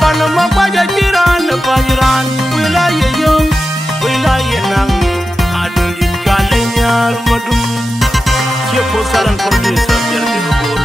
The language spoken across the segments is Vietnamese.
Panama baja jiran pajiran wilayah yung wilayah nang adul di kalenya madum siapa saran produser biar dihubur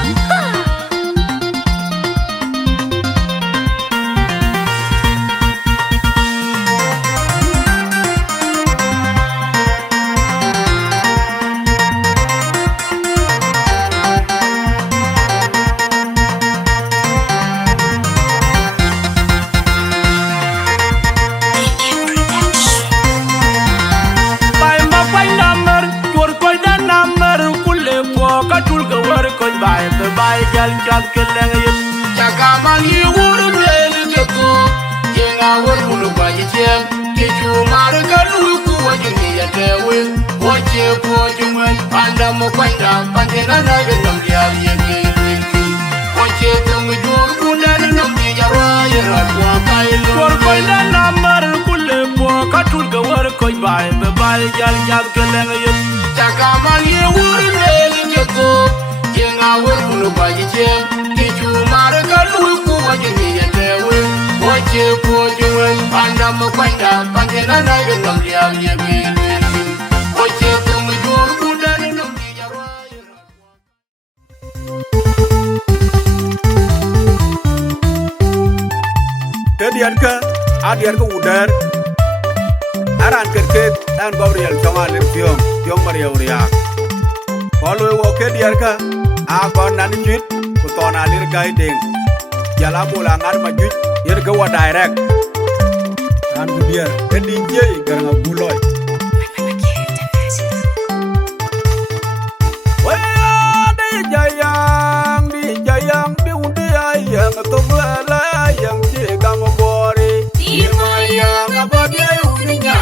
jal jal keleng yit jagaman yi wuru lele jeko jenga wuru ba jem ke chumar galu ku wajini ya dewe waje ko jumai panda mo kwanda pandena na gam ya yeke waje tum jur kunan nam ya ra ya ra kwa kailo kor koida namar kulle po katul ga war koy bay be bay jal jal keleng yit jagaman yi wuru lele jeko jenga wuru ba jem ke chumar galu ku wajini ya dewe waje ko jumai panda mo kwanda pandena na gam ya yeke waje tum jur kunan nam ya ra Adiar ke udar aran kerket dan gabriel sama lertiom tiom maria uria kalau wo ke diar ka agon nan jit ku tona lir guiding jala bola ngar majut yer ke wa direct an biar ke DJ garanga buloy wa di jayang di undi ayang to bala ayang ci gam bori yang apa dia unya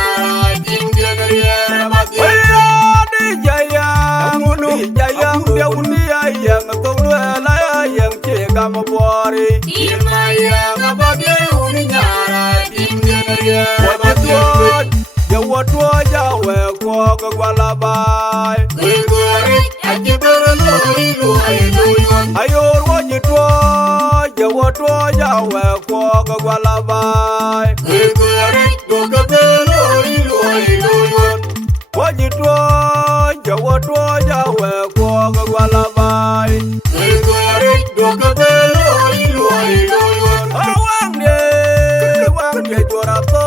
tinggal dia mati di jayang dia unia yang tolala yang cegam bori yang apa dia unya tinggal dia mati jawa jawa ko gwalabai aji berlo ilu ayo roje jawa jawa ko gwalabai wajitwa jawa jawa ko gwalabai awang de jora to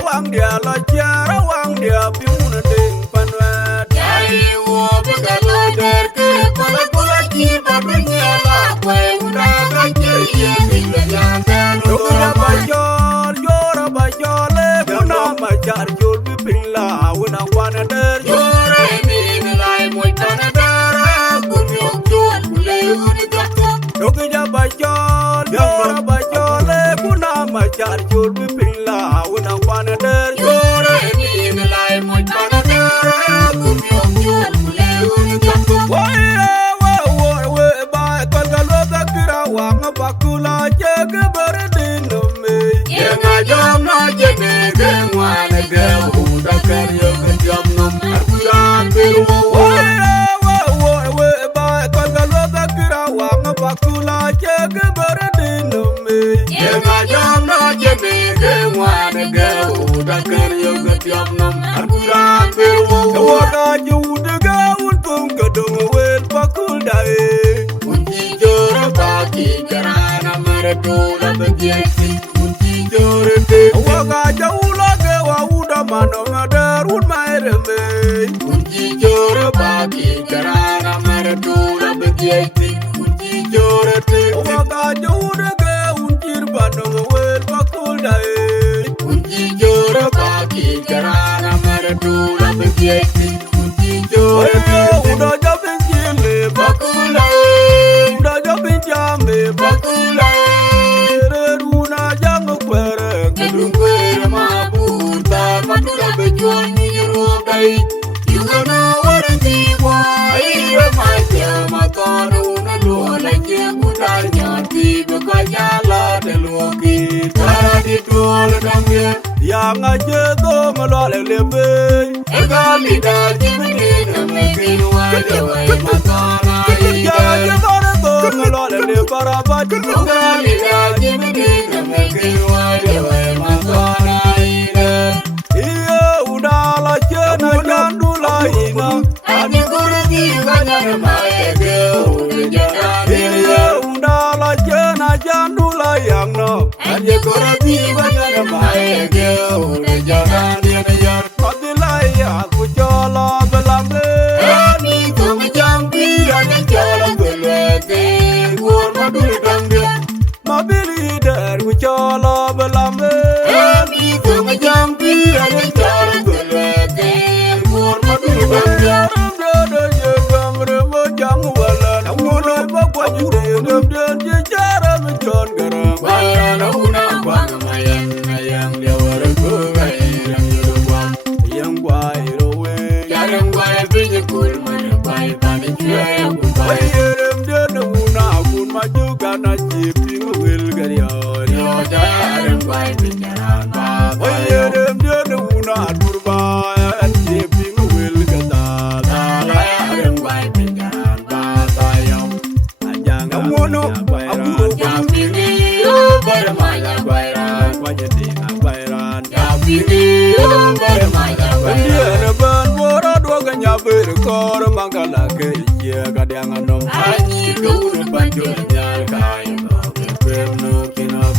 awang dia la jara awang dia piun ding panwat ai wo begalo der ke pala pula ki badunya la kwe unda ka ke ye yang dan jora bajor le kuna majar jol bi pilla una wana der jora ni lai moy tana dara kunyo jol le uni dakko doga bajor le kuna majar jol bi pilla una wana der jora ni lai moy tana dara kunyo jol le uni dakko wa ba kalgalo dakira wa mabakula jeg berdino me yenga jam na jene gengwana gehu dakar yo jam nom akuran biru wa ba kalgalo dakira wa mabakula jeg berdino me yenga jam na jene gengwana gehu dakar yo jam nom akuran biru wa da jude ga untung gedung wel bakul dae unji jora baki karana maratula bejeti waga jawla ge wa uda mano ngadar un maireme unji jora baki karana maratula bejeti unji jora te waga jawda ge unjir bano wel bakul dae unji jora baki karana maratula bejeti unji jora te uda jabin jile bakul dae uda jabin jambe bakul dae you gonna what a diva I my dear mataruna lo like you yang aja do malole lebe Egali da jibini na mekin wale wai matana yang aja do malole le barabat Egali da jibini na mekin wale wai matana iya udala jena jandula ina Ani kurdi kanar maege ujana iya udala jena jandula yang no Ani kurdi kanar maege ujana yar Padilaya kujola belambe Ani tum jampi ani jala kulete gur madul dangde mabili der kujola belambe Ani tum jampi ani jala kulete gur madul dangde Dodo ye gamre mo jang wala namuno bagwa jude gamden je jara me jon garam Bayana una bang mayang mayang dia war ku bayang yuwa yang gwai rowe Yarang wai binye kul man wai pani jaya ku bai ayerem de una kun maju kana jiping wil garion Yo yarang wai binyaran ba ayerem de una turba jiping wil gata Yarang wai binyaran ba tayo ajang namuno aburo Yapini bermaya bayran wajati ngabairan Yapini bermaya bayran Bandiana ban bora dua ganya berkor mangkala ke iya kadang anom Anyi gur banjur nyal kai Bem no kinap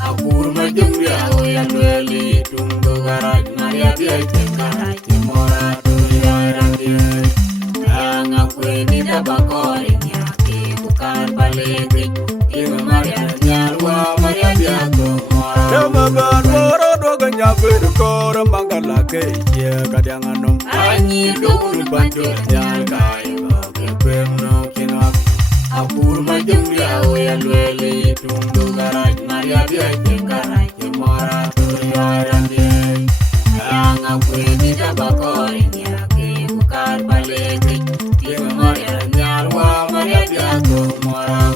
Apur majung dia oya leli Tunggu garaj maria dia garaj Mora tuya randia Ang aku ini dabakori nyaki Bukar balik Ima maria nyarwa maria dia mora Dama ban bora dua ganya berkor mangkala ke iya kadang anom Anyi gur banjur nyal kai Bem no kinap Apur majung dia oya leli Tunggu garaj maria dia garaj Mora tuya randia Ang aku ini dabakori nyaki Bukar balik Ima maria nyarwa maria dia mora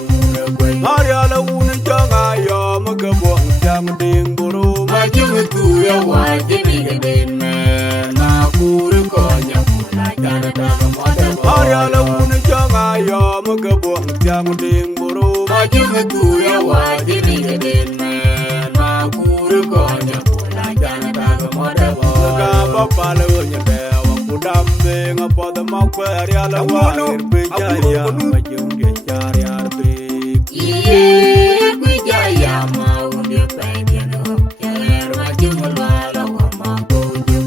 Maria la uni janga yo magabong jang ding buru Majung tu ya wajibi gedin men Makuru konya pula jana daga moda Maria la uni janga yo magabong jang ding buru Majung tu ya wajibi gedin men Makuru konya pula jana daga moda Ga papa la unya de wa kudam de ngapa da makwaria la wa irbejaria majung de jaria be Iye kujaya maunde pengen Jaler majung lala wa mabuju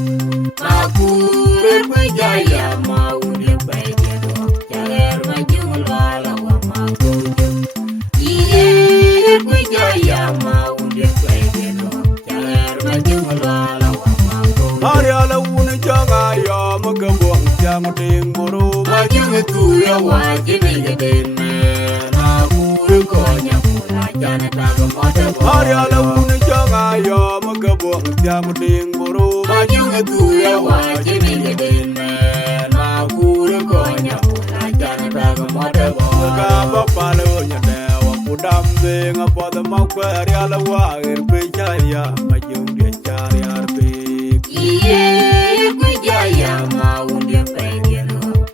Makuru kujaya maunde pengen Jaler majung lala wa mabuju Iye kujaya maunde pengen Jaler majung lala wa mabuju Maria la uni janga yo magabong jang ding buru Majung tu ya wajibi gedin men Makuru konya pula jana daga moda Maria la uni janga yo magabong jang ding buru Majung tu ya wajibi gedin men Makuru konya pula jana daga moda Ga papa la unya de wa kudam de ngapa da makwaria la wa irbejaria majung de jaria be Iye kujaya maunde pengen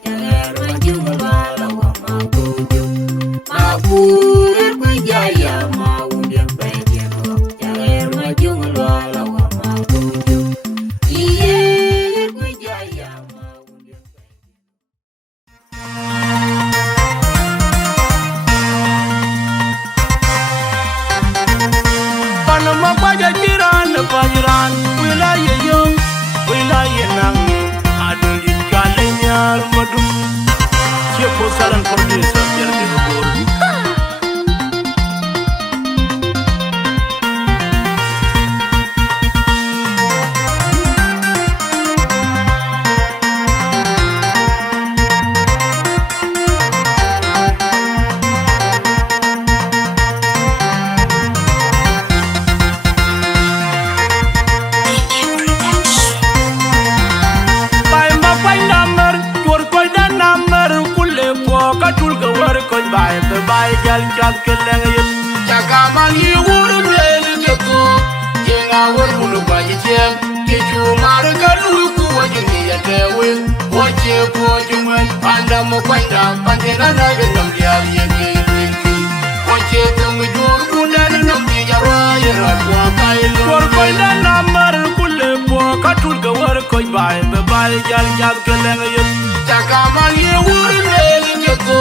Jaler majung lala wa mabuju Makuru kujaya maunde pengen Jaler majung lala wa mabuju Iye kujaya maunde Panama baja jiran wilayah yo wilayah nang adul di kalenya madum siapa saran produser biar dihubur jal keleng yel Chakaman yi wuru mele jeko Yenga wur mulu baji che wache pojumwe panda mokwenda pandena na genam liari yegi wache tungu jur kundana nambi jarwa yera kwa kailo Kor koy da namar kulle po katul ga war koy bay be bay jal jab keleng yel chakama ye wuri neli jeko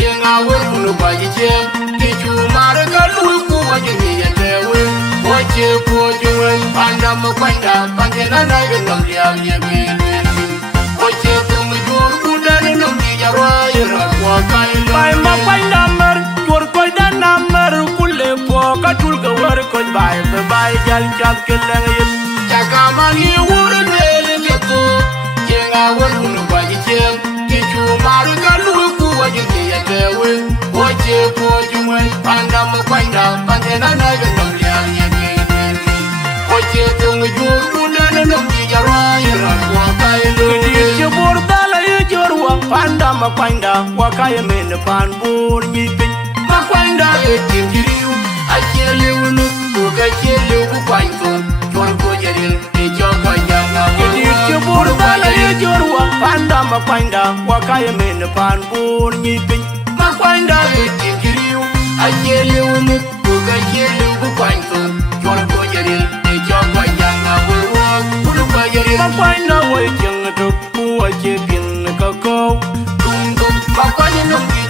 yenga wuri baji jem kichu mar kalu ku wajini yetewe wache pojumwe panda mokwenda pandena na genam liari yegi wache tungu jur kundana nambi jarwa yera kwa kailo bay ma koy namar kor koy da namar kulle po katul ga war koy bay be bay jal jab keleng yel chakama ye wuri neli jeko yenga wuri baji jem kichu mar kalu ku wajini yetewe wache pojumwe panda mokwenda pandena na genam liari yegi wache tungu jur kundana nambi jarwa yera kwa kailo Kidi bor dala ye jorwa panda ma kwanda wakaya men pan bor nyi pin makwanda etingiriu achele unu uga chele ugu kwanko chorko jeril echoko nyanga Kidi bor dala ye jorwa panda ma kwanda wakaya men pan bor nyi pin makwanda etingiriu achele unu uga chele ugu kwanko chorko jeril echoko nyanga uruwa jeril ma kwanda wo jeng to wa che pin ka ko tum makwanda nungi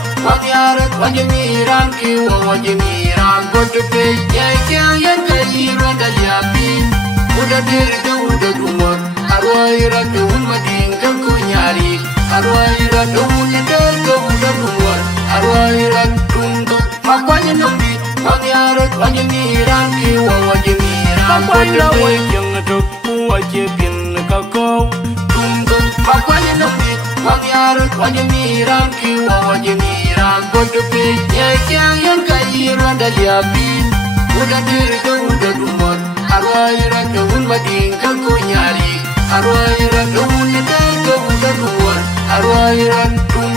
wanyamiran kiwa wanyamiran botepe yan kayiro dalyapi uda dirga uda dumor arwaira dun madinga kunyari arwaira dun derga uda dumor arwaira dun makwanya numbi wanyamiran kiwa wanyamiran ma kwanda wo jeng to wa che pin ka ko makwanya numbi wanyamiran kiwa wanyamiran botepe yan kayiro dalyapi uda dirga uda dumor arwaira dun madinga kunyari arwaira dun derga uda dumor arwaira dun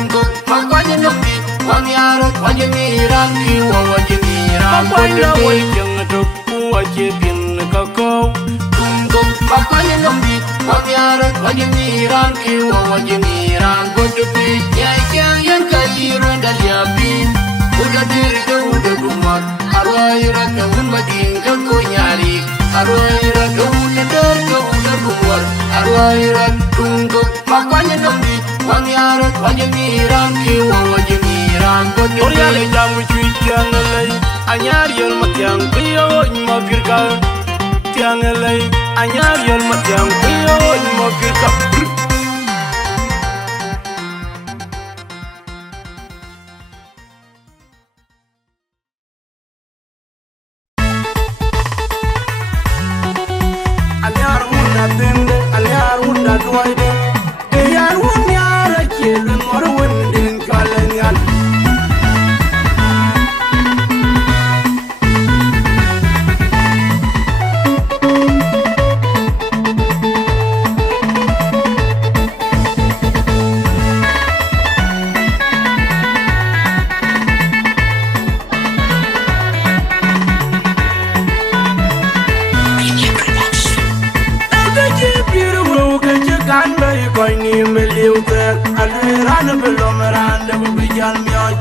makwanya numbi wanyamiran kiwa wanyamiran ma kwanda wo botepe jeng to wa che pin ka ko makwanya numbi wanyamiran kiwa wanyamiran botepe yan kayiro dalyapi uda dirga uda dumor arwaira dun madinga kunyari arwaira dun derga uda dumor arwaira dun makwanya numbi wanyamiran kiwa wanyamiran botepe Oriale jamu chui tiang lay anyar yel matiang piyo ma pirka tiang lay anyar yel matiang piyo ma pirka anyar wunda tende anyar wunda duaide anyar wunda ra kielen mor wundin kalanyal Koy ni me liuter alran belomeran de bijal mioj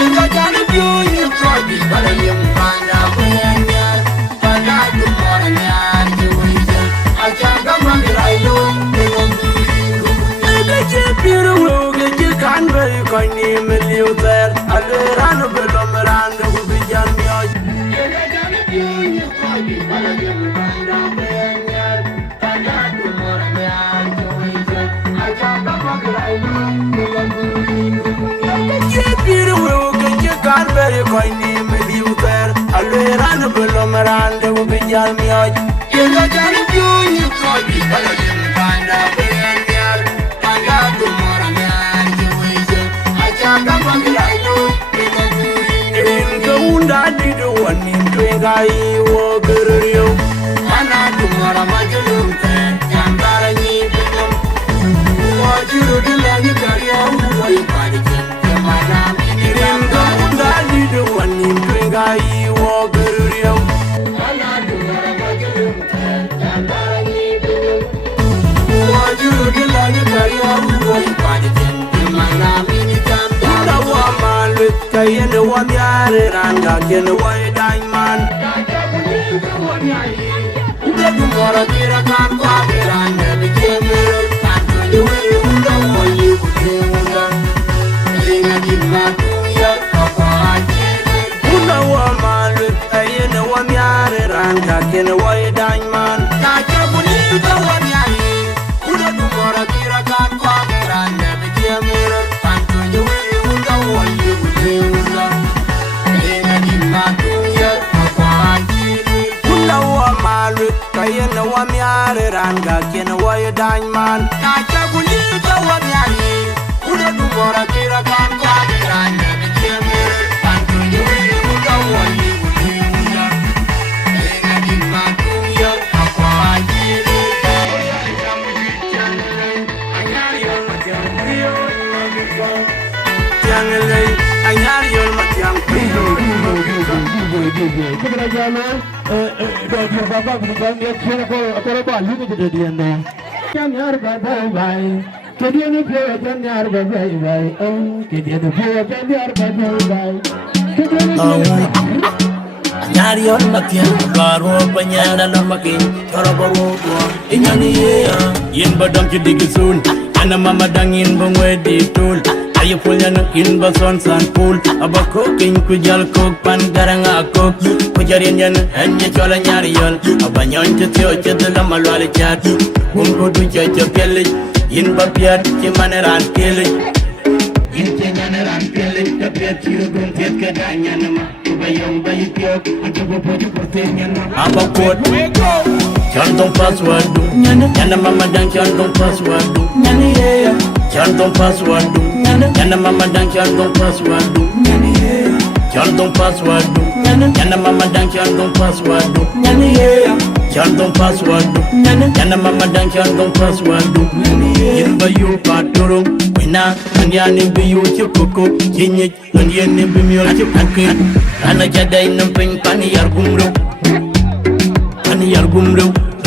Inga jani biu ni kodi bala yem panda kuyanya panda dumor nyar juwija achaga mangrailu ede che piru woge che kan be koy ni me liuter alran belomeran de bijal mioj Inga jani biu ni kodi bala yem panda kuyanya panda dumor nyar juwija achaga mangrailu che piru woge che kan be koy ni me liuter alran belomeran de bijal mioj Inga jani biu ni kodi bala yem panda kuyanya panda dumor nyar juwija achaga mangrailu Inga unda dido wanin twenga iwo gerrio Mana dumora majulum te jambara ni bitum Wajiru dilani karya uwa yupadi jem mana mini Inga unda dido wanin twenga iwo gerrio Mana dumora majulum te jambara ni bitum Wajiru dilani karya uwo kay no one yare ranga ken way diamond Dedu mora tira kan kwa ranga de kemero tanto you will know you kunda Linga dinna tuya papa Una wa malu kay no one yare ranga ken way diamond Taja bonita one yare Dedu mora tira kan kwa ranga de kemero tanto you will know you kunda Linga dinna tuya papa Una wa malu kay no one yare ranga ken way diamond Taja bonita one yare Dedu mora tira kan kwa ranga de kemero tanto you will know you kunda Linga dinna tuya papa Nyari on makia, baro panyada na makin, chora baro ko. Inyani ya, yin badam chidi soon. Ana mama dangin bangwe di tool. Ayo punya na in bason san pool. Aba cooking kujal cook pan garanga cook. Kujarin yan hanya chola nyari yon. Aba nyon chitio chitila malwali chat. Kumko du chacha pele. Yin bapiat chimaneran pele. Yin chimaneran pele. Tapiat chiro gun tiat kadanya nama. Bayong bayi tiok, aku bopoju pertenya nama. Aba kuat, chantong password du. Nyana mama dang chantong password du. Nyani yeah, chantong password du. Nyana mama dang chantong password du. Nyani yeah, chantong password du. Nyana mama dang chantong password du. Nyani yeah, chantong password du. Nyana mama dang chantong password du. Yin bayu paturung, wina, anyani bayu chukoko, chinyik, anyani bimyo chukakir. Ana jadai numping pani yar gumro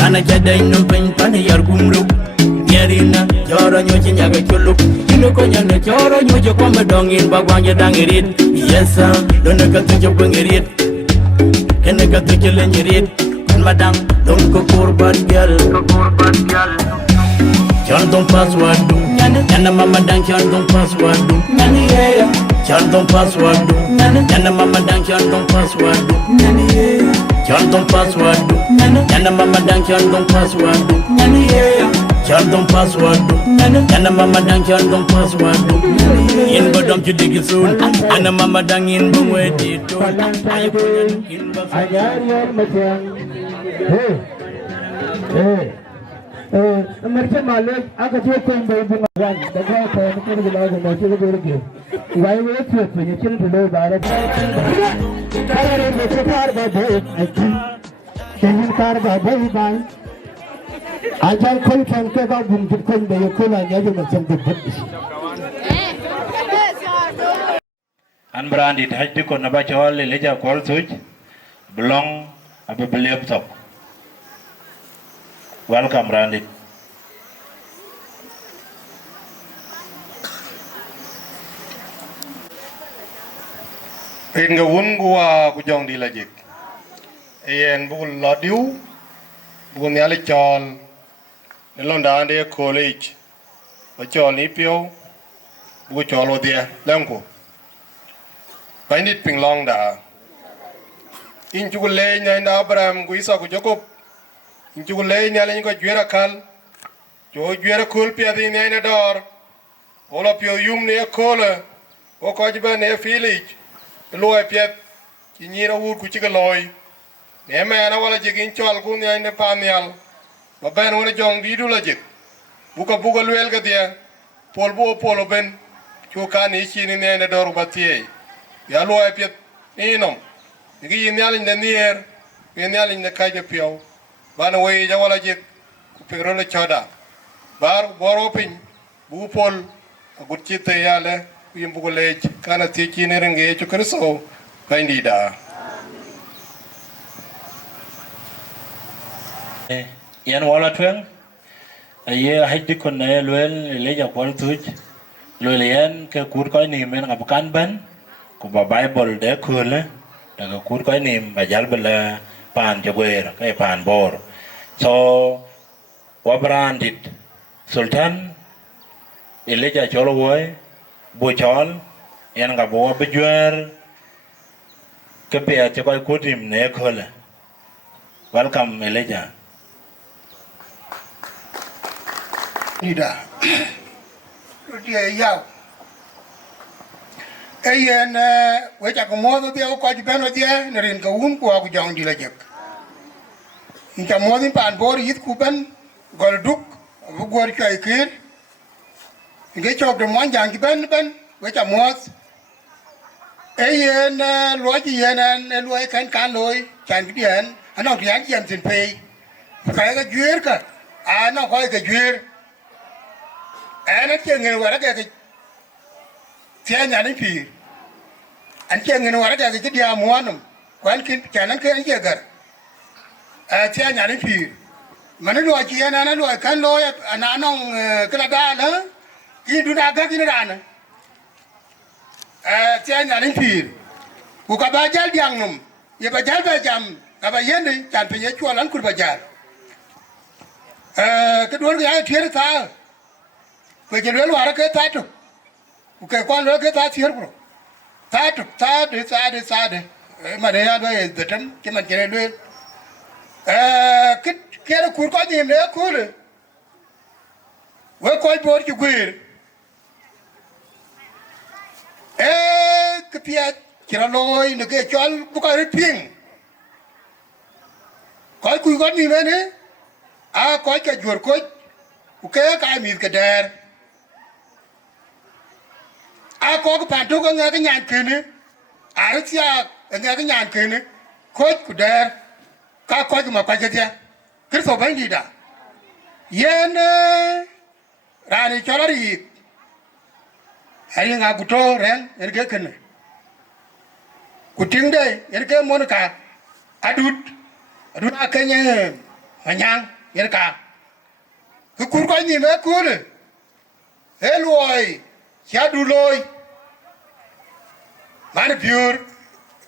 Ana jadai numping pani yar gumro Nyarina choro nyochi nyaga chuluk Kino konya na choro nyochi kwa medongin bagwanya dangirit Yesa dona katujo pengirit Kena katujo lenyirit Kan madang dong kukurban gyal Chantong password du Nyana mama dang chantong password du Nyani yeah Chantong password du Nyana mama dang chantong password du Nyani yeah Chantong password du Nyana mama dang chantong password du Nyani yeah Chantong password du Nyana mama dang chantong password du In bodom chudigi soon Ana mama dang in bungwe di tool Ayo punya in basa Mereka malu, aku cuma kau yang bawa bunga, dah kau yang kau yang bawa macam tu berke. Why we cuma punya cuma dulu barat. Kalau mereka kar bawa, jangan kar bawa bang. Ajal kau kan kau bunga kau yang bawa kau lagi aja macam tu berke. An brandi hajdi ko na ba chawal le ja kol suj belong abe beliep sok. Welcome Randy. Nga wun gua kujong di lajik. Ayen bukul ladiu, bukul nyali chol, nelonda ande college, bachol ni pio, bukul chol odia, lemko. Painit ping long da. In chukule nyanda Abraham guisa kujokop. In chukule nyali nko juera kal, jo juera kul pia di nyanda dor. Ola pio yum ne kola, o kajiba ne village. Loi piet ki nyira wur ku ci ga loy ne me na wala jigin chol ku ne ne pamial ba ben wona jong di du la jik bu ko wel ga dia pol ben ku ka ni ci ni ne doru ba tie ya loi piet ni nom gi ni alin de nier ni alin de ka je pio ba na we ja wala jik ku pe ro le choda bar boro pin bu pol gut ci te yale yim bugo lej kana ti kine renge chu kristo kaindida yan wala twen aye hajdi kon na lwel le ja kwal tuj lwel yan ke kur ko ni men ngab kan ban ku ba Bible de kule daga kur ko nim ba jal bela pan jagwer kai pan bor so wa brandit Sultan Elijah Cholwoy Buchol yan ga bo bejwer ke pe che ko kutim ne kule. Welcome Elijah. Ida. Dia yau. Ayen we ta ko mo dia ko ji beno dia ne rin ko ko ku jang di la jek. Inta mo din pan bor yit ku ben gol duk bu gor kay kir. Nge chok de mo jang ki ben we ta mo. Ayen lo ji yen lo kan loy chan ki den anong tiang yem sin pe. Ka ga jwer ka. Anong ko ga jwer. Anh chơi người ngoài đó cái xe nhà đánh phì anh chơi người ngoài đó cái dia mua nằm quán kinh chả năng cái anh chơi gần xe nhà đánh phì mà nó đòi chị anh nó đòi khăn lôi anh nó cái là đa nữa cái đu đa cái nó đa nữa xe nhà đánh phì của các bà cháu điang nằm giờ bà cháu bà chăm các bà yên đi chẳng phải nhớ chua lắm của bà cháu cái đuôi cái ai thiệt sao cái chuyện đó là cái thái trục, cái quan đó cái thái thiệt bro, thái trục thái đấy, mà đây là đây để chấm cái mình cái này cái nó cuốn có gì nữa cuốn rồi, với coi bố chụp quỷ, cái phía chỉ là lôi nó cái chó bốc cái phiền, coi cuốn có gì nữa nè, coi cái chuột coi, cái mít cái đèn. Có cái phản thúc nghe cái nhàn kia nữa rất xa nghe cái nhàn kia nữa khối của đèn các khối của mà quay kia cái số bánh gì đã yên ra đi cho nó đi hay là ngã của trâu rèn yên cái này của tiếng đây yên cái món cả adut cái nhang mà nhang yên cả cái cuốn coi gì nữa cuốn này hết rồi xé đu lôi mà nó pure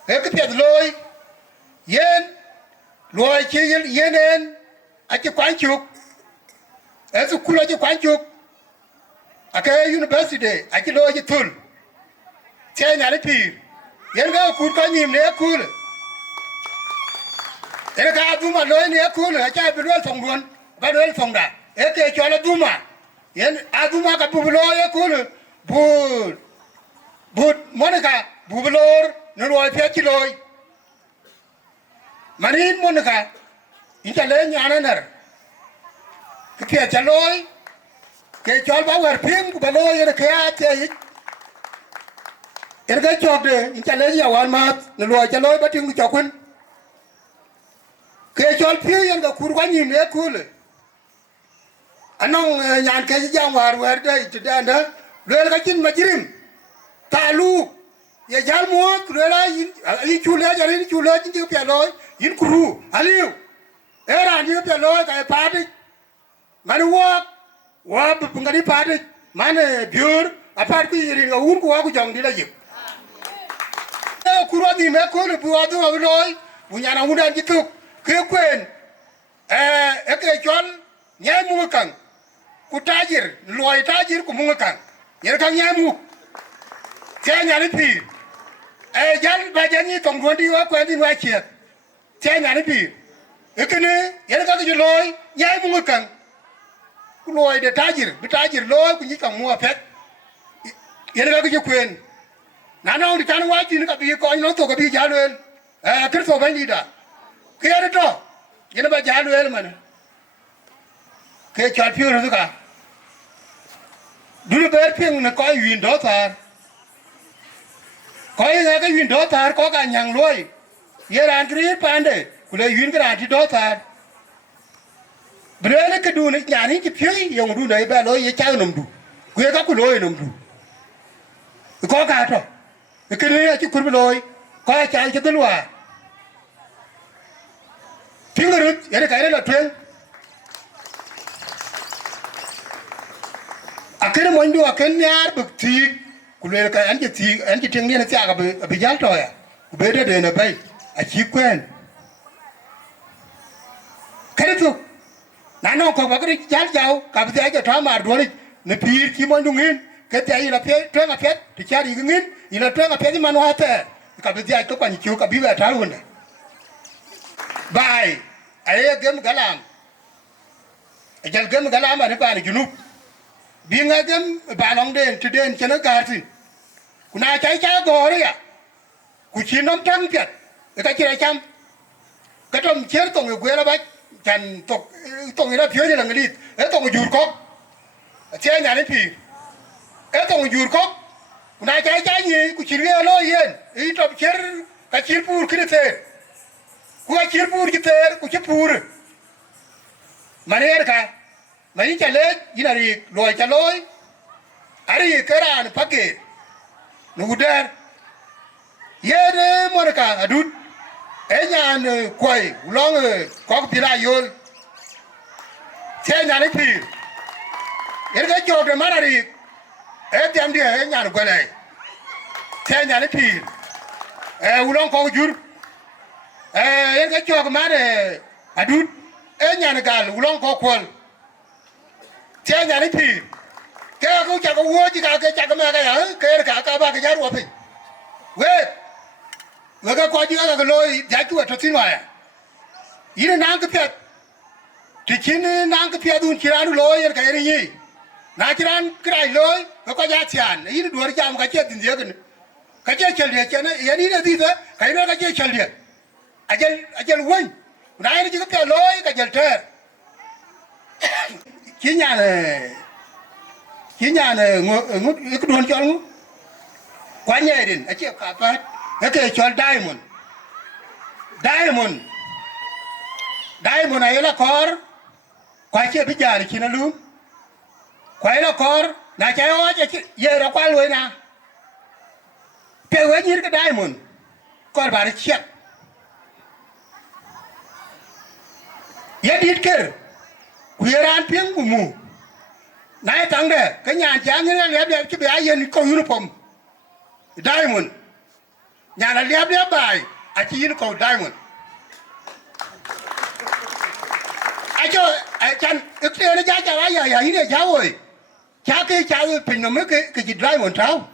cái tiệt lôi yên lôi chi yên en anh chỉ quán chục ở số kula chỉ quán chục ở cái university anh chỉ lôi chỉ thul xe nhà nó phi yên cái cút coi nhìn này cool yên cái adu mà lôi này cool anh chỉ bị lôi phòng luôn bị lôi phòng đã yên cái cho nó du mà yên adu mà cái bu lôi cool bút Monica bubalor nó lôi phía chỉ lôi mà nín Monica in trả lời nhà nó nè cái phía trả lôi cái chó báo ở phim của bà lôi là cái chơi cái chọc đấy in trả lời nhiều anh mà nó lôi trả lôi bắt tiếng chọc quân cái chó phía yên cái khu quán nhìn đấy khu này anh ông nhàn cái gì giang hòa đây chỉ đây đó rồi cái chân mà chìm talu ya jal mo kula in chule jari in chule in pe loy in kuru aliu era ni pe loy ka padi man wa ngari padi man biur apart ki ri ga un ko jong di la yip kuru di me ko bu adu loy bu nyana udan jitu ke kwen ke chol nyai mu kan ku tajir loy tajir ku mu kan yer kan nyai mu xe nhà nó phi, dân bà dân như tổng quân đi qua quen đi ngoài chiết, xe nhà nó phi, cái này, dân các cái lối, nhai mua cần, lối để trái gì lối cũng như cầm mua phép, dân các cái quyền, nãy nó đi chăn ngoài chỉ nó cái bị coi nó tổ cái bị giá lên, cái số bánh đi đã, cái đó, dân bà giá lên mà, cái chọn phiếu rồi cả, đứa bé phiếu nó coi uyên đó thôi. Có cái uyên đó thar có cả nhang lôi, giờ ăn cái pande, cũng uyên cái ăn thì đó thar. Bây giờ cái đu này nhà này cái phiếu, dùng đu này bây lôi cháu nằm đu, quê các cái lôi nằm đu, có cả thôi, cái này chỉ cũng lôi, có cháu cho tôi luôn. Tiếng người được, giờ cái này là chuyện. Cái này mình đua cái nhà bực thịt, ku le ka an ji ting ne tia ka be jal to ya ku be de na bai a chi kwen kare tu na no ko ba ka jal jao ka be ja ta ma do ni ne pir chi mo ngin ke tia ina pe to nga pet ti cha ri ngin ina to nga pet man wa te ka be ja to pa ni chu ka bi ba ta lu ne bai ai gem galam ajal gem galam ne pa ni junub bi nga gem ba long den ti den chena gartin kuna chai cha go ri ya ku chi nom tang pet ka chi ra cham ka tom cher tong gwe la ba chan tong ina phyo ni lang li e tong jur ko che nya ni pi e tong jur ko kuna chai cha ni ku chi ri lo yen e tom cher ka chi pur kri te ku chi pur ki te ku chi pur mane ka mani cha le ina ri loy cha loy ari karan pake nu der ye de morka adut enyan koi long ko pila yol che nya ni pi ye ga jo de marari e dem di enyan gole che nya ni pi ulong ko jur ye ga jo ma de adut enyan gal ulong ko kwol che nya ni pi ke ku cha ko wo ji ka ke cha ka ma ka ya ke ka ba ka ja ro pi we ga ko ji ka lo ja chu ta tin wa ya yin nang ka pet ti chin nang ka pet dun chiran lo yer ka yer ni na chiran krai lo ko ja chian yin do ja ma ka che tin je ka che chel de che na ye ni de di da ka ina ka che chel de ajal wen na yin ji ka pet lo ka jel ter Khi nhà này ngút cái đồn cho nó quá nhẹ đến ở chiếc cả phát cái cho diamond này là cor quay chiếc bây giờ thì nó lúm quay là cor là trái hoa chứ giờ nó qua lối nào cái với như cái diamond cor bà nó chiếc giờ đi kia queer ăn tiếng của mù nãy thằng đấy cái nhà chán như thế này chứ bị ai yên có uniform diamond nhà là liệp bài à chỉ nó có diamond ai cho ai chăn cái này nó giá cho ai giờ này cháu ơi cháu cái bình nó mới cái gì diamond cháu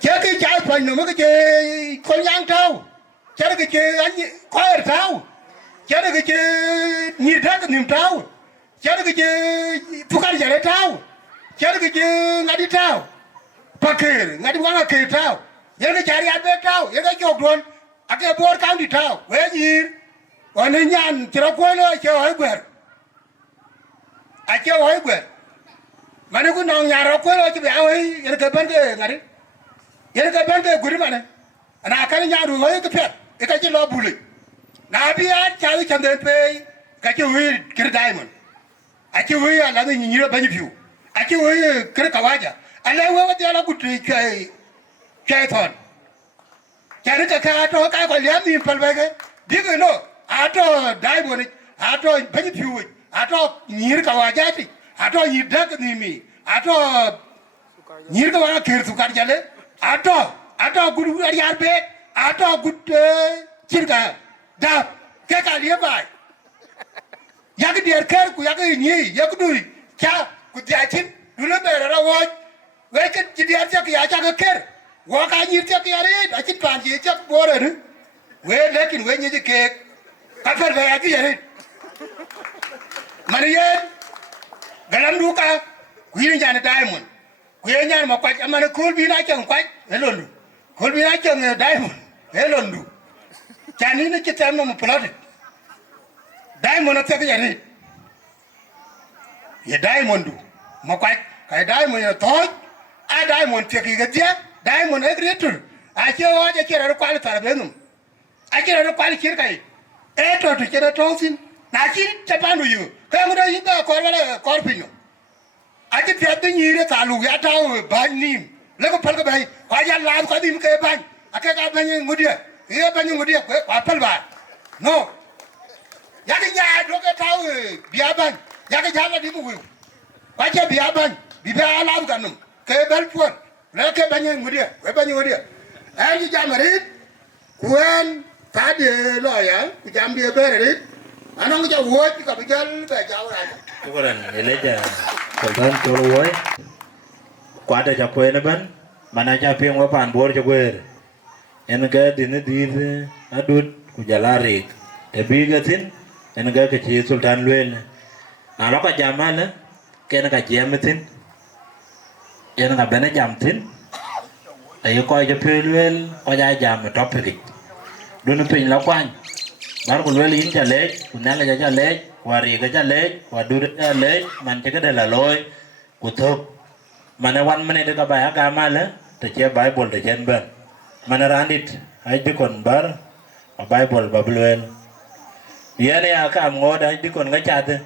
cháu cái cháu bình nó mới cái con giang cháu cháu cái anh khoai cháu cháu cái nhiệt rất là niềm cháu cháu cái tukar jare tao cháu cái ngadi đi tao pakir ngadi wanga ke tao ye cái chari abe tao ye cái jok don ake bor kam di tao we nyir one nyan tira ko lo che hoy gwer a che hoy gwer mane ku nong nyaro ko lo che ba hoy ye cái ban ke ngadi ye cái ban ke guri mane ana kan nyaru hoy ke pet e ka che lo buli na bi a chai chanden pe ka che wi kir diamond Aki wewe ala ni nyiro banyi view. Aki wewe kere kawaja. Ala wewe ti ala kutu kai thon. Kare ka ka to ka ko liam ni palwege. Digo no. Ato diamond ato banyi view. Ato nyir kawaja ti. Ato yidak ni mi. Ato nyir kawaja kir sukar jale. Ato gudu ari arbe. Ato gud chirka. Da ke ka liam bai. Yak dier ker ku yak ni yak dui cha ku diachin dulu bera wo we ke dier cha ya cha ker wo ka ni cha ya re achin pan ji cha bore ru we lekin we ni ke ka fer ba ya ti re mariyen galam du ka ku ni nya diamond ku ye nya ma kwat amana kul bi na chang kwat helondu kul bi na chang diamond helondu cha ni ni cha ma plot diamond at cái gì vậy diamond mà quay cái diamond là thôi ai diamond thì cái gì diamond ấy cái thứ ai chơi hoa chơi là nó quay lại bên mình ai chơi là nó quay lại kia cái ấy thôi thì chơi là trống xin nãy chín chấp ăn rồi cái người đó chúng ta coi phim ai chơi phép tới nhiều là lù giá trâu bán nim lấy cái phần cái bài khoai gia làm khoai nim cái bán cái bán như người địa cái bán như người địa cái khoai phần bài no ya cái nhà đó cái thao bia ban ya cái nhà là đi mua quay chơi bia ban bị bia làm cái nôm cái bel phun le ke banye ngudia we banye ngudia an jamarit kuen ta de lo ya ku jam de berit anong ja wo ka bijal be jawra Kuran eleja Sultan Cholowoy kwata cha kwene ban mana cha pieng wa pan bor cha gwer en ga din dir adut ku jala rik e bi ga tin en ga ke chi Sultan lwel na lo ka jamala ken ka jam tin en ga bena jam tin ay ko ja pe lwel ko ja jam topic dun pin la kwan bar ku lwel yin cha le ku na la cha le wari ga cha le wa du cha le man cha ga de la loy ku thok mana wan mane de ka ba ga ma le te che bible de chen ben mana randit ai di kon bar a bible babluel yene ya ka ngoda ai di kon ga cha de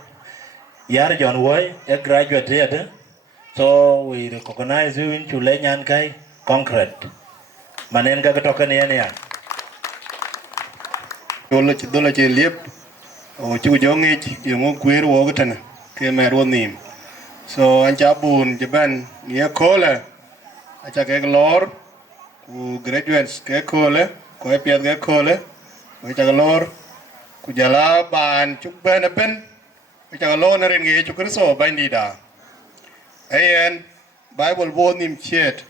yar John Woy a graduate here so we recognize you in chule nyan kai concrete manen ga to kan yene ya dola che liep o chu jo ngi yo ngo kwer wo ga tan ke mer wo nim so an cha bun je ban ye kole a cha ke lor ku graduates ke kole ko e pet ke kole ko cha lor ku jala ban chu ben ben cha lor na ren ge chu kristo ban di da ayen bible wo nim chet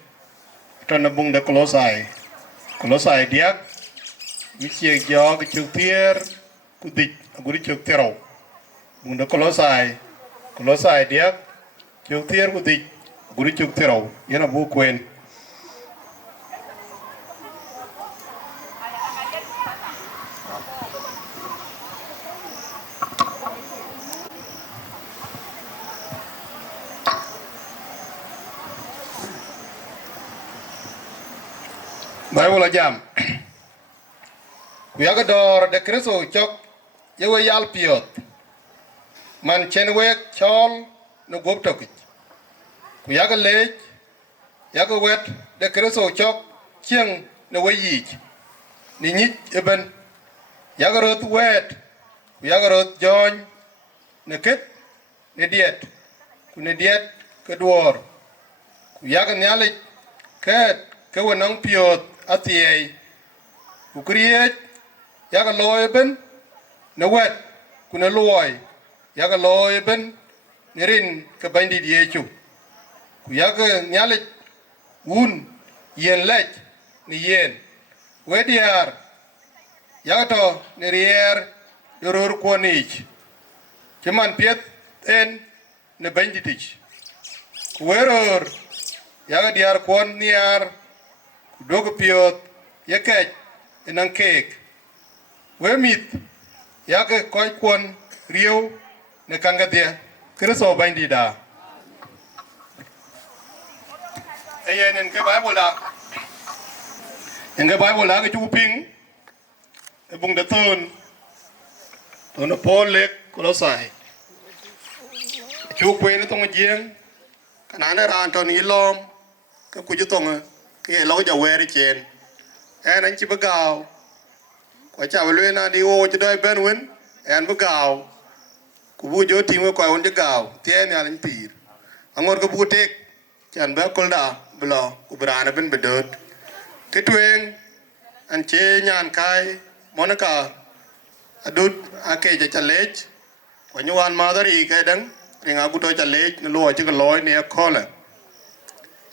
tan bung de kolosai diak mi che jo ke chu tier ku dik guri chu tero bung de kolosai diak chu tier ku dik guri chu tero yana bu kwen Bible jam we aga dor de kristo chok ye we yal piot man chen we chol no gop tok ku yaga le yaga wet de kristo chok chieng no we yi ni nyit eben yaga rot wet ku yaga rot jon ne ket ne diet ku ne diet ke dwor ku yaga nyale ke wonang piot atiei ku kriet yaga loy ben ne wet ku ne loy yaga loy ben ne rin ke bandi diechu ku yaga nyale un yen lech ni yen wediar yaga to ne rier yoror konich keman piet en ne bandi tich ku weror yaga diar kon niar dog piot yakech enang kek we mit yake koy kwon rieu ne kangadia kristo bandi da ayen en ke bible da ke chu ping e bung de ton no polek kolosai chu kwen tong jeng kana ran ton ilom ke ku ju tong ke lo ja wer chen en an chi bagao ko cha le na di o chi doi ben wen en bagao ku bu jo ti mo ko on de gao tie ne an pir angor ko bu tek chan ba kol da blo ku brana ben bedot ke twen an che nyan kai monaka adut ake ja chalech ko nywan madari ke dang ringa ku to chalech no lo chi ko loy ne khola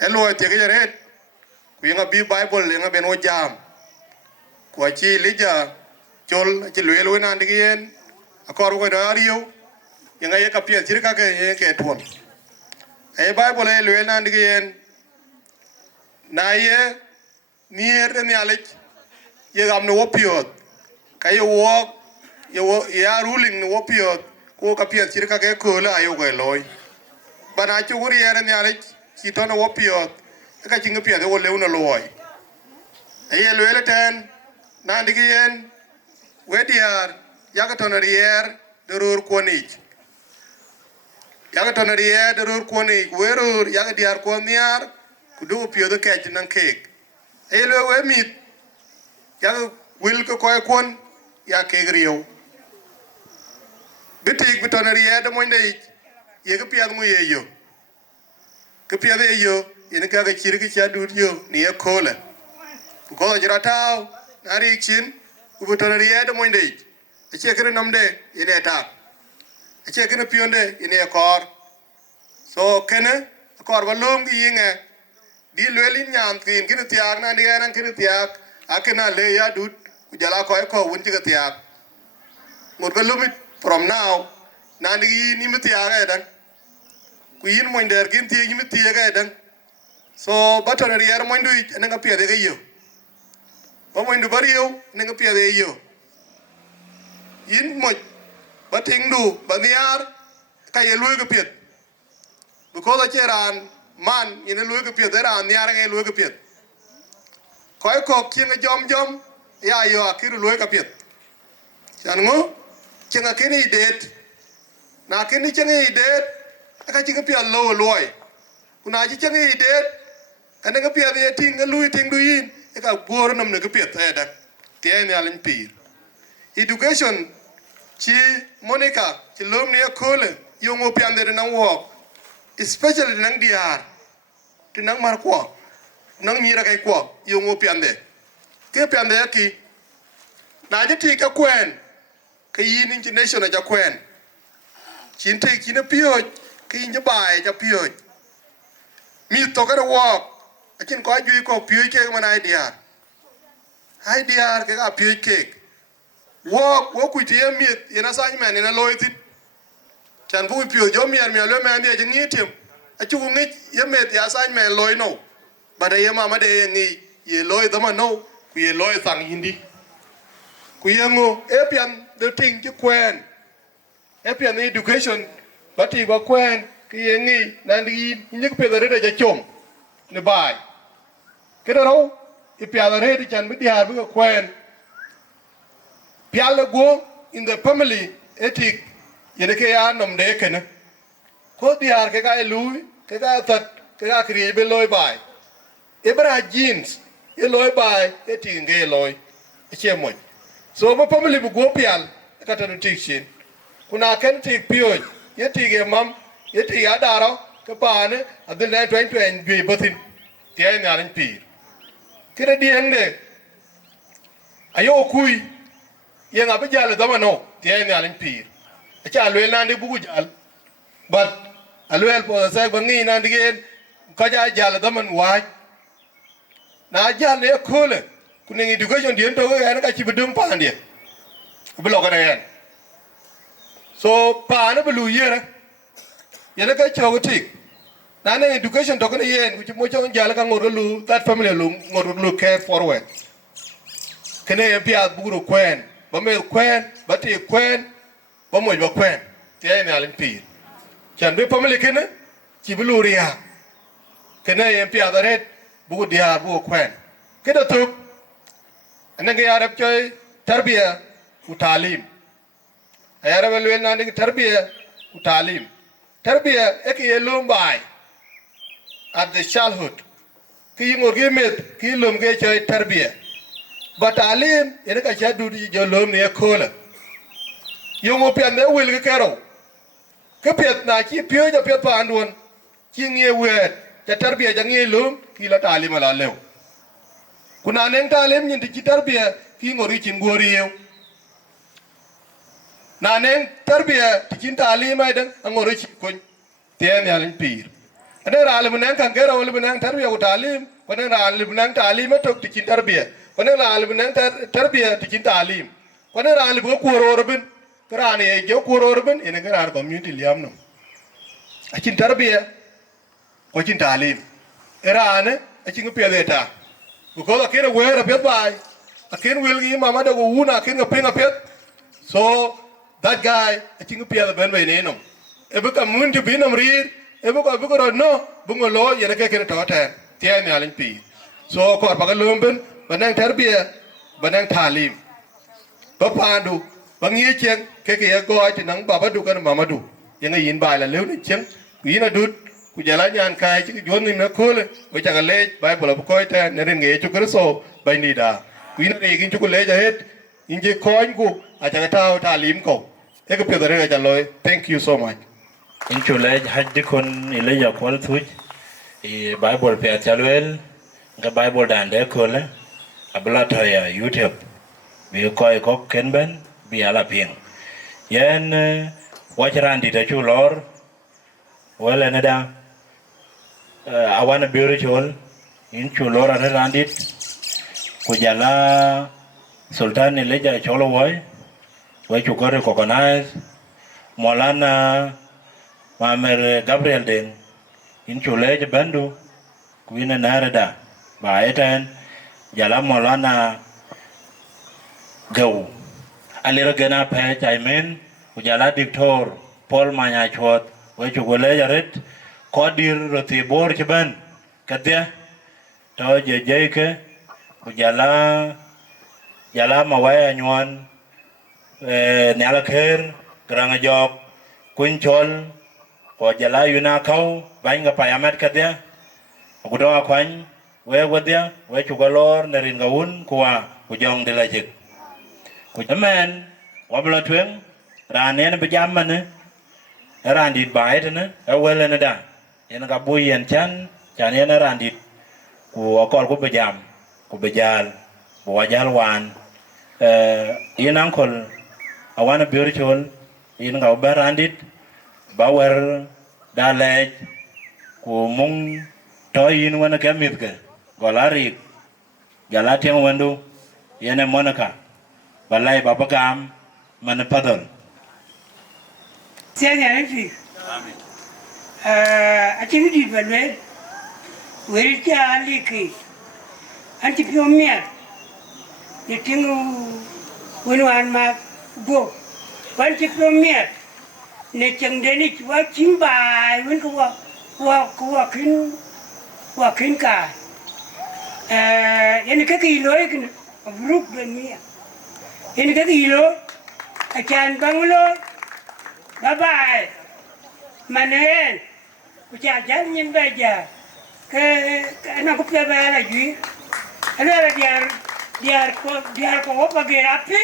en lo ti ke ret Kuinga bi Bible lenga ben o jam kwa chi lija chol chi lwelo na ndigien akor ko dario yanga ye kapia chirka ke tuon e Bible e lwelo na ndigien na ye nier ne alech ye gam no opiot kay wo ya ruling no opiot ko kapia chirka ke ko la ayo ko loy bana chu uri ye ne alech chi to no opiot ka chinga pia de le una loy aye lwele ten na ndigien wediar yaga tonarier de rur konich yaga tonarier de rur konich werur yaga diar koniar kudu pia de kech nan kek aye lwe we mit yaga wil ko koy kon ya kegriyo bitik bitonarier de monde ye ga pia mu yeyo ke pia de yo ina ka ga chiri ki cha dur yo ni e kola ko jira taw nari chin ku to ri e de mo ndey e che kene namde ina ta e che kene pionde ina e kor so kene kor balom gi yinga di lweli nyam tin kene tiak na ni ana kene tiak akena le ya dut ku jala ko won ti ka tiak ngot ko lumit from now na ni mi tiak e dan ku yin mo nder gin ti mi tiak e dan so baton ri er mo ndu ne nga pie de yo ba mo ndu bari yo ne nga pie de yo yin mo bating du ba niar ka ye lu ga pie because a cheran man yin lu ga pie de ran niar ga lu ga pie ko kin jom ya yo akiru lu ga pie chan ngo chinga kini det na kini chinga det aka chinga pie lo loy kuna ji chinga det kana ga pie de ting lu ting du yin ka bor nam ne ga pie ta da tie ne alin pir education chi Monica chi lom ne kole yo ngo pie de na wo especially nang diar tinang mar ko nang mira kai ko yo ngo pie de ke pie de ki na ji ti ka kwen ka yin international ja kwen chin te ki na pio ki yin bai ja pio mi to ka wo akin ko ju ko pio ke man idea ke ga pio ke wo ku ti mi ina sa ni men ina loiti chan bu pio jo mi lo me andi je ngitim a chu ngi ye me ya sa ni men loi no ba de ye mama de ngi ye loi da man no ku ye loi sang yindi ku ye ngo e pian de ting ji kwen e pian education ba ti ba kwen ki ye ngi na ndi ni ku pe de ja chom ne bai ke ro e pia de re chan bi har bi kwen pia le go in the family ethic ye de ke ya nom de ke ne ko di har ke ga lu ke ga tat ke ga kri be loy bai e bra jeans e loy bai e ti nge loy e che mo so ba family bu go pial ka ta ti shin kuna ken ti pio ye ti ge mam ye ti ya da ro ka pa ne adil na 20 bi batin ti ai na rin pi kire di ende ayo kui ye nga ba jale da mano ti ai na rin pi a cha lwe na ndi bu jal but alwel po sa ba ngi na ndi gen ka ja jale da man wa na jale kole kuning education dien to ga ka chi bedum pa ndie bu lo ga den so pa na bulu yere yene ka chawo tik na na education to ga yen ku mo chawo jala ka ngoro lu that family lu ngoro lu care forward kene ye pia buguro kwen ba me kwen ba ti kwen ba mo ba kwen te ne alin pi chan be family kene chi bulu ria kene ye pia da ret bugu dia bugu kwen keda tuk anenge yarab choy tarbiya u talim ayara welwel nandi tarbiya u talim tarbiya ek yelum bai at the childhood ki ngorge met ki lum ge choy tarbiya ba talim ene ka chadu di jolom ne kola yongo pian ne wel ge kero ke pet na chi pio ja pet pa andon chi nge wet ta tarbiya ja nge lum ki la talim ala lew kuna neng talim nyin ti tarbiya ki ngori chin gori yew na neng tarbiya ti chin talim ai dan ngori chi kon ten ya lin pir ane ralim neng kan gero lim neng tarbiya u talim ane ralim neng talim to ti chin tarbiya ane ralim neng tarbiya ti chin talim ane ralim ko rorbin krane ye jo ko rorbin ene garar community liam no a chin tarbiya ko chin talim erane a chin pedeta because akena wear a pet by aken will gi mama da go una aken ga pinga pet so that guy I think pia the ben we no e bu ka mun ti binam ri e bu ko no bu ngolo ye ke ken to ta tie ne alin pi so ko pa ga lumben banang tarbiya banang talim ba pandu bangi chen ke go ti nang baba du kan mama du yang yin bai la lew ni chen yin adut ku jala nyan kai chi jon ni na khole we cha le bible bu ko ta ne nge chu kristo bai ni da ku ina ri kin chu ku le ja het in je coin ku a cha ta talim ko e ko pe da re ja loy thank you so much in chu le haj de kon ile ya kwal thuj Bible pe chalwel ga Bible dan de kole abla thaya YouTube bi koy ko kenben bi ala ping yen wachran di ta chu lor wala na da awana spiritual in chu lor ana randit ko jala sultan le ja cholo wai chu ko recognize molana mamer Gabriel den in chule je bandu kuina narada ba etan jala molana gau alira gana pe chaimen ujala dictor Paul manya chot we chugole jaret kodir roti bor chban kadya to je ke ujala jala mawaya nywan nyala kher granga jok kunchol ko jala yuna kau bainga payamat kadya kudoa kwany we wadya we chugalor nerin gaun kwa kujong dilajik kujaman wabla twen ranen bejaman randit baitne awelena da en ga buyen chan en randit ku akol ku bejam ku bejal bo wajal wan inankol awana spiritual in ga barandit bawer dalej ku mung toyin wana kamit ke golari galatian wandu yene monaka balai babagam man padol Saya nanti acimu di balai werita aliki anti piomia yetingu wenwan ma go anti piomia ne cengdeni cua cimbai wen kuwa kin ka ini ke kilo ikan buruk dunia ini ke kilo acan bangulo bye bye manen ucap jalan baja ke anak kupia bala jui ada dia ko bagi rapi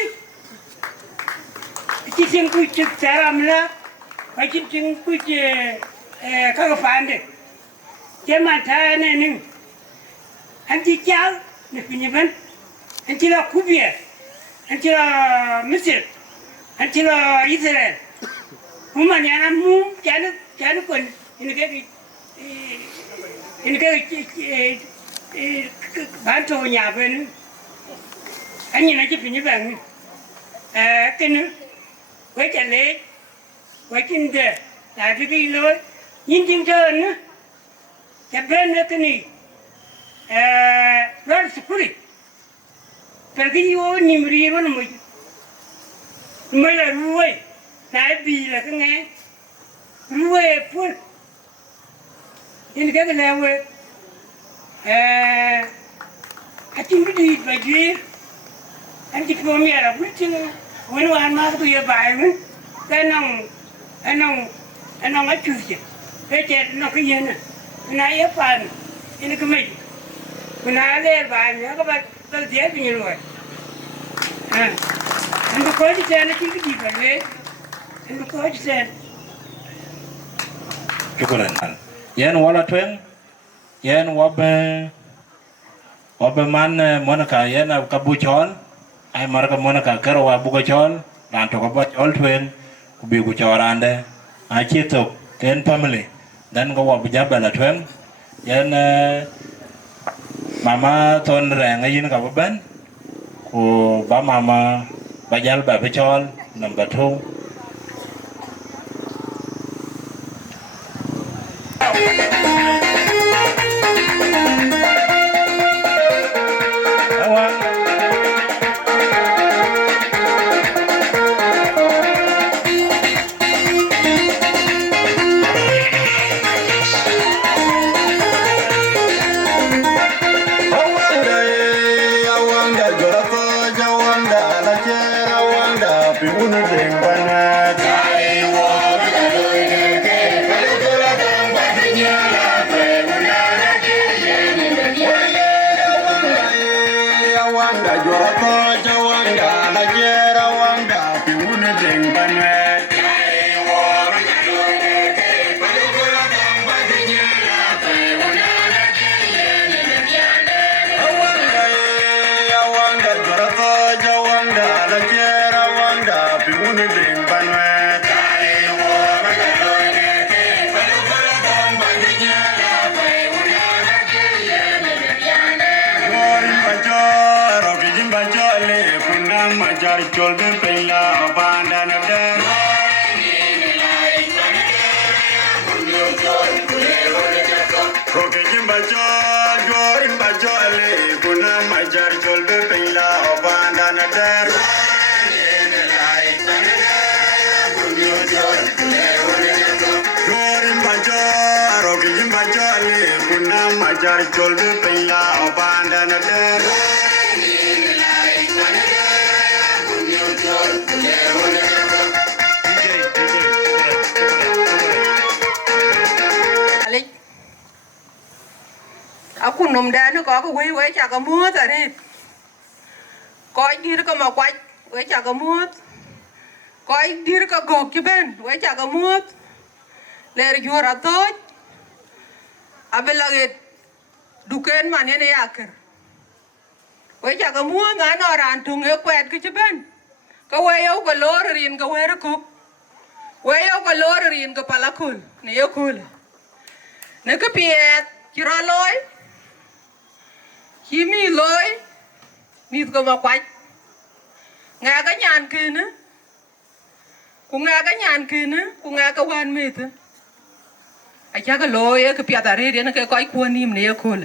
cicing kucing caramla cicing kucing kagak pandai Jaman tanah ni, anti jauh ni pinjaman, anti la Kubia, anti la Mesir, anti la Israel. Rumah ni anak mum, jangan pun ini bantu nyapa ni, ani nak pinjaman, kena, wajah leh, wajah dah, tapi kalau ini jangan Japan ni, luar sepuluh. Pergi yo ni meri mana mui, mui la ruai, naik bila kengai, ruai pun. Ini kan lewe, ating di baju, anti kami ada puting, wenu mah tu ya bayi, enang acuh je, macam nak kian. Naya pan, ini kemej. Naya pan, aku berdia punya luar. Anda kau di sana tinggal di mana? Anda kau di sana. Syukuran. Yan wala twen, yan wabe man monaka yan kabuchol, ay marka monaka karo wabuchol, dan tokabat all twen, kubi kuchawarande, achitok ten family. Dan ko wabu jabala twen yan mama ton rang ayin ka ban ko ba mama bajal ba pechol number 2 Awanda, jar chol be pella panda na der Roke jimba chol jorin ba chole kuna ma jar chol be pella panda na der Jar chol be pella panda na der aku nom da nó có cái quấy chả có mua rồi đi coi đi nó có mà quay quấy chả có mua coi đi nó có gọc chứ bên quấy chả có mua lệ rồi ra thôi abe lagi duken mana ni akhir quấy chả có mua ngã nó ran tung cái quẹt cái chứ bên cái quay yêu cái lor riêng cái quay rực quay yêu cái lor riêng cái palakul này yêu kul này cái piet chỉ ra lối khi mi lối mi có mà quay nghe cái nhàn kia nữa cũng nghe cái nhàn kia nữa cũng nghe cái quan mệt nữa ai chắc cái lối cái piat ở đây nó cái coi quan niệm này kul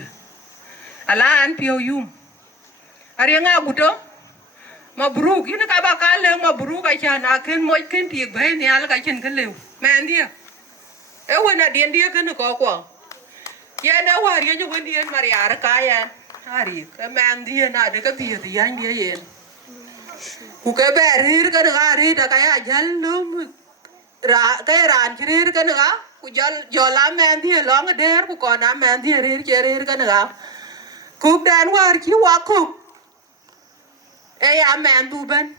ala an piao yum ari nga guto mabruk ina ka ba ka le mabruk ai cha na ken moi ken ti be ni ala ka chen kan le men dia e wona dien dia kan ko ya na wa ri nyu wen dien mari ara ka ya ari ka men dia na de ka ti ti yan dia yen ku ke be ri ka ga ri da ka ya jal lum ra ka ran ri ka ga ku jol la men dia long der ku ko na men dia ri ka ga cúp đàn qua chỉ qua cúp, ấy à mẹ tu bên,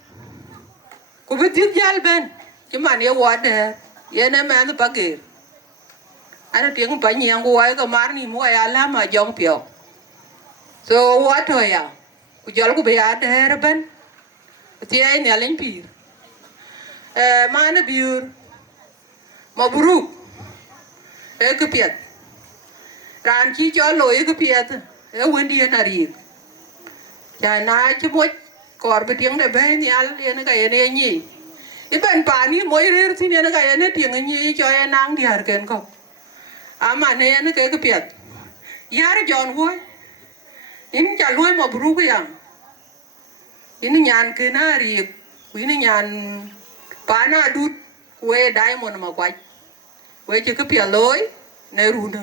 cúp biết tiếc giá bên, chứ mà nếu qua đây, vậy nên mẹ tu bắt kịp, anh tiếng phải nhiều qua cái mà ni mua ai làm mà giống piao, so qua thôi à, cúp giờ cúp bây giờ đây bên, thì ai nhà lên pir, mà nó biur, mà buru, cái piat, ran chỉ cho lối cái piat when dia narik jana chmoy kor betiang de ben yal ene ka ene nyi iban pani moy rer tin ene ka ene tiang nyi cho enang diar ken ko ama ne ene ke piat yar jon hoy in cha loy mo bru yang in nyan ke na ri in nyan pana dut we diamond ma kwai we che ke pia loy ne ru na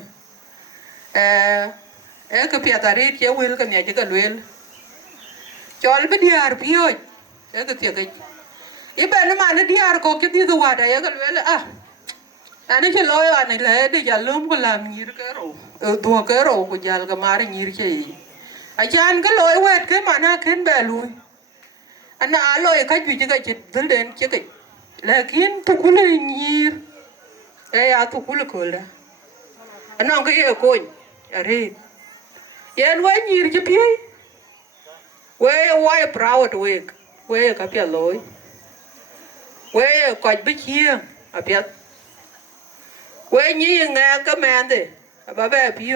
cái piat ari che wel cái này che cái wel chol be diar pioj cái tiệc cái iben ma ne diar ko ke di wa da cái wel anh che loy anh le de ja lum ko lam ngir ke ro do ke ro ko jal ga mar ngir che a chan cái loy wet ke ma na ken be lui anh a loy ka ju che cái dil den che cái lakin tu kul ngir ya tu kul ko la anh cái e ko ari yen we nyir chi pi we proud we ka pia loy we ko bi chieng a pia we nyi nga ka men de ba ba pi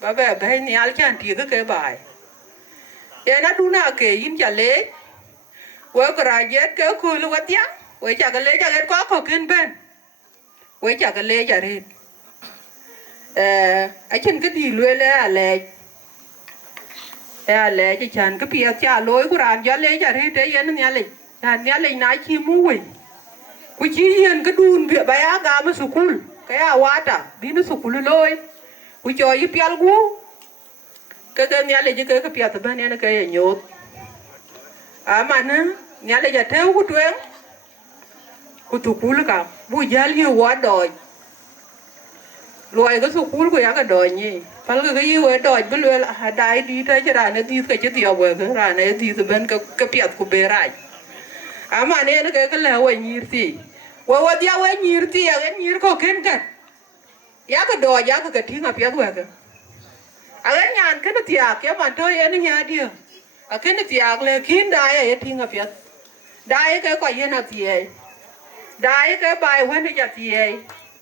ba ba ni al chan ti cái bài yen na du na ke yin cha le we ka ra jet ke ku lu wa tia we cha ka le cha get ko ken ben we cha ka le cha ri a chen cái di lue le lẽ chỉ chán cái bia chả lối của ran giờ lẽ chả thế đấy anh nhà lấy nãy chi mua cái chi hiền cái đun bia bay á gà mà sukul cái awat à đi nó sukul lôi cái cho ý pial gu cái nhà lấy cái bia tập bên này cái nhột mà nè nhà lấy chả theo cái chuyện cái sukul cả bây giờ liu quá đòi loài cái sukul của cái đòi nhỉ phải cái yêu đòi bên lối là đại đi tới cái này đi cái tiêu về cái này đi từ bên cái piat của bề rai mà này nó cái là quay nhir thì quay dia quay nhir thì cái nhir có kén cái ya cái đòi ya cái tiếng piat về cái nhàn cái nó tiạc cái mà thôi anh nhà đi cái nó tiạc là kín đại cái tiếng piat đại cái coi như là tiề đại cái bài quen cái tiề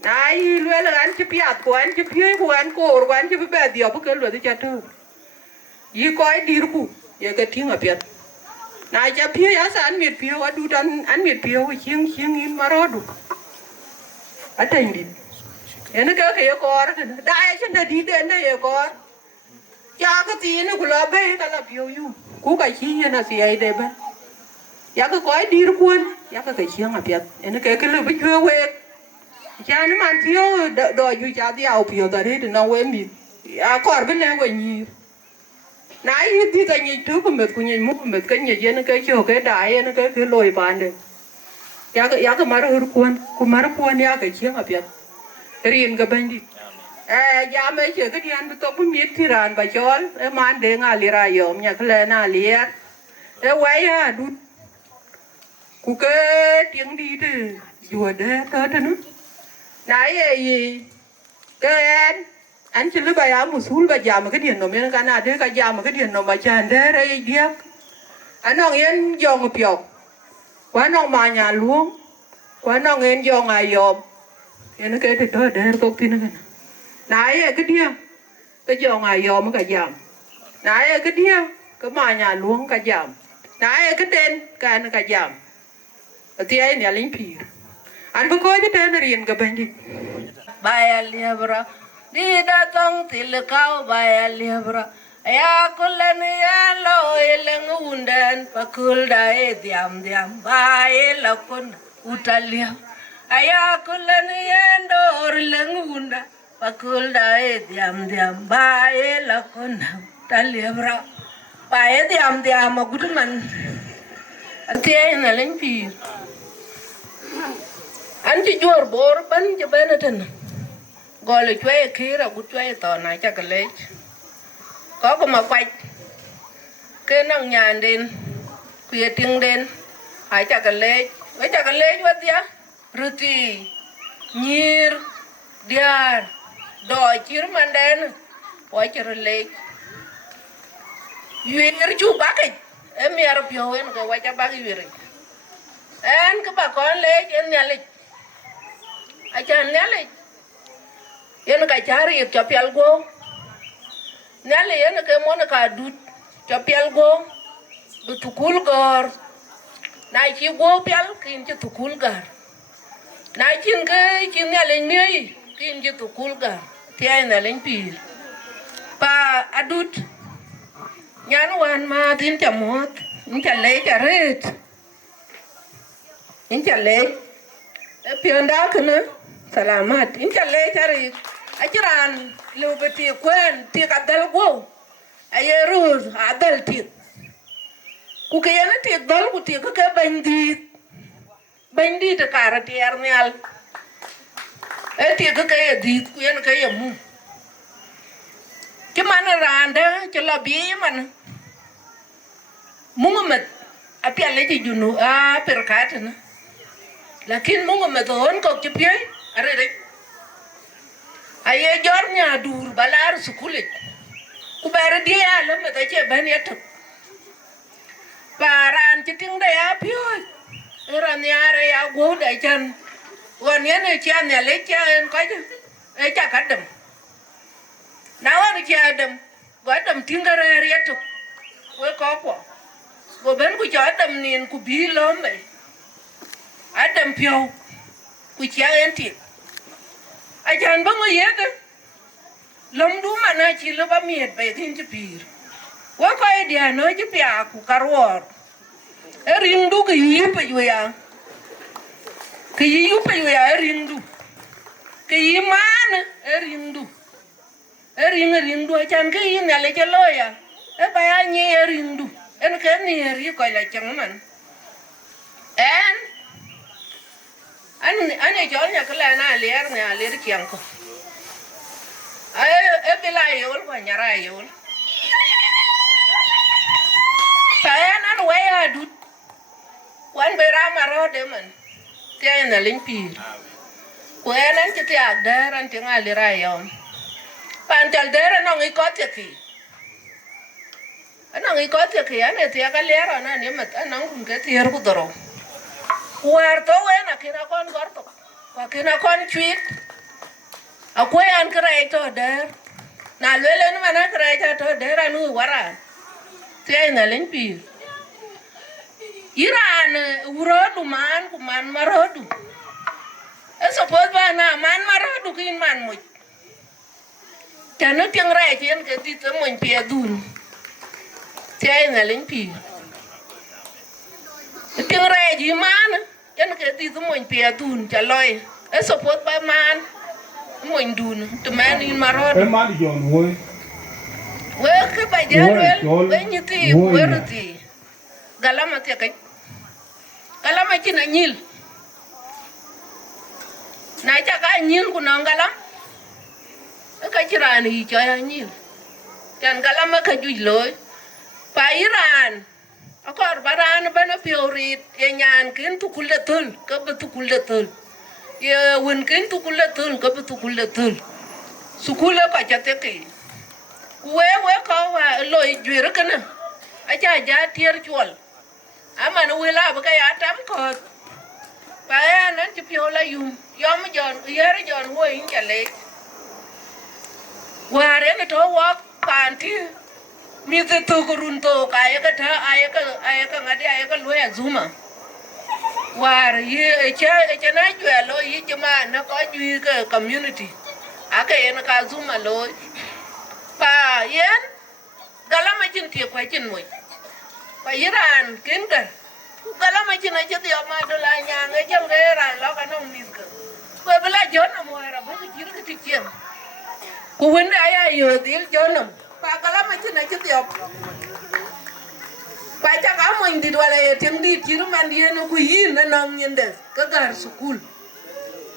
nãy lúa là anh chụp piat của anh chụp pioi của anh cổ của anh chụp bè diều bức cái lúa thì chặt thôi, ý coi đi ruku, ý cái tiếng ở piat, na cha pio ya sa an miet pio adu dan an miet pio chieng in marodu atendi ene ka ke kor da ya chen di de ne ye kor ya ka ti ne ku la be ka la pio yu ku ka chi na si ai de ba ya ka ko dir kun ya ka chieng a piat ene ke le bi chwe we cha ni man pio do yu cha di au pio da re na we mi ya kor be ne we ni na yi di ta ni tu ko met ku ni mu met ka ni ye ne ke cho ke da ye ne ke loi ban de ya ka mar hur kun ku mar kun ya ka chieng a piat rin ga bandi ya me che cái dian to bu mi tiran ba chol e man de nga li ra yom nya kle na li e wa ya du ku ke tiếng đi de yu de ta ta nu na ye yi ke an chi lu ba ya musul ba jam cái dian no me ka na de ka jam cái dian no ma chan de re dia anong yen yong piok kwa nong ma nya luong kwa nong yen yong ayom yen ke te to de ko tin na na ye cái dia cái yong ayom ka jam na ye cái dia cái ma nya luong ka jam na ye cái den ka na ka jam ti ai ne lin pi an bu ko te na rin ga ban di ba ya libra di da tong til kau ba ya libra ya kulan ya lo eleng undan pakul da e diam ba e la kun utalia aya kulan ya dor leng unda pakul da e diam ba e la kun utalia bra ba e diam gudman ati ai na len pi an ci jor bor ban je beneten gole chwe kira gu chwe to na cha kale có mà quay cái năng nhàn đến khuya tiếng đến hãy chả cần lấy quá tia rồi thì nhir điar đòi chiếu man đen quay chả lấy duyên chú bác ấy em mẹ rồi biểu em cái quay chả bác gì vậy em các bà con lấy em nhà lịch ai chả nhà lịch em cái chả riêng cho pialgo nale yana ke mona ka dut cho pial go du tukul gor na chi go pial kin chi tukul gar na chin ke chin nale nei kin chi tukul gar ti ai nale pil pa adut nyan wan ma tin cha mot in cha le cha ret in cha le e pionda kana salamat in cha le cha ret achiran lu beti kwen ti kadal go ayeruz adal ti ku ke yana ti dal ku ti ke bandi de karati arnyal e ti ke di ku yana ke yamu ke man randa ke labi man mungumet api ale ti junu a perkatna lakin mungumet on ko ti pi are aye jornya dur balar sukulit ku bare dia lo me ta che ban yato paran chiting da ya pyo ran yare ya go da chan won ye ne chan ne le chan ko e cha kadam na won cha dam go dam tingare yato we ko go ben ku cha dam nin ku bi lo me adam pyo ku cha enti ajan bango yede lom du mana chi lo ba miet be tin chi pir wa ko e dia no chi pia ku karwor e ring du ke yi pe yu ya e ring du ke yi man e ring du ajan ke yi na le che lo ya e ba ya ni e ring du en ke ni ri ko la chang man en anh chọn nhà cái là na ler kiang ko e bila yol ko nyara yol ta na we adut wan be ramaro de man te na limpi ko en ti ti agder an ti ngali ra yom pan tal der no ngi ko te ki ana ngi ko te ki ane ti ka lero na ni mat ana kun ke ti er ku doro Kuarto wena kina kon gorto, wa kina kon tweet. Akwe an krai to der, na lele nu mana krai to der anu wara. Tiai na len pi. Iran urodu man ku man marodu. Suppose ba na man marodu kin man mo. Tanu tiang rai tiang ke ti mo pia dun. Tiai na len pi. Tiang rai ji man yan ke ti mo pia dun cha loy. Suppose ba man mo dun to man in marodu. Man John Woy. Well, ke ba jadwel when you ti werti. Galama te kai. Galama china nyil. Na cha ka nyil ku na galam. Ka chirani cho ya nyil. Tan galama ka juj loy. Pa Iran. Akor baran bana piorit ye nyan kin tu kulatul ka betu kulatul. Ye won kin tu kulatul ka betu kulatul. Sukula ka chate kai. We ka wa loy jwere kana. Acha ja tier chwal. Ama no wila ba ya tam ko. Pa nan ti piola yum. Yom jon yere jon wo in jale. Ware ne to wa panti. Mi te to kurun to kaya ka tha ayaka ngadi ayaka lo ya zuma. War ye echa na jwe lo yi jama na ko jwi ka community. Aka yen ka zuma lo. Pa yen galama chin ti kwa chin moy. Pa Iran kinga. Galama chin a chati ma do la nyanga jam ga Iran lo ka nong mis ka. Ko bela jona mo era ba ki ru ki chen. Ku wende aya yo dil jonam. Pa galama chin a chati pa cha ga mo indi wala ye tem di tiru man di no ku yin na nong nyende ka gar sukul.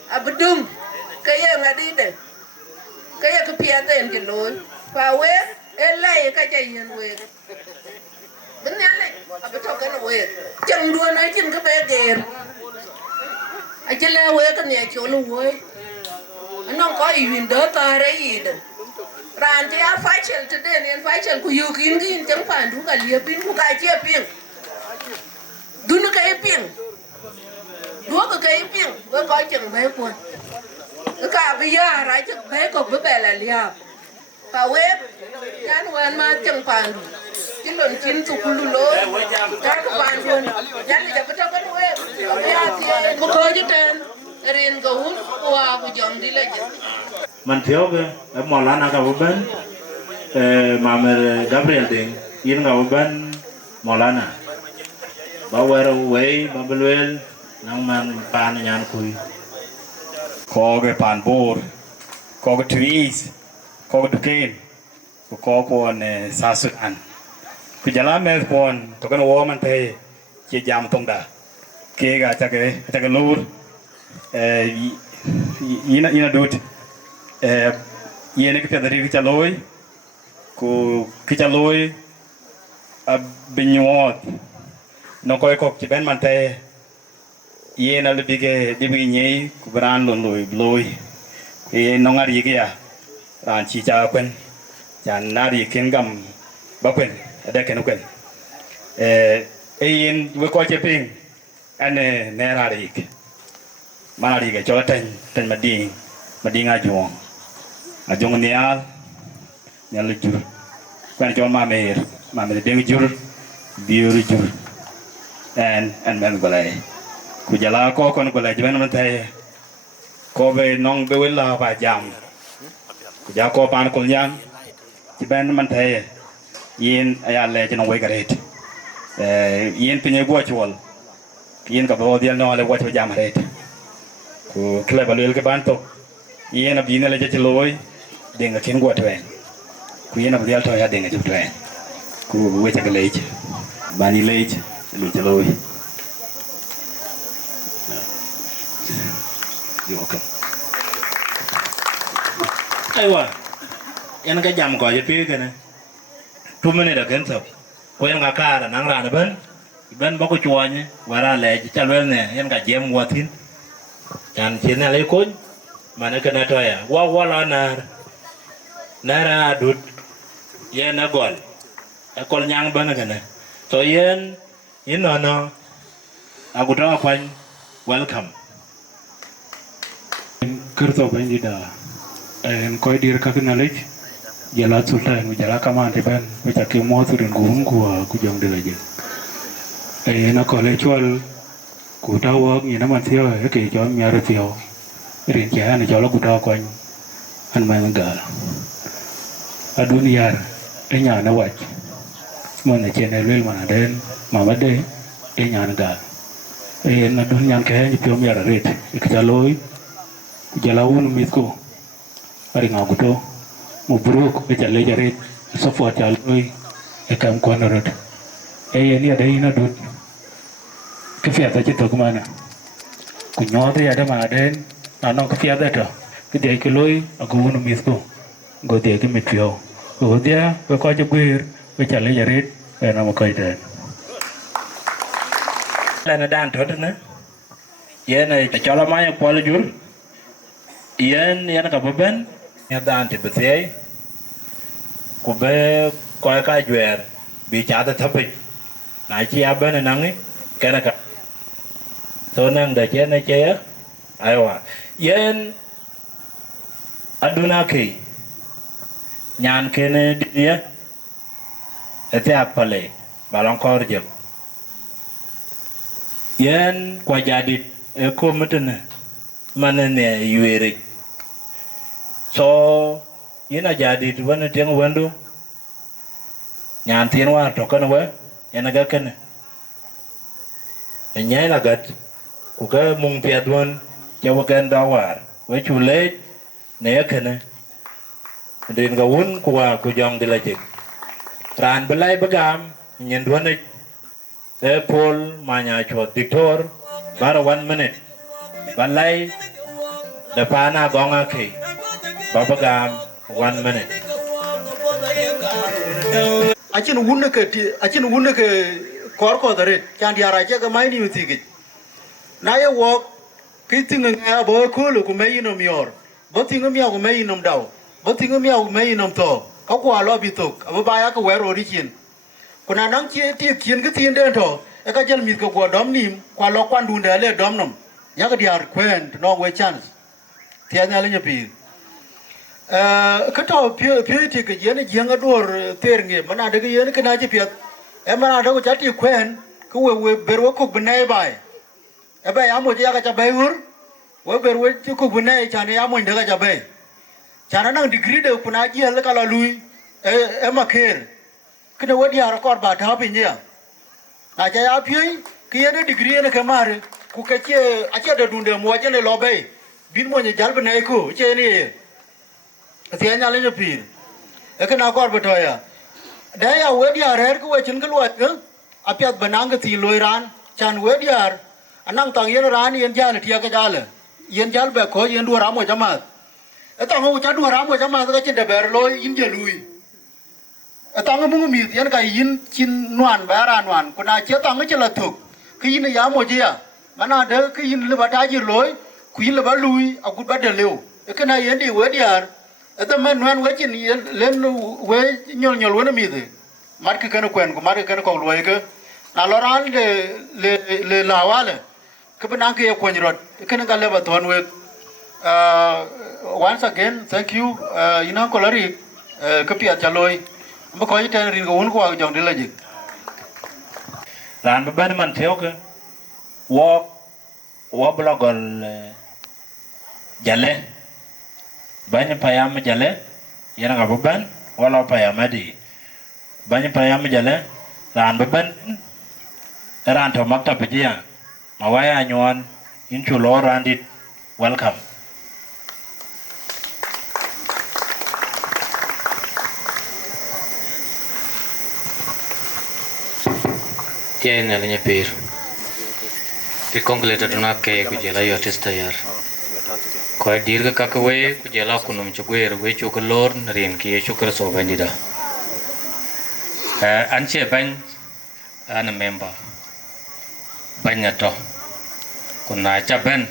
Abdum ka ye ngadi de. Ka ye ka piata en ki loy. Pa we elai ka cha yen we. Benale abeto kan we. Chang duo na chin ka be ger. A chele we ka ne cholo we. Anong ko yin do ta re yin. Ran ti a fa chel te den en fa chel ku yu kin kin chang pan du ka lie pin ku ka che pin. Du no ka e pin. Du ka e pin. We ko chang be ko. Ka bi ya ra chang be ko be la lia. Pa we yan wan ma chang pan. Chin don chin tu kulu lo. Ta ka pan don. Yan ja beto kan we. Ya ti ko ko jiten. Rin go hun wa ku jong di la je. Man thiếu ke Maulana ka uban Mamer Gabriel ding yin ka uban Maulana ba wero we babelwel nang man pan nyan kui có cái bàn bor có cái trees có cái duken có con sa sut an cứ jala me con to kan wo man pe che jam tong da ke ga ta cái lur ina dut yene ke pedari ke chaloi ku ke chaloi a binyot no koy kok ci ben man tay yena le bige dibi nyei ku bran lon loi e no ngari ke ya ran chi cha kwen chan nari ken gam ba kwen da ken kwen yen we ko che ping ane ne ra ri ke mana ri ke cho ten ma ding a juong ajong nial nyal jur kwan jol mamer deng jur biur jur and men balai ku jala ko kon balai jben man tay ko be nong be wela ba jam ku ja ko pan ko nyang jben man tay yin aya le jeno we garet yin pinye go chwol yin ka bo dial no le wo jam ret ku kle balel ke ban to yin abine le je loy denga ken go twen ku yena bdial to ya denga twen ku we ta galeje bani leje lu jaloy yo okay aiwa yan ka jam ko je pi ke na tu mene da ken so ko yan ka kara nang ra na ben ba ko chuanye wara le cha lwel ne yan ka jem watin chan chin na le kun mana kana to ya wa la nara dut yen agol akol nyang bana kana so yen no agutra kwan welcome kerto banji da en koy dir ka knalej jala sultan jala kamante ban ko takke mo turin gun ko ku jong de la je nó có lẽ cho cụ tao như nó mà theo cái kỳ cho nhà rồi theo riêng trẻ này cho nó cụ tao quanh anh mang gà ở dunia ở nhà nó vậy mà này trên này lên mà đến mà mất đấy ở nhà nó gà nó dunia cái như theo nhà rồi cái cha lối cha lau nó mít cô ở ngõ cụ tao một bữa cái cha lấy rồi support cha lối cái cảm quan rồi ini ada ini dud kefiat aja tu kemana kunyol tu ada mana nong kefiat ada tu dia keloi aku guna misku go dia ke mitfio go dia go kau jebir go cale jarit nama kau itu là đàn thôi đó yên này cho là mai qua là jul yên yên cả bên yên đàn thì bớt thế cô bé coi cái chuyện bị trả tới thấp ấy nãy chia bên này nắng ấy cái này cả tôi năng để chế này chế ai hòa yên adunaki nhàn kia này đi á thế apa lệ balong kor jeb yên qua jadi cô mất này mana nè yuerik so yên là jadi tu vẫn tiếng vẫn du nhàn tiền hoa trọc cái nào yana ga kana nyai la gat ku ka mung pia don chawa kan dawar we chule ne kana den ga won ku wa ku jong de la jik ran belai bagam nyen don ne e pol manya chot victor bara 1 minute balai da pana gonga ke babagam 1 minute achin wunne ke kor dare kan dia raja ke mai ni utigi na ye wok kitinga nga bo ko lu ku mai no mior bo tinga mi ku mai no daw bo tinga mi ku mai no to ka kwa lo bituk aba ba ya ka wero ri kin kuna nang chi ti kin ke tin den to e ka jel mi ko go dom nim kwa lo kwan dun de le dom nom ya ka dia kwen no we chance tia nya le nyapi cái trò phía thì cái gì nó đuổi tiền nghiệp mà nào được cái gì cái này chỉ biết em mà nào đâu có giá trị quen cứ về về beri cục bên này bài em bây giờ một cái cái bài hur về beri cục bên này cho nên em muốn được cái bài cho nên năng degree được cũng ai là cái là lui em mà khéo cái này đi học còn bà tháo bên nhỉ à cho em phía cái gì degree nó cái mà cũng cái gì được đun được mua cho nên lo bài bin mua nhà giáo bên này cũng chơi này thì anh lấy cho pin, cái nào còn bớt thôi à, đấy à quét nhà hết cái quét chân cái luật nữa, áp đặt bên anh cái tiền lôi ran, chan quét nhà, anh đang tăng yên ran yên giá là thiệt cái giá là, yên giá bè khó yên đua rắm một trăm mát, tăng không chả đua rắm một trăm mát cái chân đẹp bè lôi yên giờ lùi, tăng cái mông mịt yên cái yên chín noan bè ran noan, còn ai chế tăng cái chân là thực, cái yên này giá một gì à, mà nào đấy cái yên là bắt trái gì lôi, cái yên là bắt lùi, à cũng bắt được liều, cái này yên đi quét nhà itu manuan wajin len we nyol wena mide mar ke kana kwen ko mar ke kana ko loy ke na loran le lawale ke benang ke ko nyrot kana gale ba ton we once again thank you ina ko lari ke pia chaloy ba ko iten rin ko un ko jong de lajik ran ban man theo ke wo blogol jale banyak payam jale yana ga beban wala payam di banyak payam jale ran beban ran to maktab pejiya mawaya nyuan inchulo ran dit welcome tiene la niña pir que concleta dona ke ku jela yo testa yar ko dirga kakwe ku jela kunum chugwer we chukolor rin ki chukra so bandida anche ban an member banyato kuna chaben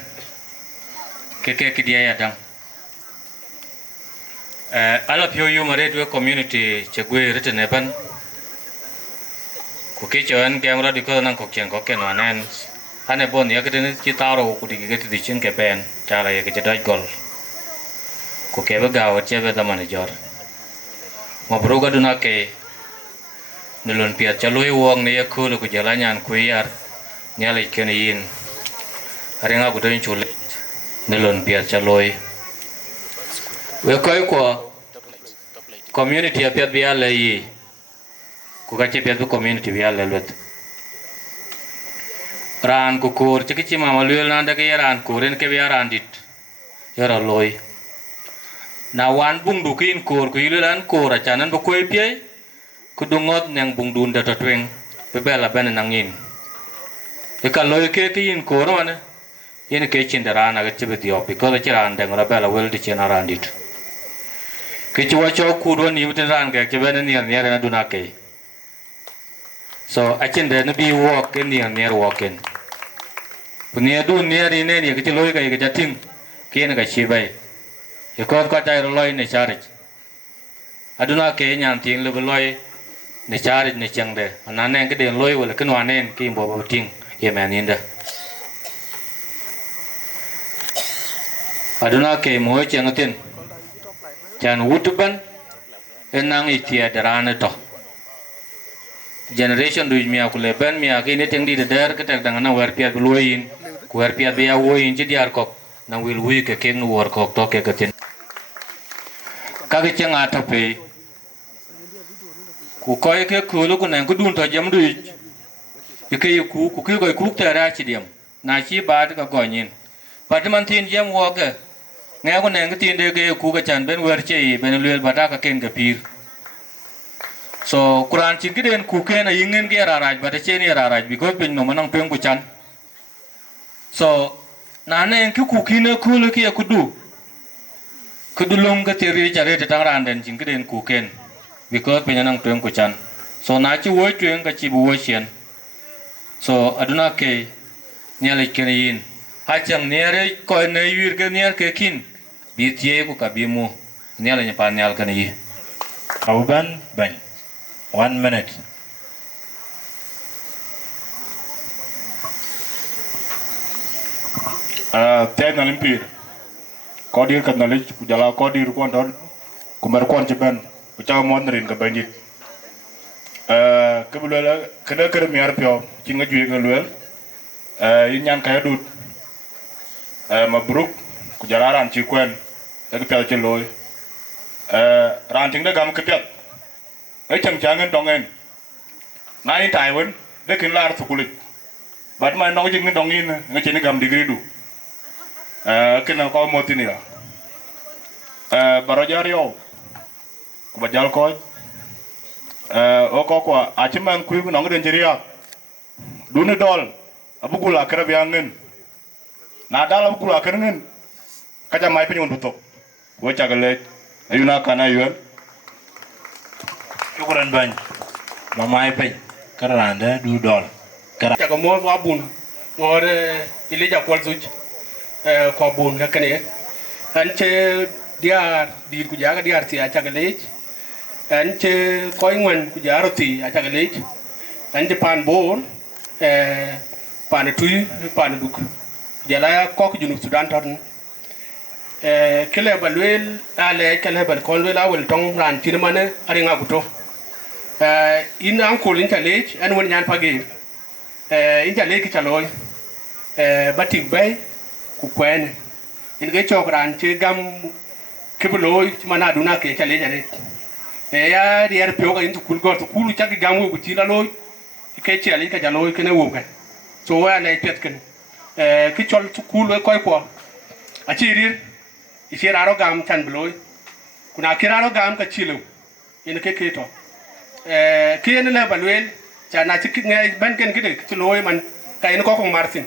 ke dia ya dang ala pyo yu mare dwe community chugwer tene ban ku ke chan camera diko nang ko chen ko ken wanen ane bon ya kete ni kitaro ku di kete di chen ke pen cara ya ke dai gol ku ke ba gawa che ba da manager mo broga duna ke nelon piat chaloi wong ne yakulu ku jala nyan kuyar nyale kene yin arenga ku doin chule nelon piat chaloi we koy ko community apiat biale yi ku ka piat bu community biale lot ran ku kur chiki mama luel nanda ke ran kuren ke biaran dit yara loy na wan bung dukin kur ku ilulan kur achanan bu koy piai ku dungot nang bung dun da tatweng be bela ben nangin e ka loy ke kin kur wana yen ke chin darana ga chibe dio because the chiran dang ra bela wel di chena randit ke chwa cho kur ni utin ran ga ke ben ni na duna ke so achin de na bi walk in near walking punya du near ini ni ke loy ga ke jating ke na ga chibai e ko ka tai loy ne charge aduna ke nyan ting le loy ne charge ne chang de anane ke de loy wala ke nwanen ki bo bo ting ye man inda aduna ke mo chang tin chan wutuban enang itia darana to generation du mi akule ben mi akini ting di der ke tak dangana wer piat loyin ku wer piat be awoyin ji diar kok nang wil wi ke ken wor kok to ke tin ka ke chang atape ku koy ke kulu ku nang ku dun to jam du ke ku ku ta ra chi diam na chi ba ka go nyin pa man tin jam wo ke nghe con này cái tiền đề cái cú cái chăn bên ngoài chơi bên luyện bắt ra cái kênh cái pir so Quran chính cái đền cú cái này ingin cái ra raj bắt chơi này ra raj because bên nó mang tiếng của chăn so nãy này cái cú kia nó cool cái kudu lom cái tiền đi chare thì tăng ran đền chính cái đền cú kênh because bên nó mang tiếng của chăn so nãy chú vui chuyện cái chỉ vui chuyện so aduna cái nhà lịch cái này hai chàng nere coi này wir cái nere cái kin bi tie ku ka bi mu ne la nyapa nyal kan yi Auban ban 1 minute te na limpir ko dir kan knowledge ku jala ko dir ko don ku mer kon ci ben ku ca mon rin ka bandit ke bu la kena keur mi ar pio ci nga juye nga luel yi ñaan kay dut mabruk ku jala ran ci kwen ke pio ci loy ran ting da gam ke pio ai chang changen dongen nai tai won de kin lar su kulit bat mai no jing dongin nga ci ni gam degree du kena ko motini la barajario ku bajal ko o ko ko achiman ku no ngden jiria duni dol abugula kra biangen na dal abugula krengen kaja mai penyun butok wo chagale ayuna kana yuen Syukuran ban mamai pe karanda du dol kara jaga mo wabun ngore ilija kwal suj ko bun ka kane anche diar dir ku jaga diar ti acha galej anche koy ngwen ku jaro ti acha galej anche pan bor pan tuy pan duk jala ko ku junu Sudan ton kele balwel ale kele bal kolwel awel tong ran tirmane ari ngaguto in ankol in challenge an won nyan page in challenge chaloy batik bay ku kwen in ge chokran che gam kibuloy mana duna ke chale jare ya diar pioga in kul go to kulu chagi gamu ku tila loy ke chale ka jaloy kene wo ga so wa le pet ken ki chol tu kulu koy ko a chirir isira ro gam chan bloy kuna kiraro gam ka chilo in ke to kien le balwel chana tik nge ban ken kide ti loy man kay ko ko martin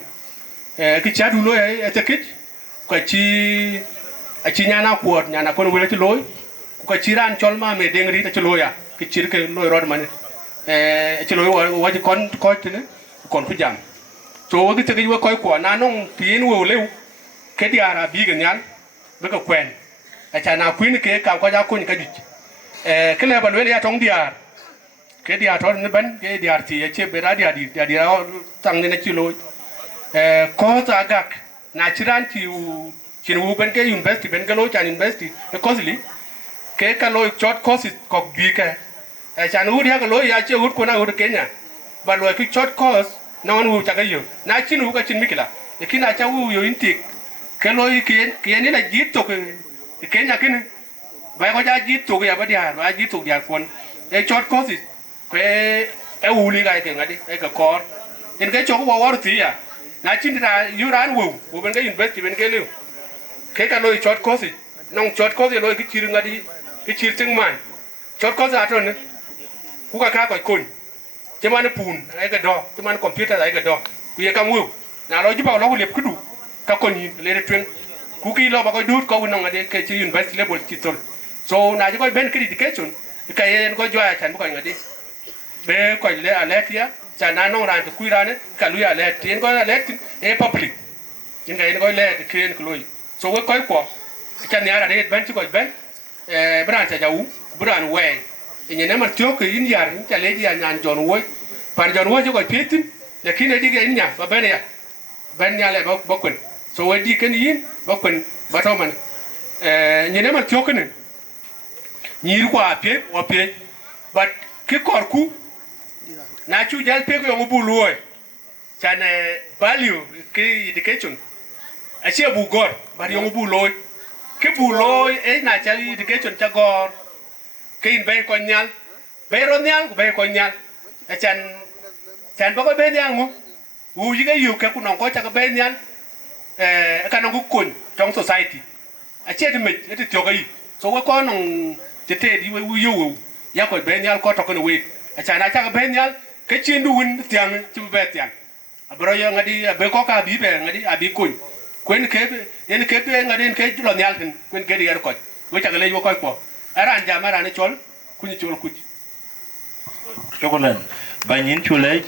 ki chadu loy e tekit ko ci nyana kuot nyana kon wele ci loy ko ciran cholma me dengri ta ci loya ki cir ke loy rod man ci loy waji kon ko tine kon fu jam so wagi tegi wa koy ko na non pin wo lew ke diara bi ga nyal be ko kwen a cha na kuin ke ka ko ja kun ka dit ke le bal wele ya tong diar ke diar ton ne ban ke diar ti e che be ra diar di diar tang ne ci loy ko ta gak na ciran ti chin wu ben ke university ben ke lo chan university e cosly ke ka lo chot courses ko bi ke chan ud ya ka lo ya che ud ko na ud Kenya ba lo ki short course na on u cha ka yo na chin u ka chin mikila lekin a cha u yo intik ke lo ki ni na jit to ke Kenya kin ba ko ja jit to ya ba dia ba jit to dia kon e short course ko e u li ga ke ngadi e ka kor en ke cho ko wa ti ya na chin ra yu ran wo ben ga university ben ke lu ke ka lo short course nong short course lo ki chir ngadi ki chir ting man short course aton ne ku ka ko kun che man pun ai ga do che man computer ai ga do ku ye kam wu na lo ji ba lo lep ku du ka ko ni le twen ku ki lo ba ko dut ko nong ade ke chi university level chi tol so na ji ko ben ki education ka ye ko jo ya chan ko ngadi be ko le aletia cha na nong ran ku ran ka lu ya le tin ko le e public in ga en ko le kien ku lo so we ko cha ne ara de ben chi ko ben bran cha jau bran we in ne mar tyo ke in yar in cha le ya nyan jon wo pan jon wo ko pitin lakini e dige in nya ba ben ya ben ya le ba kun so we di ken yin ba kun ba to man ni ne mar tyo ke ne ni ru kwa pe o pe but ki kor ku na chu jal pe ko bu lo cha ne value ki education a che bu gor ba yo bu lo cái bù lôi ấy là cha đi cái chuyện cha gor cái in bay con nhal bay ron nhal của bay con nhal chan chan bao cái bay nhal mu u gì cái yêu cái cũng nòng có cha cái bay nhal cái nòng cũng cuốn trong society chết thì mình cái tiêu cái số cái con nòng chết thì u yêu ya cái bay nhal có trong cái nuôi chan cha cái bay nhal cái chuyện đuôn tiền chứ bay tiền bây giờ ngay đi bay có cả bí bay ngay đi bí cuốn quên cái yen ke pe ngaden ke lo nyal tin quên ke diar ko we ta le wo ko ko aran jama ran chol kuni chol kuch chokolen banyin chule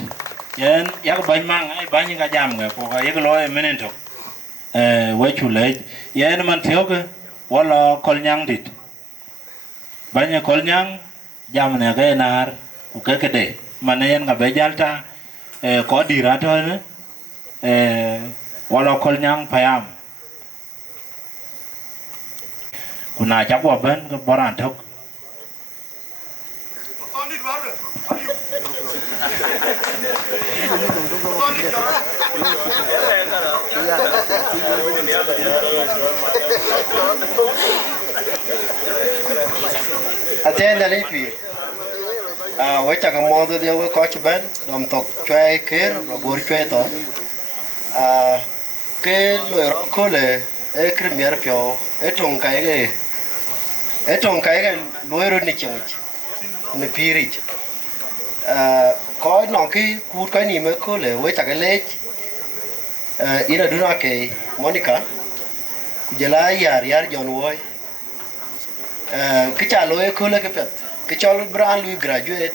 yen yak ban mang ai ban ga jam ga ko ga yek lo menen tok we chule yen man thioke wala kol nyang dit banya kol nyang jam ne ga nar ku ke de man yen ga be jalta ko dira to ne wala kol nyang payam kuna chắc qua bên cái bỏ ăn thóc Atenda lấy phi với chắc cái món tôi đều có cho bên làm tóc choai kia rồi bồi choai to cái lối khó lệ cái miếng phiếu cái trồng cái lối rồi này chẳng này phi rich có nòng cái cút cái này mới khó lệ với chắc cái lết ina duna cái Monica giờ lại yar John Boy cái trả lối khó lệ cái phật cái cho lúc brand lui graduate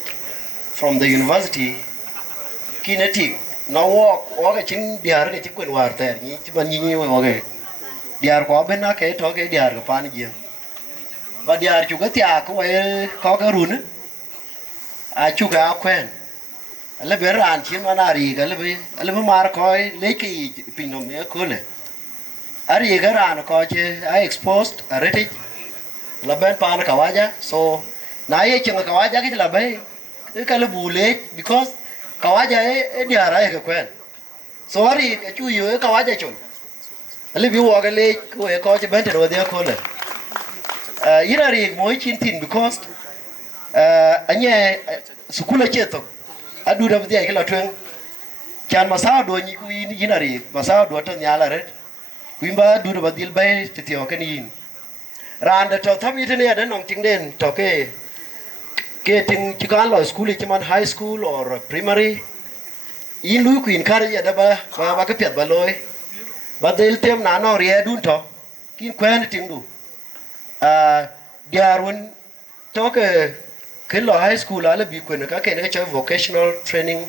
from the university kinetic nó walk cái chính diar cái chính quyền war ter ni chỉ ban ni okay diar có bên nó cái đó cái diar cái pan gì và diar chủ cái tia có cái run chủ cái quen là bây giờ anh chỉ mà nari cái là bây mar coi lấy cái pin nó mới có lẽ ari cái ran coi chứ I exposed already là bên pan kawaja so nãy chừng kawaja cái là bây cái là bule because kawaja ấy diar ấy cái quen so ari cái chủ yếu cái kawaja chun ali bi wa gale ko e ko che bente do dia ko le irari mo chin tin because anye sukula cheto adu da dia kala twen chan masa do ni ku inari masa do ta nyala ret ku imba du do dil bay te tio ken yin ran da to tham yitene da nong ting den to ke ting chi kan lo school chi man high school or primary in lu ku in kar ya da ba ka pet ba loy but they'll tell na no ria dun to kin kwen ting du diar won to ke lo high school ala bi kwen ka ke ne cha vocational training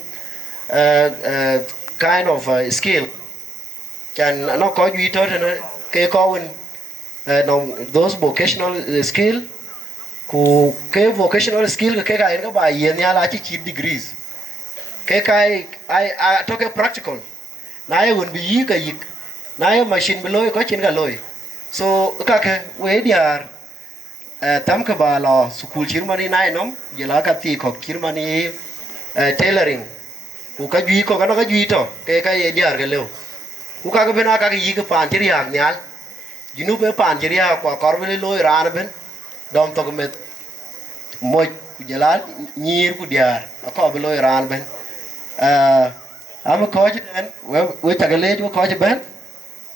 kind of skill can no ko ju to ne ke ko won no those vocational skill ku ke vocational skill ke ka en ka ba yen ya la chi degrees ke kai I to ke practical na ye won bi yi ka yi na machine below có trên cả lồi so các cái với diar tam ka ba lo school chirmani nai nom jela ka ti ko chirmani tailoring ku ka jui ko ka no ka jui to ke ka ye diar ke leo ku ka bena ka yi ka pan chiri hak nyal jinu be pan chiri ha ko korbele lo ran ben dom to met moj jela nyir ku diar ko be lo ran ben am ko den we ta gele ko ben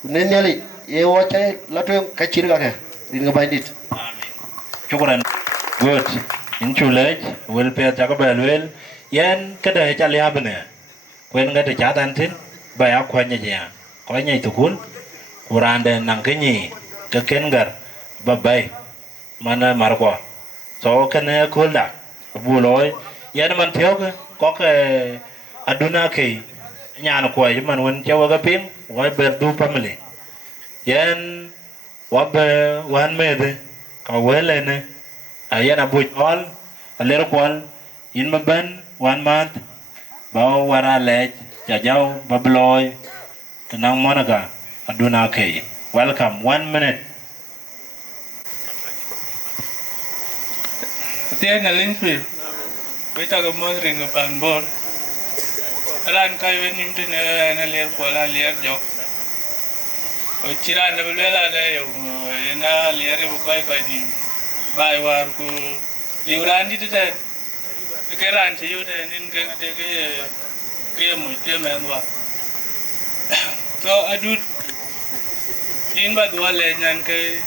ne nyali ye wo che la to ka chiri ka ke rin ga bandit Chukran. Good. In chulej, will pay Jacobel will. Yen kada chalia bene. When get a chat antin, by a quanya. Quanya to cool. Uranda nankini. Kakengar. Babai. Mana marqua. So can I call that? Buloy. Yen man pioga. Cock a adunaki. Yan quay man when Jawagaping. Why berdu family. Yen Wabbe one made. Kawelene, ayana buj all, a little qual, in my ben, 1 month, bow where I led, Jajao, Babloy, the Nang Monaga, Aduna K. Welcome, 1 minute. Tiyan na Linfield, kita ka mo rin ng panbor. Alam kayo yung tinalier ko ala lier jok. O chiran na belela na yung na lier yung kay ni bayar ko liuran di tu keran siyo nin ke mo ke menwa. So adut in ba dua le nyan ke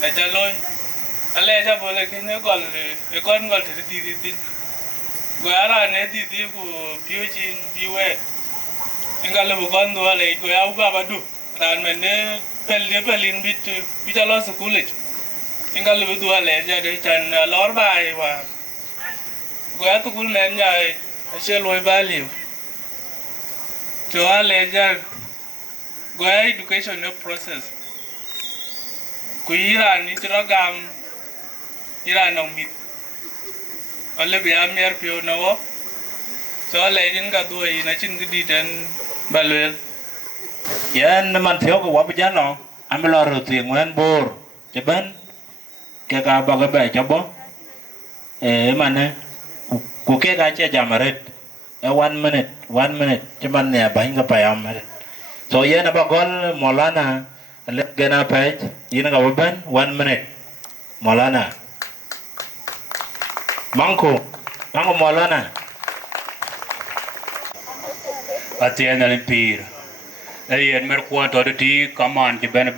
aja loy ale aja boleh kene gol ekon gol di tin guara ne di ku piuchin piwe engal bu kon dua le ko ya uga badu ran mene pelin bit lo school engal bu dua le ja de chan lor bai wa guya tu kul nen ja she loy bali to ale ja guya education process ku iran ni tragam Iran nong mit, alle biar mer pio nawo, so legend ka dua ini cint di dan balwel. Yan naman tiyo ko wapajan no, ambil roti nguen bor, ceban, kaya baga bay coba, mana, kuke kaca jamaret, 1 minute, cuman ya bahin ka payam. So yan apa gol molana, let gana page, ini ka wapan 1 minute, molana. Mangko Molana. Atiyan na limpir. Ayan merkuan to di kaman ki ben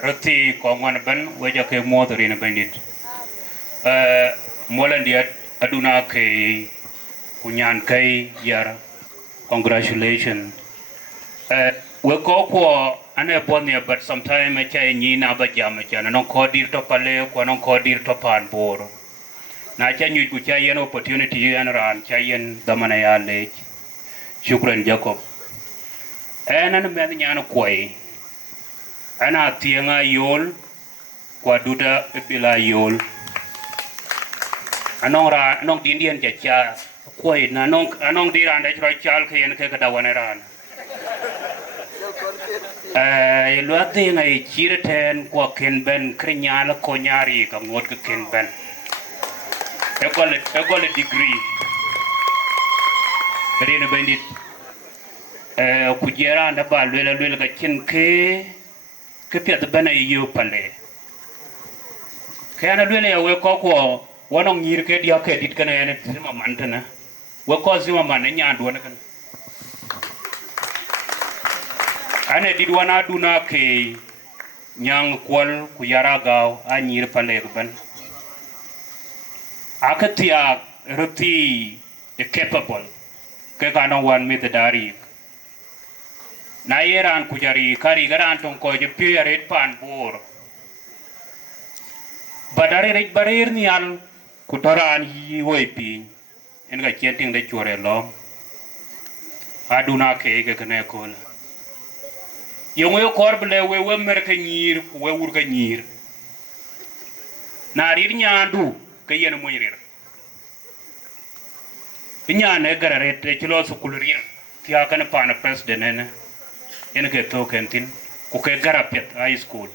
roti kongan ben waja ke motor ina bandit. Molan dia aduna ke kunyan kai yara. Congratulations. We ko ane ponya but sometime e chai ni na ba jam chana non ko dir to pale ko non ko dir to pan bor. Na cha nyu ku cha yen opportunity yan ran cha yen damana ya le shukran Jacob ana na me nyana koi ana tianga yol kwa duda bila yol anong dindian cha cha koi na anong diran da chro chal ke yen ke ka dawana ran luati ngai chireten kwa ken ben krinyala ko nyari ka ngot ka ken ben Equal degree. Rene bandit. Kujera anda ba lwela ka chen ke piat bana yo pale. Kaya lwela ya we ko wanong nyir ke dia ke dit kana ene sima mantana. We ko sima man nya duana kan. Ane didwana duna ke nyang kwal kuyara gaw a nyir pale ban. Akatia roti capable ke kana wan metadari na yeran kujari kari garan tong ko je piret pan bor badare rek barir ni al kutoran yi woipi en ga chenting de chore lo aduna ke kene kol yongo korble we mer ke nyir we wur ke nyir na rir nyandu ke yen moyirir inyane garare te chilo sukulurin kya kan pan president ene en ke to kentin ku ke garapet high school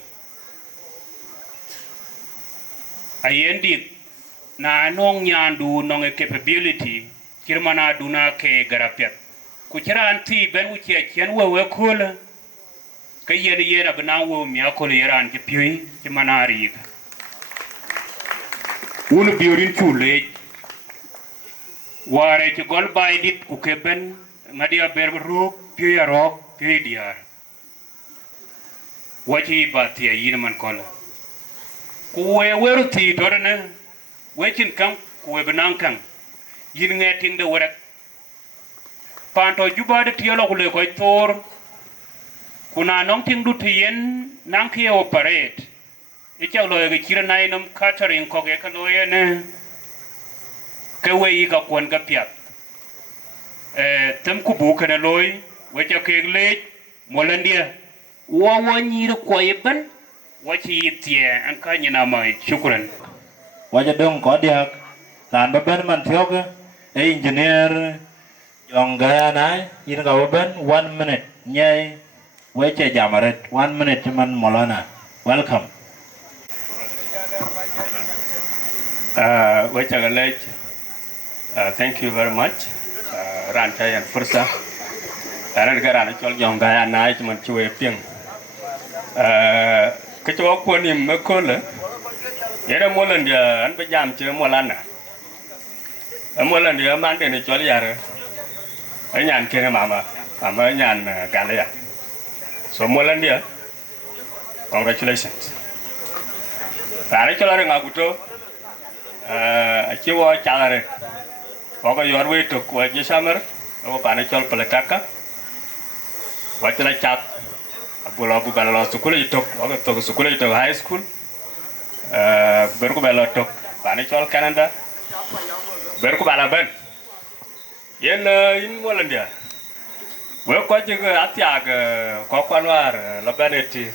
ayendi na nong nyandu nong capability kirmana duna ke garapet ku kira anti ben wuce ken wewe kola ka yena bana wo mi akole yaran ki piyi ki manari wonu biorin chule ware ki gol baydit ku keben ngadia berro piyi ro piyi diar wachi batia yinman kola kuwe weruti dorne wechin kam kuwe benang kam yin ngeting de warak panto jubade tielo kule koy tor kuna nong ting du tien nang ki operate icha lo ge kira nai nom catering ko ge ka lo ne ke we ga kon ga piat tem ku bu kana loy wecha ke le molandia wa nyir ko yeben wachi tie an ka nyina mai shukran waja dong ko dia lan baben man thioga engineer yonga na yin ga baben 1 minute nyai weche jamaret 1 minute man molana welcome weche galej thank you very much ran tayan fursa ran garana chol yonga na man chwe pieng cái chỗ quân niệm mới có lẽ vậy đó mỗi lần thì anh phải giảm chứ mỗi lần mỗi lần thì anh bán tiền thì cho đi rồi ở nhà kia mà ở nhà cả đấy so mỗi lần đi congratulations và đấy cho là ngọc của tôi chỉ có trả rồi có cái giọt về tục của chị Summer có bạn cho peletaka và cho là chặt Abu bala sekolah itu, waktu sekolah itu high school, baru bala tok, pani col Canada, baru bala ben, in Malaysia, kau juga hati kau kanwar, leban itu,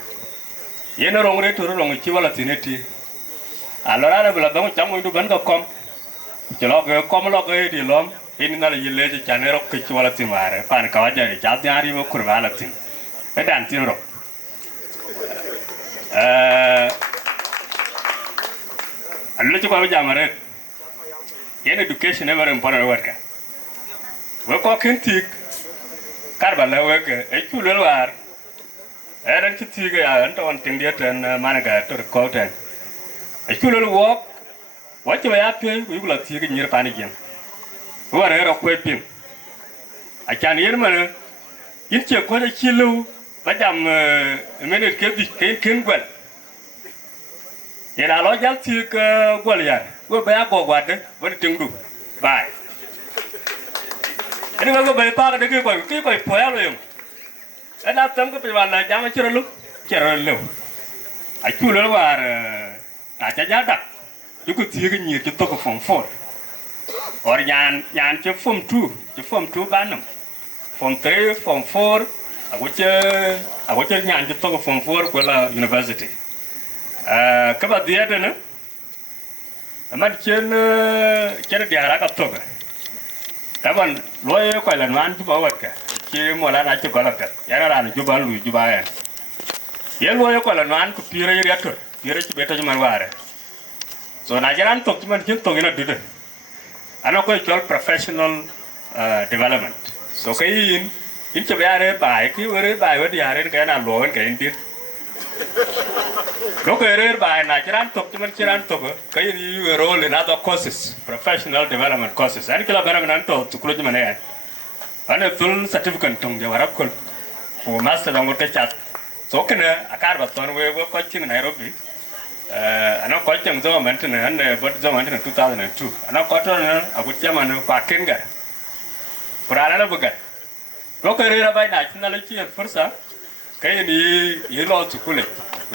orang itu orang ciwala tineti, alora bala bangun camu itu ban kom, celok kom lok di lom, ini nala yile jangan ke ciwala timare, pan kau aja, jadi hari mau kurban tim. Dan tiro allo ci ko jamare yen education is very important work we ko kentik karbala wek e chulo war eren ci tiga ya anto on tindia ten managa to ko ten e chulo wok wachi ba ya pe wi gula tiga nyir pani gem wara ro ko pim a chan yer mana yin che ko da chilo Macam minit ken gwal. Yen alo jal ti ke gwal ya. Go ba go gwad de, won tingdu. Bai. Ini go ba pa de ko poya lo yum. Ana tam ko pe wala jama chiro lu. A chulo war ta cha ja dak. Yu ko ti ke nyir ci to ko fom for. Or yan ci fom 2 banam. Fom 3, fom 4 aku cek nyanyi tu ke form 4 kuala university. Keba dia tu na, amat cina dia harap tu ke. Tapi loye kuala nuan tu bawa ke, cina mula nak tu kuala ke. Yang ada jual lu jual ya. Yang loye kuala nuan ku pira dia tu, pira tu betul cuma wara. So najaran tu cuma cina tu ina dulu. Anak aku jual professional development. So kain in coba bài cái bài với dia cái nào luôn cái in tiết lúc cái bài này chỉ ăn tục chứ mình chỉ ăn tục cái ini role in other courses professional development courses anh kalau barang nanti tu kulo cuma ni anh full certificate tung dia warap kul oh master dong cái chat so kena akar baton we coaching Nairobi anak coaching zaman tu ni anh buat zaman tu 2002 anak coaching aku zaman pakai kan pernah bukan Lo kerja apa nak? Cina lagi yang firsa, kayak ni, ini lo sekolah,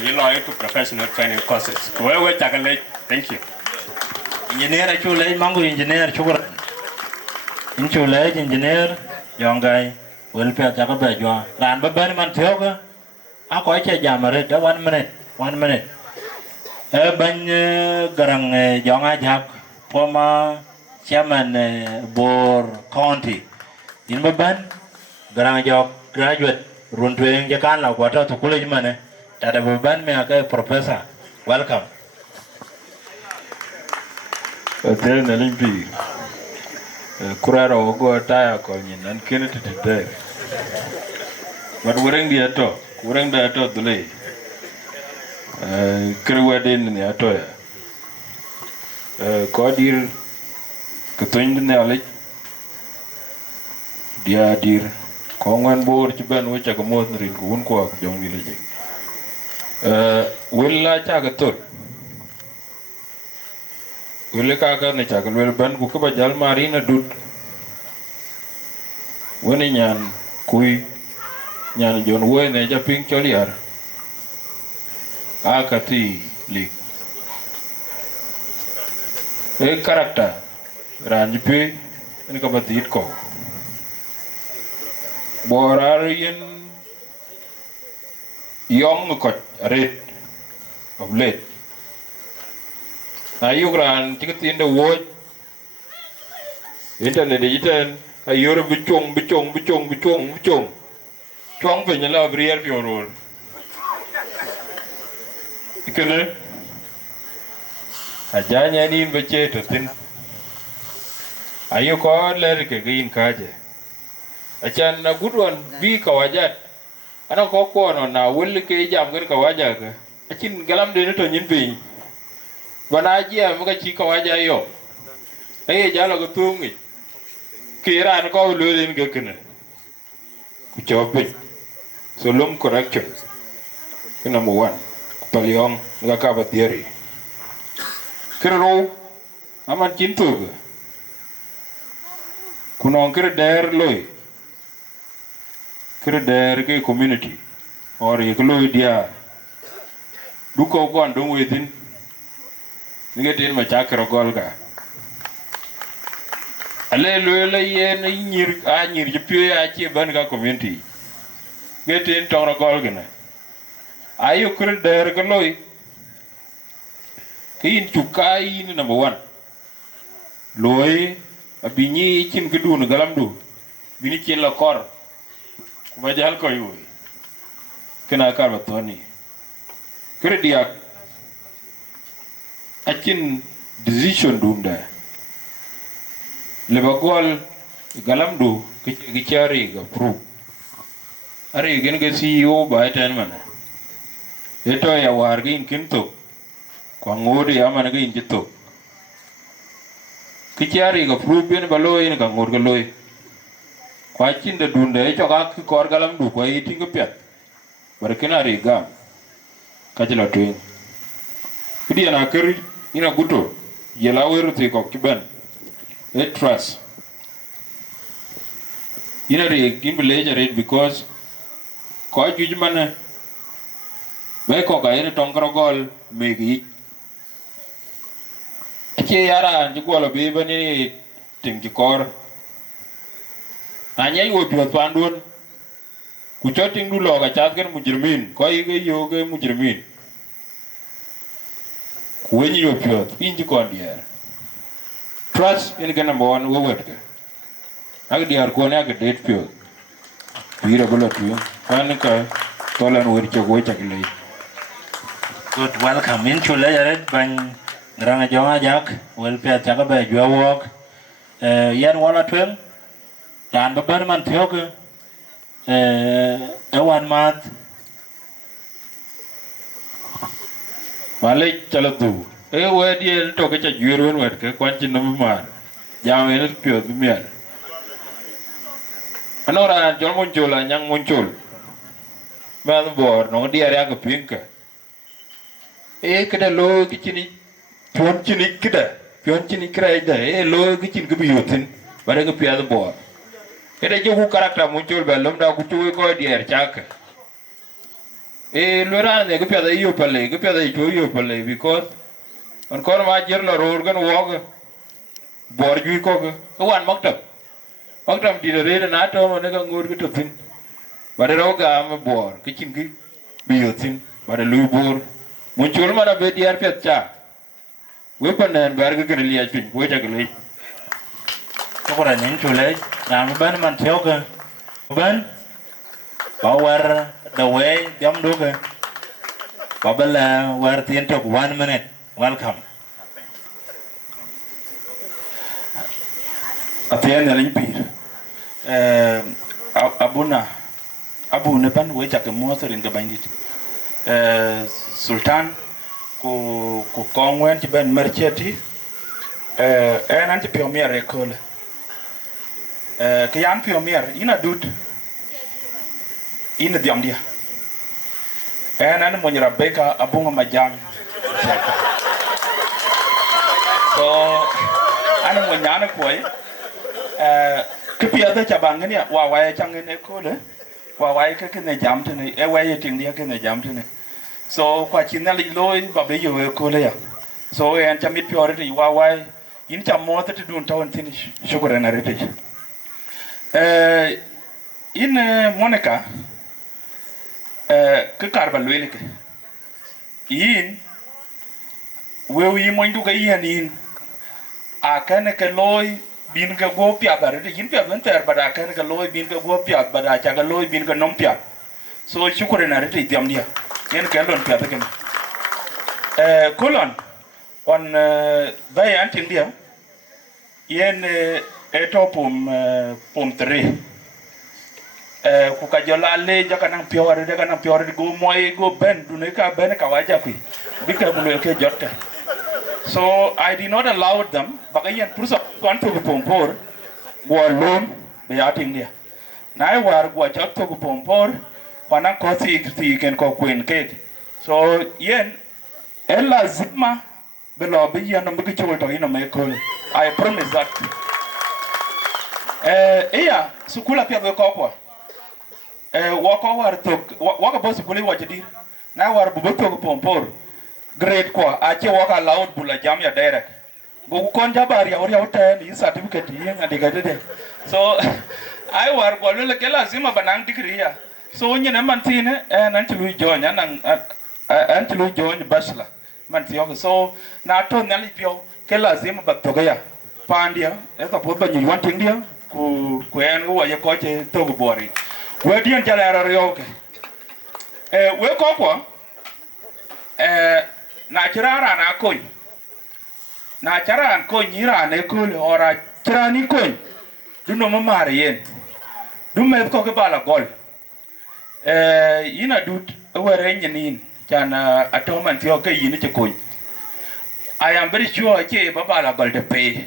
ini lo itu professional training courses. Kau jangan lagi, thank you. Engineer chulai, mangu engineer chukur, chulai engineer, yang gay, welfare jaga baju. Ran beban man tiaga, aku aja jamare, dah 1 minute. Banyak garang yang ajak, former chairman Bor County, ini beban. Garang jok graduate runtueng jakan la kuata tu kulit mana? Tada beban me akai professor. Welcome. Then the limpi. Kuraro go tire coin and kill it there. But wearing the ato, wearing the ato delay. Kerwedin in the atoya. Kodir Katwin the knowledge. Dear dear, Kongwan board to Ben which I come out in Gunquak, young village. Will I tag a thought? Will Kaka Nichak will ban Kukaba Jal Marina Dut. Winning Yan Kui Yan John Wayne and Japing Choliar. Akati League. A character Ranjipi and Kabatitko. Borarian young cut red of late. Now you grant ticket in the word internet digital. A Euro bichong Chong when you love real pure role. You can a giant in the chair to thin. Are you called Larry again, Kaja? A chan a good one be Kawajat. I don't go on now, will cage I'm going to Kawaja. A chin galam dinner to Yin. But I am a Chikawaja yo. Hey, Jalagotungi. Kira and call Lulin Gakina. Kuchopin. So long correction. Number one. Paliong Gakaba theory. Kiro Aman Chintuga. Kunonkir dare loy. Kir dare community. Or a glow dia. Duko go and do within. Get in my chakra golga. Alleluia yen near Japia Banga community. Get in Tora Golgana. Are you could dare Galoi? Kin Chukai number one. Loy, a bini chin Gudun Galamdu, Binichin La Cor, Vajalko you. Can I carve a Tony? Crediac. A chin decision doom there. Lebagol Galamdu, Gichari, approve. Are you going to get CEO by 10 minutes? Eto ya wargi in Kinto, Kwangori Amanagi in Jito. Kichari approve in Baloy in Gangorgaloi. Quachin the Dunda, Chogaki Korgalam, do eating a pet. But a canary gum. Kajala twin. Kidian Akari in a guto, Yellow take occupant. Let trust. In a gimbal because quite judgment. Beko Gain Tonkrogol make it. A Chiara and Jiguala Bibani Tinkicor. Anya would be a pandun. Kuchoting do log a chatgan Mujirmin, Koiga Yoga Mujirmin. When you appear in the condia. Trust in Ganamon over. Agdiar Konak date pure. Beautiful of you. Panica, Tolan with your weight. Good welcome into layered by Ranajonga Jack, will pay a Jagaba, your walk. Yan one or 12, Dan Berman Tioga, a 1 month. Malay Chalatu, a word dear talk at a Euro work, a quantity number man. Young and pure the mere. Anora, John Munchul and young Munchul. Man board, no dear Yaga Pinker. Kada low kitchen, Pionchini cried, a low kitchen could be using, but I could pay the board. It is your character, Munchul, by Lumda, Kutu, go dear Chaka. A Luran, they could pay the Yopale, could pay the Yopale, because on Corma Gerla Organ walk, board you cook, one mocked up. Mocked up did a red and atom and I can go to thin. But a roga am a board, kitchen be using, but a loo board. Munchul mana be diar petcha. Weapon and bargain really has been wait a glade. Kora Ninchule, Ramban Mantioga. Ben Power the way, Yam Duga. Babala, where the end of 1 minute. Welcome. Athian yaling pir. Abuna abu ne pan we chake moto rin ga bandit. Sultan ku kongwen ci ben mercheti anti piomier ekole. Ke yan piomier ina dut ina diam dia. An mo nyira beka abunga majang. So ana mo nyana koy kipia da chabang ni wa wa chang ne ko le wa wa ke ne jam tene e wa ye ting dia ke ne jam tene so kwa china li loy ba be yo ko le ya so en chamit piore ri wa wa in cham mo ta dun tawon tin shukran na rete in Monica ke karba lwele ke in we mo ndu ga yin akane ke loy bin ka go piat are yin piat wen ter bada kan ka loy bin ka go piat bada cha ka loy bin ka nom piat so shukure na rete tiam dia yen ka lon piat ke kolon on bay anting dia yen etopum pum 3 ku ka jola le ja kanang piore de kanang piore go moy go ben dune ka ben ka waja ku bi ka bu ke jotta. So I did not allow them. Bagayan pursa kontu kupompor, gua loan beating dia. Nai war gua jatuh kupompor, panang kosi ikan kau queen cake. So yen, ella zima belobi yan nambuki chawal tohi namekol. I promise that. Iya sukula pia bekopwa. Waka war tok, waka boss kuli wajadir. Nai war bubuto kupompor. Great kwa ache waka loud bula jam ya direct go konja bari ya ori hotel in certificate yin adiga de so I war go le ke lazima banang degree ya so nyine mantine nan tulu jonya nan antulu jonya bachelor mantiyo so na to nyali pio ke lazima batoga ya pandia esa podba nyi wanting dia ku en wa ye ko che to go bori we dien jala ro ke we ko kwa na chirara na kony na charan kony ira ne kul ora chirani kony duno mamare yen dume ko ke bala gol ina dut were nyin can atoman tio ke yin che kony I am very sure che babala gol de pay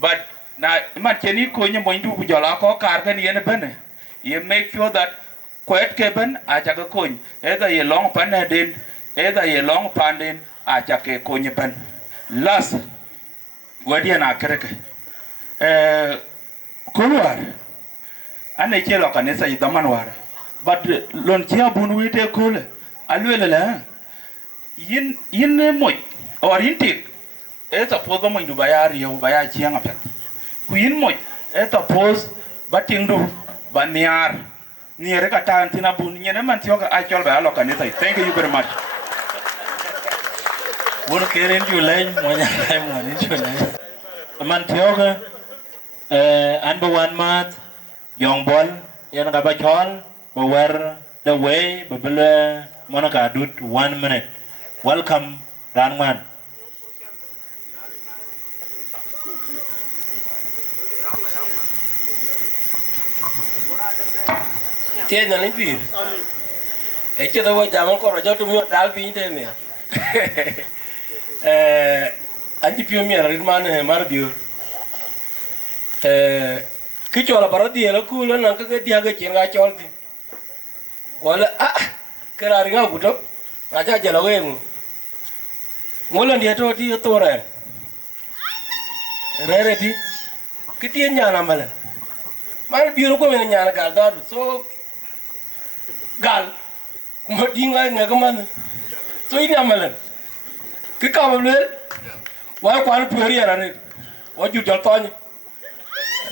but na man cheni kony mo ndu ku jola ko kar kan yen bene you make sure that kwet ke ben a cha ko kony either ye long pan den either ye long pandin a chake konye pan last wadi na kereke kulwar ane chelo kanisa idaman war but lon chia bunu wite kule alwele la yin moy or intik eta podo mo ndubaya riyo baya chianga pet ku yin moy eta pos batingdu baniar niere ka tantina bun nyene man tioga a chol ba lo kanisa. Thank you very much. Wur keren ju lain mo nya lai mo ni ju lain man tioga an ba wan mat yong bol yan ga ba chol ba wer the way ba bele Monica dut 1 minute. Welcome Ranwan. Tiene na limpir. Eche da voi jaman ko rajo tumio dal pin te me. Anti più mi era rimane marbio. Ki chola parodi la kulo nan ka dia ga chenga cholti. Wala kera ringa guto. Aja jala wengu. Ngola dia to ti to re. Rere ti. Ki ti nyana malan. Mar biuro ko me nyana gal dar so gal mo dinga nga kamana so ini amalan ke kamle wa kwal pori ara ne o ju jal tony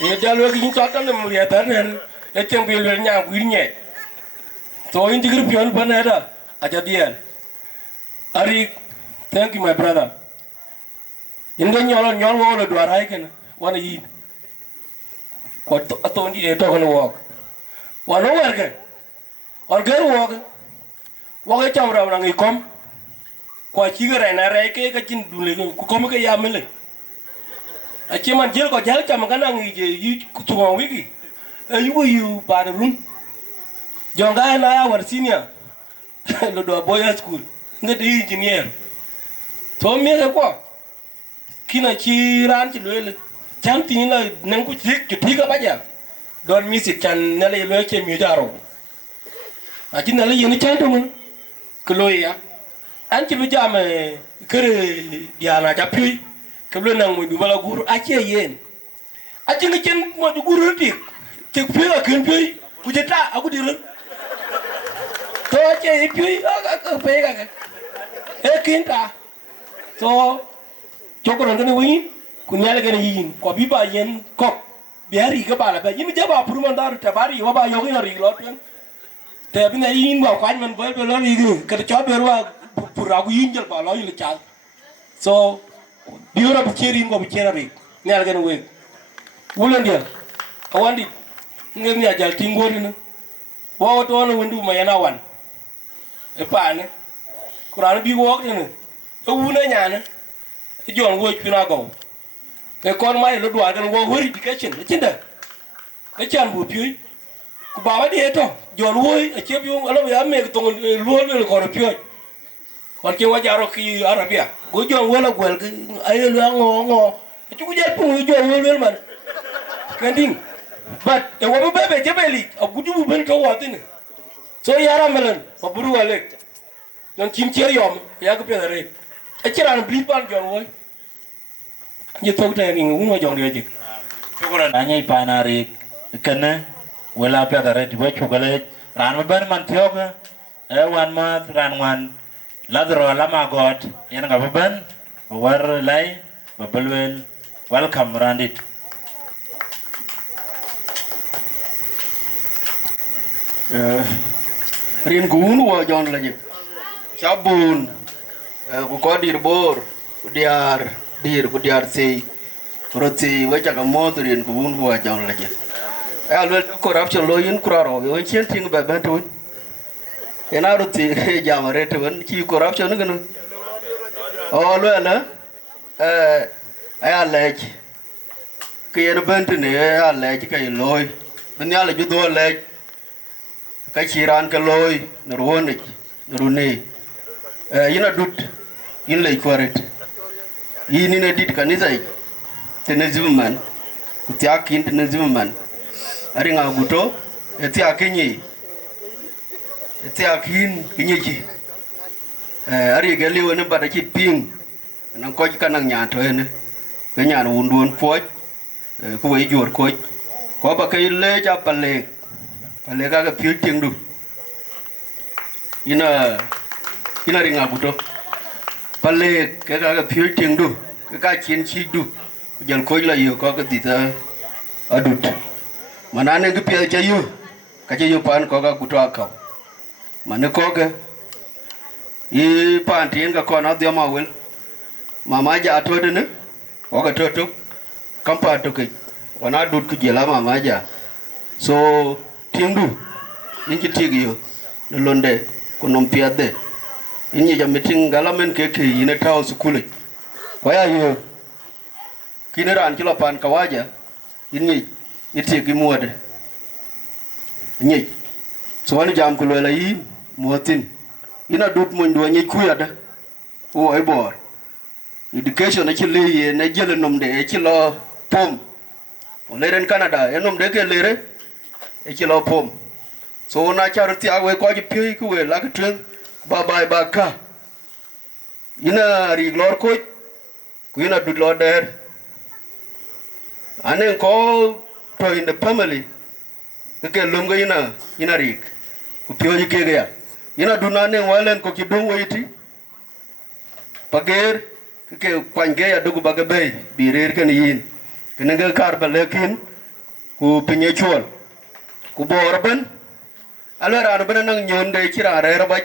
e dalo ki to tan mo ya tan e tem bi le nya gwirnye to indi group yon banera aja diel ari thank you my brother inga nyol wo le dwar hay ken wana yi ko to ndi e to ko wok wano werke or ger woge chamra nang ikom kwa chigere na reke ka chin dule ku kom ke yamle a che man jel ko jal cham kana ngi je yi tuwa wiki e yu ba da rum jonga na ya war senior lo do boya school ngati engineer to me ko kina chi ran chi le cham tin la nang ku ti ka ba ja don mi sit chan na le lo che mi jaro a chin na le yin chan to mun ko lo ya an chi bi jam kere dia na ja pi ke lo nang mo du bala guru a che yen a chi ngi chen mo du guru ti ti pi la ken pi ku je ta a ku di ru to che pi a pe ga e kin ta so chokoron ne wi kunyale gane yin ko bi ba yen ko biari ga bala ba yin jaba purman dar ta bari wa ba yo ina ri lo ten te bi na yin ba kwan man ba lo ri ga cho be wa pura gu yin jal ba lo yin cha so biura bu cheri ngo bu chera ri nyal gane we wulen dia awandi ngem ya jal tingori na wa to no wendu ma yana wan e pa ne kuran bi wo ne e wuna nyana e jon wo pina go e kon mai lo dwa gan wo hori education e tinda e chan bu pi ku ba wa de to jon wo e che bi alo ya me to lo lo ko ro pi kon ke wa jaro ki arabia go jon wo la gwel ai lo ngo e ku je pu jon wo lo man kending but e wo be je beli a gudu bu ben to wa tin so yara melan fa buru wale don kim che yom ya ko pe re e chiran bli ban jon wo như tôi đây mình cũng ngồi dọn được anh ấy panari kena wala pia dari di bawah chocolate ran beban man tiok wan ma ran wan ladro lama god yang nggak beban war lay bebelwel welcome randit riêng cún của dọn là gì cháu bùn của có đi bor diar dir ku diar si roti wa jaga modrin ku wun wa jang la je ay lo corruption lo yin kuraro yo chen ting ba ban to ena roti jamare to wan ki corruption ngano o lo la ay alej ke yen ban to ne alej ke loy ben ya le ju do alej ka chiran ke loy no woni no ne yina dut yin le correct ini ne dit kanisa tene ziman kutia kin tene ziman ari nga guto eti akinyi eti akin kinyi ari gali wona bada ki ping nan ko kanang nya to ene ke nya wundun foj ko we jor ko ba kai le ja pale ga pil ting du ina ri nga guto pale cái phiếu tiền đủ cái chiến sĩ đủ dần khối là nhiều có cái gì ta ở đút mà nó nên cái phiếu cái chơi pan có cái cụt cầu mà nó có cái y pan tiền cái con nó tiêu màu vậy mà mai giờ thôi đấy nữa có cái thôi chút cầm pan thôi cái và nó đút cái gì là mà mai giờ so tiền đủ những cái tiền nhiều nó luôn đấy còn nông phiếu đấy ini jam meeting galamen keke ina taw sukule waya yo kineran kilo pan kawaja ini ite ki muade ni so wani jam kulo la yi muatin ina dut mo ndo nyi kuyada o ay bor education ci leye na jele nom de ci lo pom o leren canada e nom de ke lere e ci lo pom so na charity awe ko ji pi ku we la ka bye baka ina ri lor ko ku ina du lor der anen ko to in the family ke lum ga ina ri ku pyo ji ke ga ina du na ne walen ko ki dum weiti pager ke kwan ge ya dugu baga bay bi rer kan yin ken ga kar ba lekin ku pinye chol ku borban alwara ban nang nyonde kira rer ba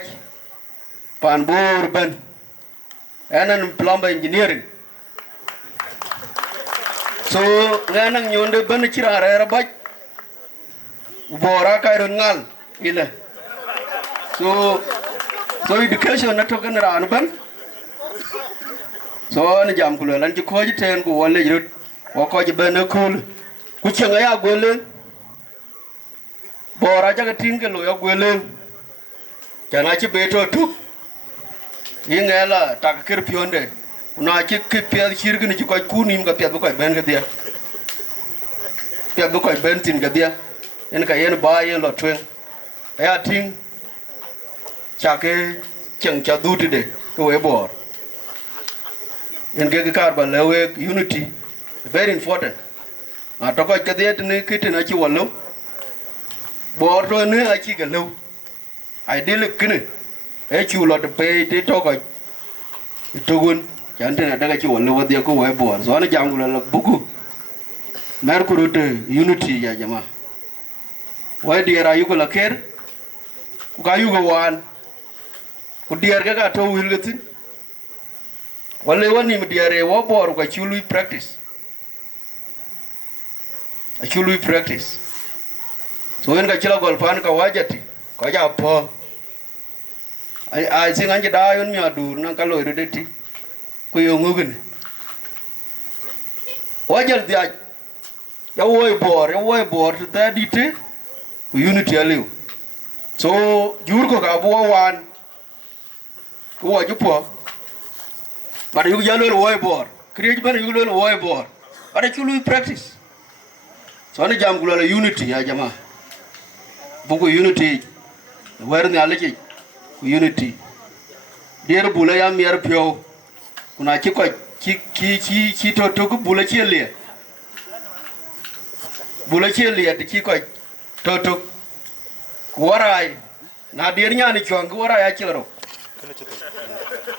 pan bor ben enan plumber engineering so nganang nyonde ben kira rera baj bora kay ngal ila so education na to kan ran ban so na jam kulo lan ci ko ji ten ko wala jirut wa ko je ben kul ku chenga ya gwele bora ja tinge lo ya gwele kana chi beto tu ingela tak kir pionde na chi ki pia shirgi ni ko kunim ga pia ko ben ga dia pia ko ben tin ga dia en ka yen ba yen lo twen ya ting chake cheng cha du ti de ko we bor en ge kar ba lewe unity very important a to ko ka dia ni kit na chi wallo bor to ne a chi ga lo ai de le kine e chu lo de pe te to ko itugun chante na daga chi wallo wa dia ko we bor so na jam la buku mer ko rote unity ya jama wa dia ra yu ko la ker ku ka yu go wan ku dia ga to wil gatin walle woni mi dia re wo bor ko chulu practice a chulu practice so en ga chila gol pan ka wajati ko ja po ai singa da yon mi adur nan ka lo de ti ku yo ngugun wajal dia ya woi bor da di te unity aliu so jur ko ka bo wan ko wa ju po but you jalo woi bor create ban you lo woi bor but chulu practice so ni jam gulo unity ya jama buku unity wer ni aliki unity der bula ya mier pyo kuna chi ko chi to ku bula chi le de chi ko to warai na der nyani chong warai a chilaro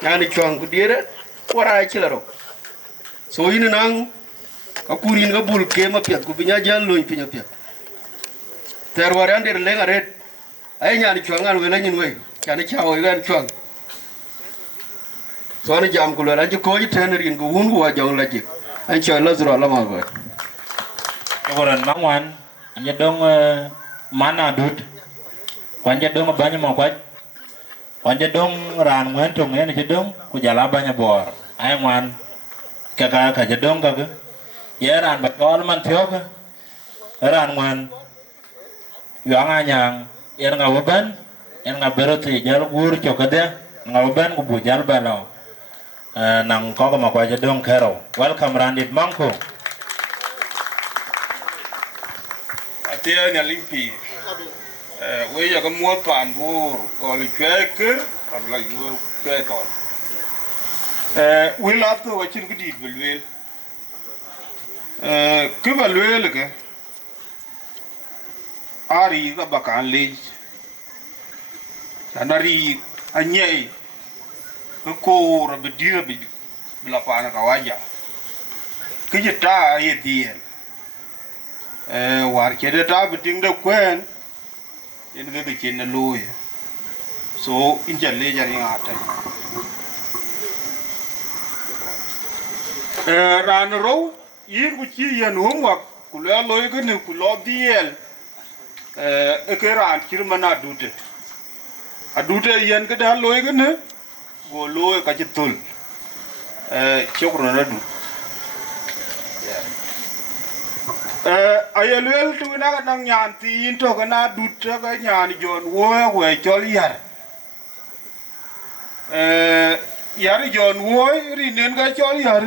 nyani chong ku der warai chilaro so yin nang ka kurin ga bul ke ma piat ku binya jan loin pinya piat ter waran der lenga red ai nyani chong an wela nyin we chani chawo gan chong so ni jam ku la ji ko ji tenerin ku wun wa jong la ji an cha la zura la ma go Koran mangwan anya dong mana dut wanja dong banyak mau kwaj wanja dong ran ngwen tong ne je dong ku jala banyak bor ai ngwan ka je dong ka ya ran ba kol man thio ka ran ngwan yang anyang yang ngawaban yang ngaberoti jal gur chokade ngawaban ku bu jal balo nang ko ma kwaj dong kero welcome randit mangko tia nya limpi we ya ko mo pan bur ko li kwek ab la yu kwek ko we la to wa chin gidi belwel ke belwel ke ari ga bakan le sanari anyai ko ro be dia bi la pana ka waja ke jita ye dia war kede ta biting da kwen in ga ke na loye so in jalle jari ngata ran ro yin ku chi yan homwa ku la loye ke ne ku lo diel ke ran kirmana adute yen ke da loye ke ne go loye ka chitul chokro na du ayelwel tu na nang nyan ti to ka na dut ka nyan jon wo we chol yar yar jon wo ri nen ga chol yar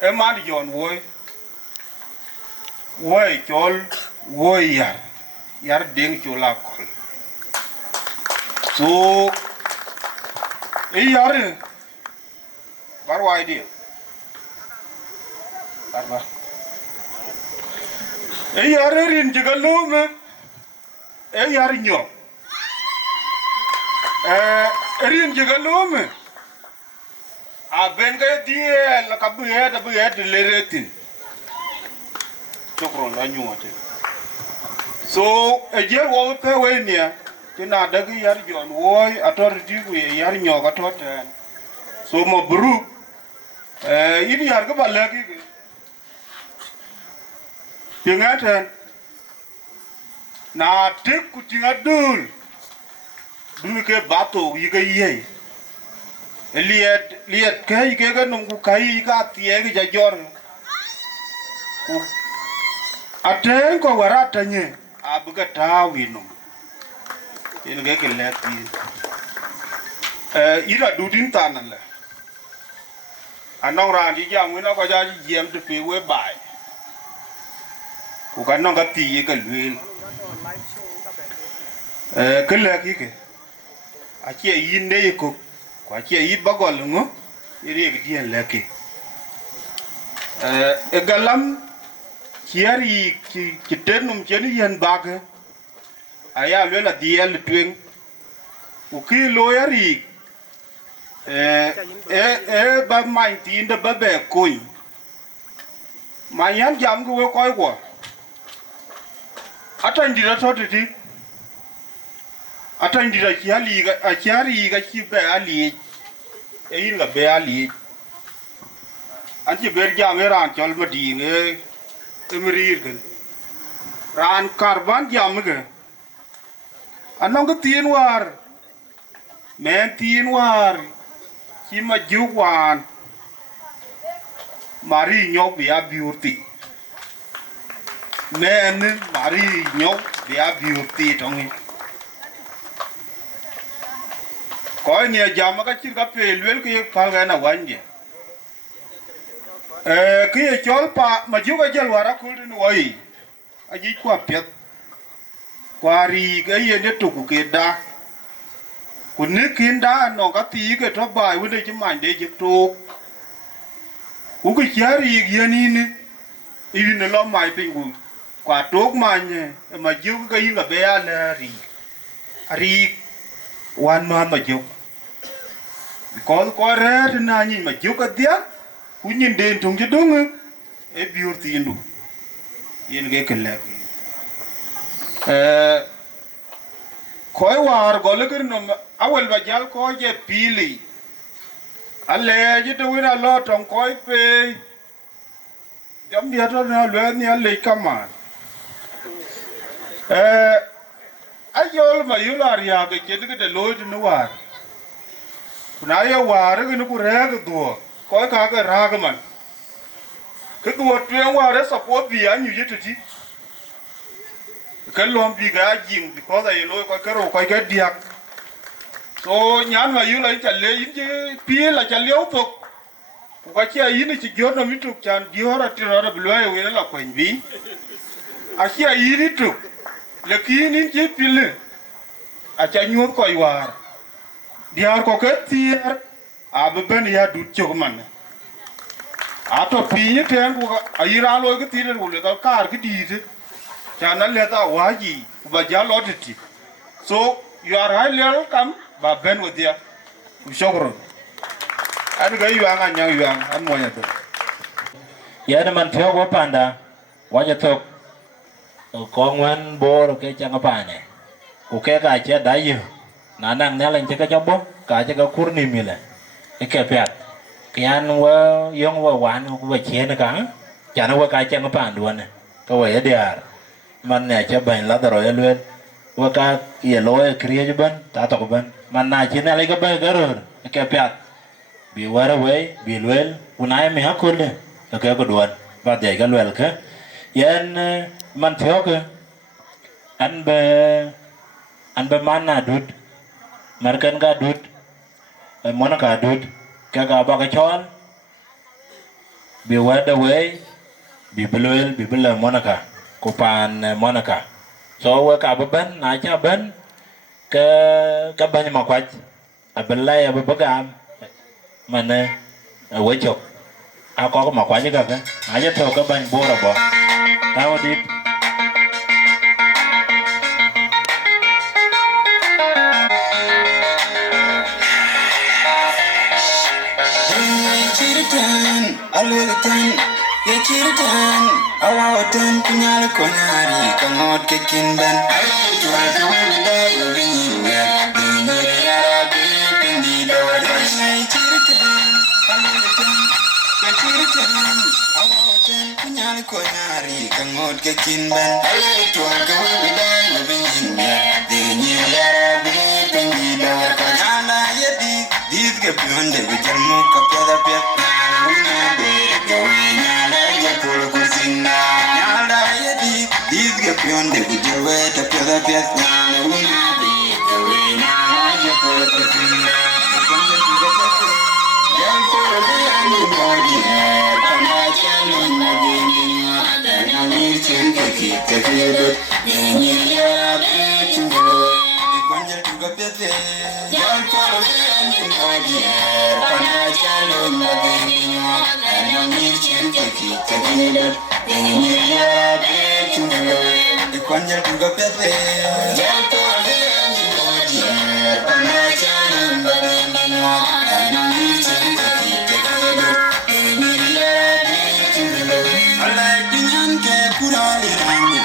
e ma di jon wo chol wo yar ding chula kol so e yar barwa idea barba e yare rin jigalume e yar nyo rin jigalume a ben ga die la kabu he da bu he de leretin chokro la nyote so e jer wo pe we nia tina da gi yar jon wo ator di ku yar nyo ga to ten so mo bru ini yar ga balagi Pingatan na tek ku tinga dul ke bato yi ga ye liet kai ke ga num ku kai ka tie ga jor ku aten ko warata nye abuga tawi num in ga ke lati ira dudin tanala anong ran di jam wina ko ja yem de pe we bai ku kan nong ga ti ga lwel ke le ki ke a che yin ne ko kwa che yi bagol ngo iri ga dien le ki galam chiari ki tenum cheni yen bag aya lwel a diel twen u ki loyari ba mai tin da ba be koi ma yan jam ko ko ko atan dira to ti atan dira chiali ga a chiari ga chi be ali yin ga be ali anti ber jam ran chol ma di nge emrir gan ran karban jam ga anong ga tin war men tin war chi ma juwan mari nyok bia beauty men mari nyok bia beauty tong ko ni jam ka chi ka pe lwel ki ka ga na wanje ki chol pa ma ju ga jel wara kul ni woi a ji kwa pet kwari ga ye ne to ku ke da kunni kinda no ka ti ke to bai wu de chi man de ji to ku ki chari yani ni i ne lo mai pin ku kwa to man ne ma ju ga yi ga be ya na ri wan ma ju ko re na ni ma ju ka dia ku nyin den tung ji dung e biur ti ndu yen ge ke le koi war gole ker no awel ba jal ko je pili alle je to wina lo ton koi pe jam dia to na le ni alle kaman ayol ma yular ya ge je de lo de war kuna ya war ge nu ku re ge do koi ka ge ra ge man ke do twen war support bi an yu je ti cái lom bị cái gì because ai lôi cái rổ cái điạc so nhán mà yêu lấy chả lấy in chứ pia là chả liếu tục cái chia in chỉ gió nó mới trục chán gió ra thì nó bị lôi vậy là quen bí à chia in trục là khi in chứ pia à chả nhốt coi vào điạc có cái tiệt à bên ya đút chục mình à to pia thế anh có ai ra lôi cái tiệt rồi cái car cái đi thế chana leta waji ba jalo titi so you are highly welcome ba ben wodia ushokro adu ga yuang anyang yuang an moya to ya man theo ko panda waja to ko ngwan bor ke changa pa ne ku ke ka che da yu na nang ne len che ka jobo ka che ka kurni mile e ke pet kian wa yong wa wan ku ba che na ka chana wa ka changa pa duan ne ko wa ya man ne cha ban la daro yelwen wa ka ye loe kriye ban ta to ban man na chi na le ga ba garor ke pyat bi wara we bi lwel unai me hakul ne ke ko duan ba de ga lwel ke yen man theo ke an be man na dut mar kan ga dut mon ka dut ka ga ba ka chon bi wa de we bi lwel bi bela mon ka Kupan Monaca so we ka ben na cha ben ka ban ma kwat abelai abagam mane we chok a ko ma kwat ga ka a je to ka ban bora bo tawo dit ye chirtan awatan kunyal konari kangot ke kinban tuwa tuwa da winga dinga yara be pindi dawada ye chirtan ye chirtan awatan kunyal konari kangot ke kinban tuwa tuwa da winga dinga yara be pindi dawada kana ye di ke pionde gujamu kapeda pet una be gawenya la ya polo kusina nyalda yedi ke pionde gujawe ta peda pet una be gawenya la ya polo kusina ya polo de body pana chalo na genya na ni chenke ki te pedo ni ya be chulo ikonja tuga pete ya polo de body pana chalo na genya na ni chenke ki te pedo ni ya be chulo ikonja tuga pete ya polo de body pana chalo na genya na ni chenke ki te pedo ni ya be chulo ala dinyan ke kurali ranya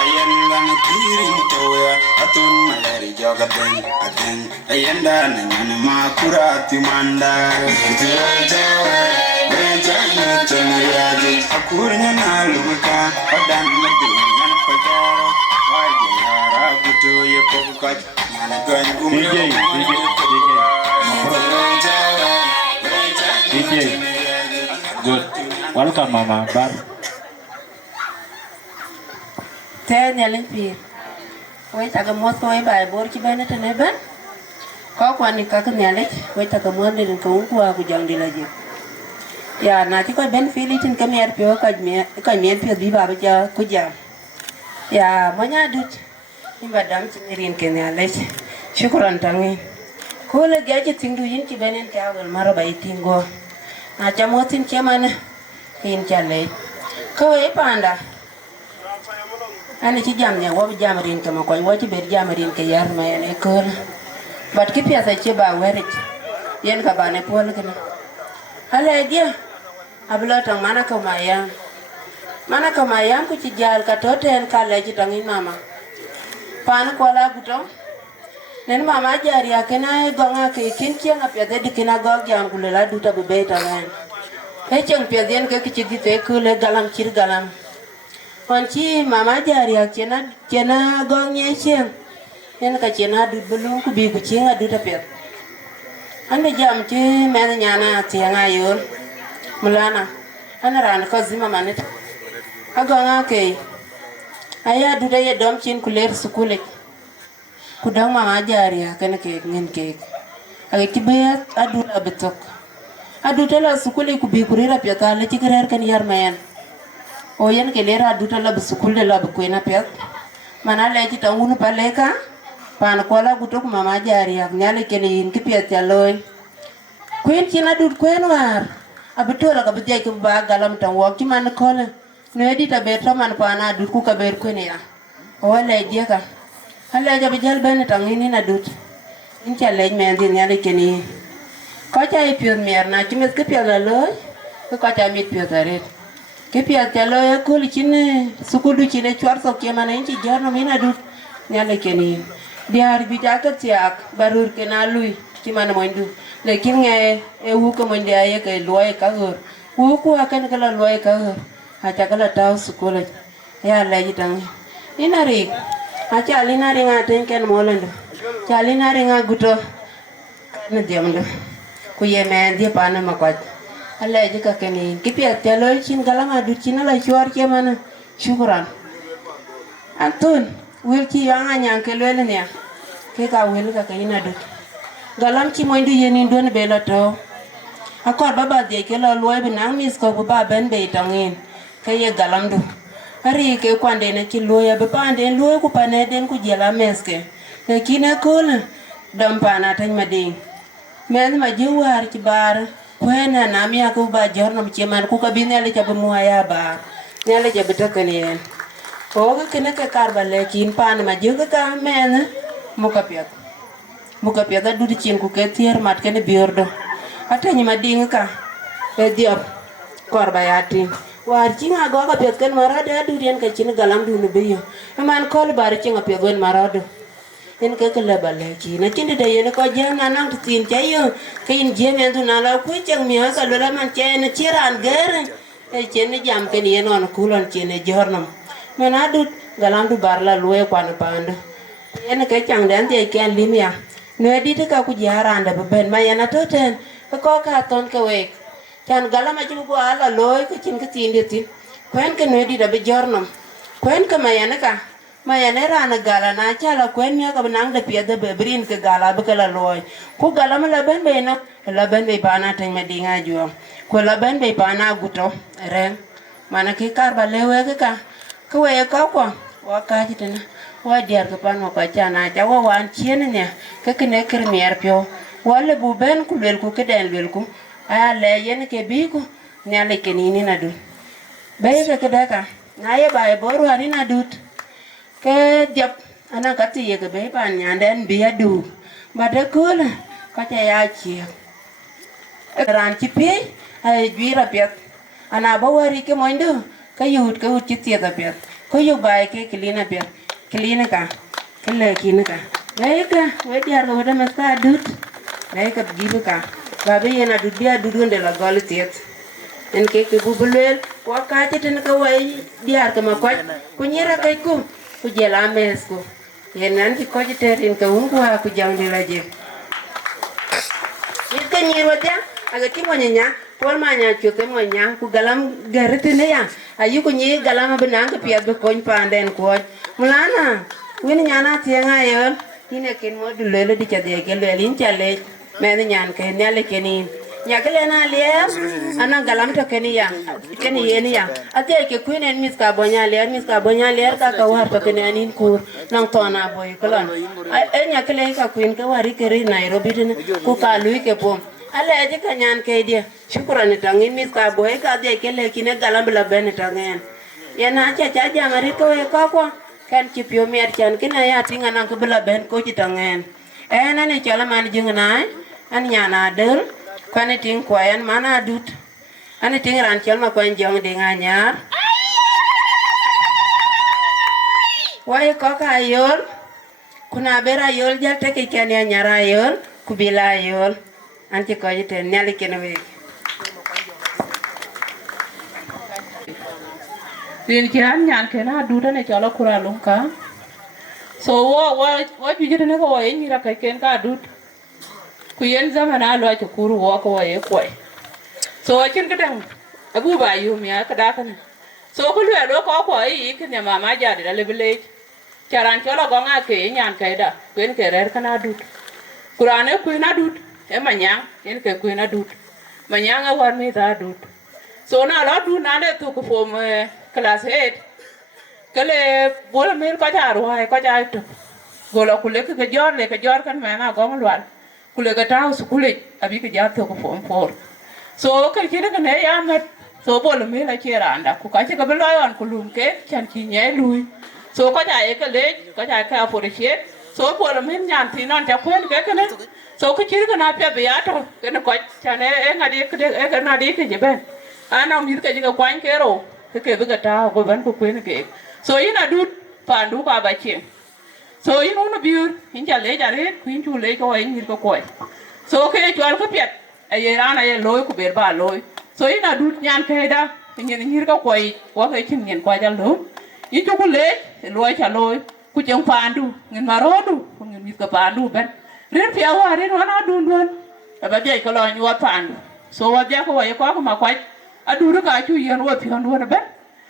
ayan gan kirin toya atun maleri jogaten aten ayanda nan ma kurati manda jawa rejanya chanayaji akurnya naluka padan medu nan pajaro wajara gutu ye kokaj nan gan gumyo DJ good welcome mama bar Tên nhà linh phi, quay ta cầm mốt quay bài bố chỉ bên trên này bên, có quan đi cả cái nhà lịch, quay ta cầm mốt lên cũng qua của dòng đi là gì, ya na chỉ coi bên phi lịch trên cái mẹ phiếu cái miếng phiếu đi vào bây giờ của dòng, ya mấy nhà đứt, nhưng mà đám chỉ riêng cái nhà lịch, syukuran tangi, cô là cái gì tiếng đuôi chỉ bên cái ao mà ra bài tiếng go, na chỉ mốt trên cái mana, tin chả lịch, cô ấy panda. Ani ci jam ne wo jam rin kama ko wo ci ber jam rin ke yar ma ene kol bat ki piasa ci ba weret yen ka bane pol kana ala dia abla tang mana ka mayam ku ci jal ka to ten ka le ci tangin mama pan ko la buto nen mama jari akena gonga ke kin ci nga piasa de kina go jam ku la duta be be ta lan he chang piasa yen ke ci di te ku le galam cir galam Onci mama jari ak cina gongnya cing, yang ka cina dud belum ku bigu cing adu tapet. Anda jam ci mana nyana tiang ayun, mulana, anda ran ko zima manit. Agonga ke, ayah duda ye dom cing kuler sukulik. Kudang mama jari ak kena ke ngin ke, agak kibayat adu la betok. Adu tela sukulik ku bigu rira pet ala cikirar kan yar mayan. Oyen ke lera duta la bisukul de la bukwena pet mana le ci tangunu paleka pan kola gutok mama jari ak nyale ke yin ki pet ya loy kwen ci na dut kwen war abitora ka bidya ki ba galam tan wo ki man kola no edi ta beto man pana dut ku ka ber kwen ya wala je ka hala ja bijal ben tangini na dut in cha le men din nyale ke ni ko cha e pier mer na ci mes ke pet la loy ko cha mit pet aret ke pia telo ya kuli chine sukulu chine chwarso ke mana inchi jarno mina du nyale keni diar bijaka tiak barur ke na lui ki mana moindu lekin nge e wu ko monde aye ke loy ka gor wu ku akan kala loy ka gor acha kala taw sukulu ya leji tang inari acha linari ngaten ken molendo chalinari ngaguto na diamdo ku yemen dia pana makwat Allah jika kini kipiat telo chin galama du chin la chuar ke mana syukuran antun wil ki yang anyang ke lele ne ke ka wil ka ina du galam ki moindu yenin don bela to akor baba de ke lo loy binang mis ko ba ben be tangin ke ye galam du ari ke kwande ne ki loya be pande loy ku pane den ku jela meske ne kina kol dam pana tan mading men ma jiwar ci bar kwena na mi aku ba jorno mcheman ku ka binele cha bumuaya ba nele cha betakane o ga kene ka karba le kin pan ma juga ka men muka pia da dudi chin ku ke tier mat kene biordo ata ni mading ka e diop korba yati war chinga go ka pet ken marade dudien ka chin galam du no beyo man kol bar chinga pet wen marado en ke kala balaki na kinde da yene ko jana nang tin chayo kain jeme tu na la ku chang mi ha ka la man che na chiran ger e chen jam ken yen on kulon chen e jornom mena du galam du barla loe kwan pande en ke chang den te ken limya ne di ka ku jaranda be ben ma yana to ten ko ka ton ka we chan gala ma ju ko ala loy ko chin ka tin de tin kwen ka ne di da be jornom kwen ka ma yana ka ma yana rana gala na chala kwen ya ka nang da pia da be brin ka gala be kala loy ku gala ma la ben be no la ben be bana tan ma dinga ju ko la ben be bana guto re mana ki kar ba lewe ka ko we ka ko wa ka ji tena wa diar ka pan wa ka chana ja wa wan chien ne ka kene ker mier pyo wale bu ben ku lel ku ke den lel ku a le yen ke bi ku ne le ke ni na du be ka da ka na ye ba e boru ani na dut ke diap ana ka ti ye ke be pan nya den bi adu ba de ku la ka cha ya chi ran chi pi ai gi ra pet ana ba wari ke moindu ka yut ka ut chi ti da pet ko yu bai ke klina pet klina ka kele kina ka ka we diar ko da masta dut ka gibu ka ba be yana dut dia dudunde la gol tiet en ke bu bulel ko ka tin ka wai diar ka ma ko nyira kai ku jela mes ko yenan ki ko jiterin ka un ko ku jawndi la je ni ka nyiro dia aga ki mo nya pol ma nya chote mo nya ku galam garete ne ya ayu ko nyi galam benang ke piat be kon panden ko mulana wini nyana tianga yo ine ken mo dulele di chade ke lelin chale me nyan ke nyale kenin nyakele na ler ana galam to keni ya keni yeni ya ate ke kuinen mis ka bonya ler ka war to keni anin kur nang tona boy kolon e nyakele ka kuin ka wari ke ri Nairobi tin ku ka lui ke pom ale je ka nyan ke dia shukran tangin mis ka boy ka de ke le kine galam la ben tangen yana cha jamari ko e ka ko kan chipyo mer chan kina ya tinga nang ko bla ben ko chitangen ena ne chala man jingna an nyana del kwane ting kwayan mana dut ane ting ran chal ma kwan jong de nganyar wai ko ka yol kuna bera yol jal te ke kan ya nyara yol kubila yol anti ko jite nyali kenwe rin kiran nyan kena duda ne chala kura lungka so wa jujite ne ko wa nyira ka ken ka dut ku yen zamana lo ta kuru wa ko ye koi so kin gidan abu ba yu mi aka da kana so ku lo ko yi kin ya mama ja da lebele charan chola gonga ke nyan kai da kwen ke rer kana dut kurane ku na dut e manyang yen ke ku na dut manyang a war mi da dut so na lo du na le to ku fom class 8 kale bola mel ko ja ro ko ja to gola ku le ke jor kan ma na gong lwal kule ka tahu sukule abi ka jatho ko form 4 so ka kire ka ne ya mat so bol me la kira anda ku ka ka belo yon kulum ke chan ki nye lui so ko ja e ka le ko ja ka appreciate so bol me nyan ti non ta kwen ke ne so ka kire ka na pe be ya to ke ne ko chan e ngadi ke na di ke je ben ana mi ka ji ka kwan ke ro ke be ka ta ko ban ko kwen ke so ina dut pandu ka ba che so inu no biur hinja le jare kuin chu le ko en ko koy so ke chwal ko pet ay rana ye loy ku ber ba loy so ina dut nyan ke da nyen nyir ko koy wa ke chin nyen kwa jal lo yi chu ku le loy cha loy ku chen pandu ngen marodu ku ngen mit ka pandu ben ren pia wa ren wana dun ba bi ko lo nyu pandu so wa bi ko wa ko ma kwa adu ru ka chu yen wa pi hon ben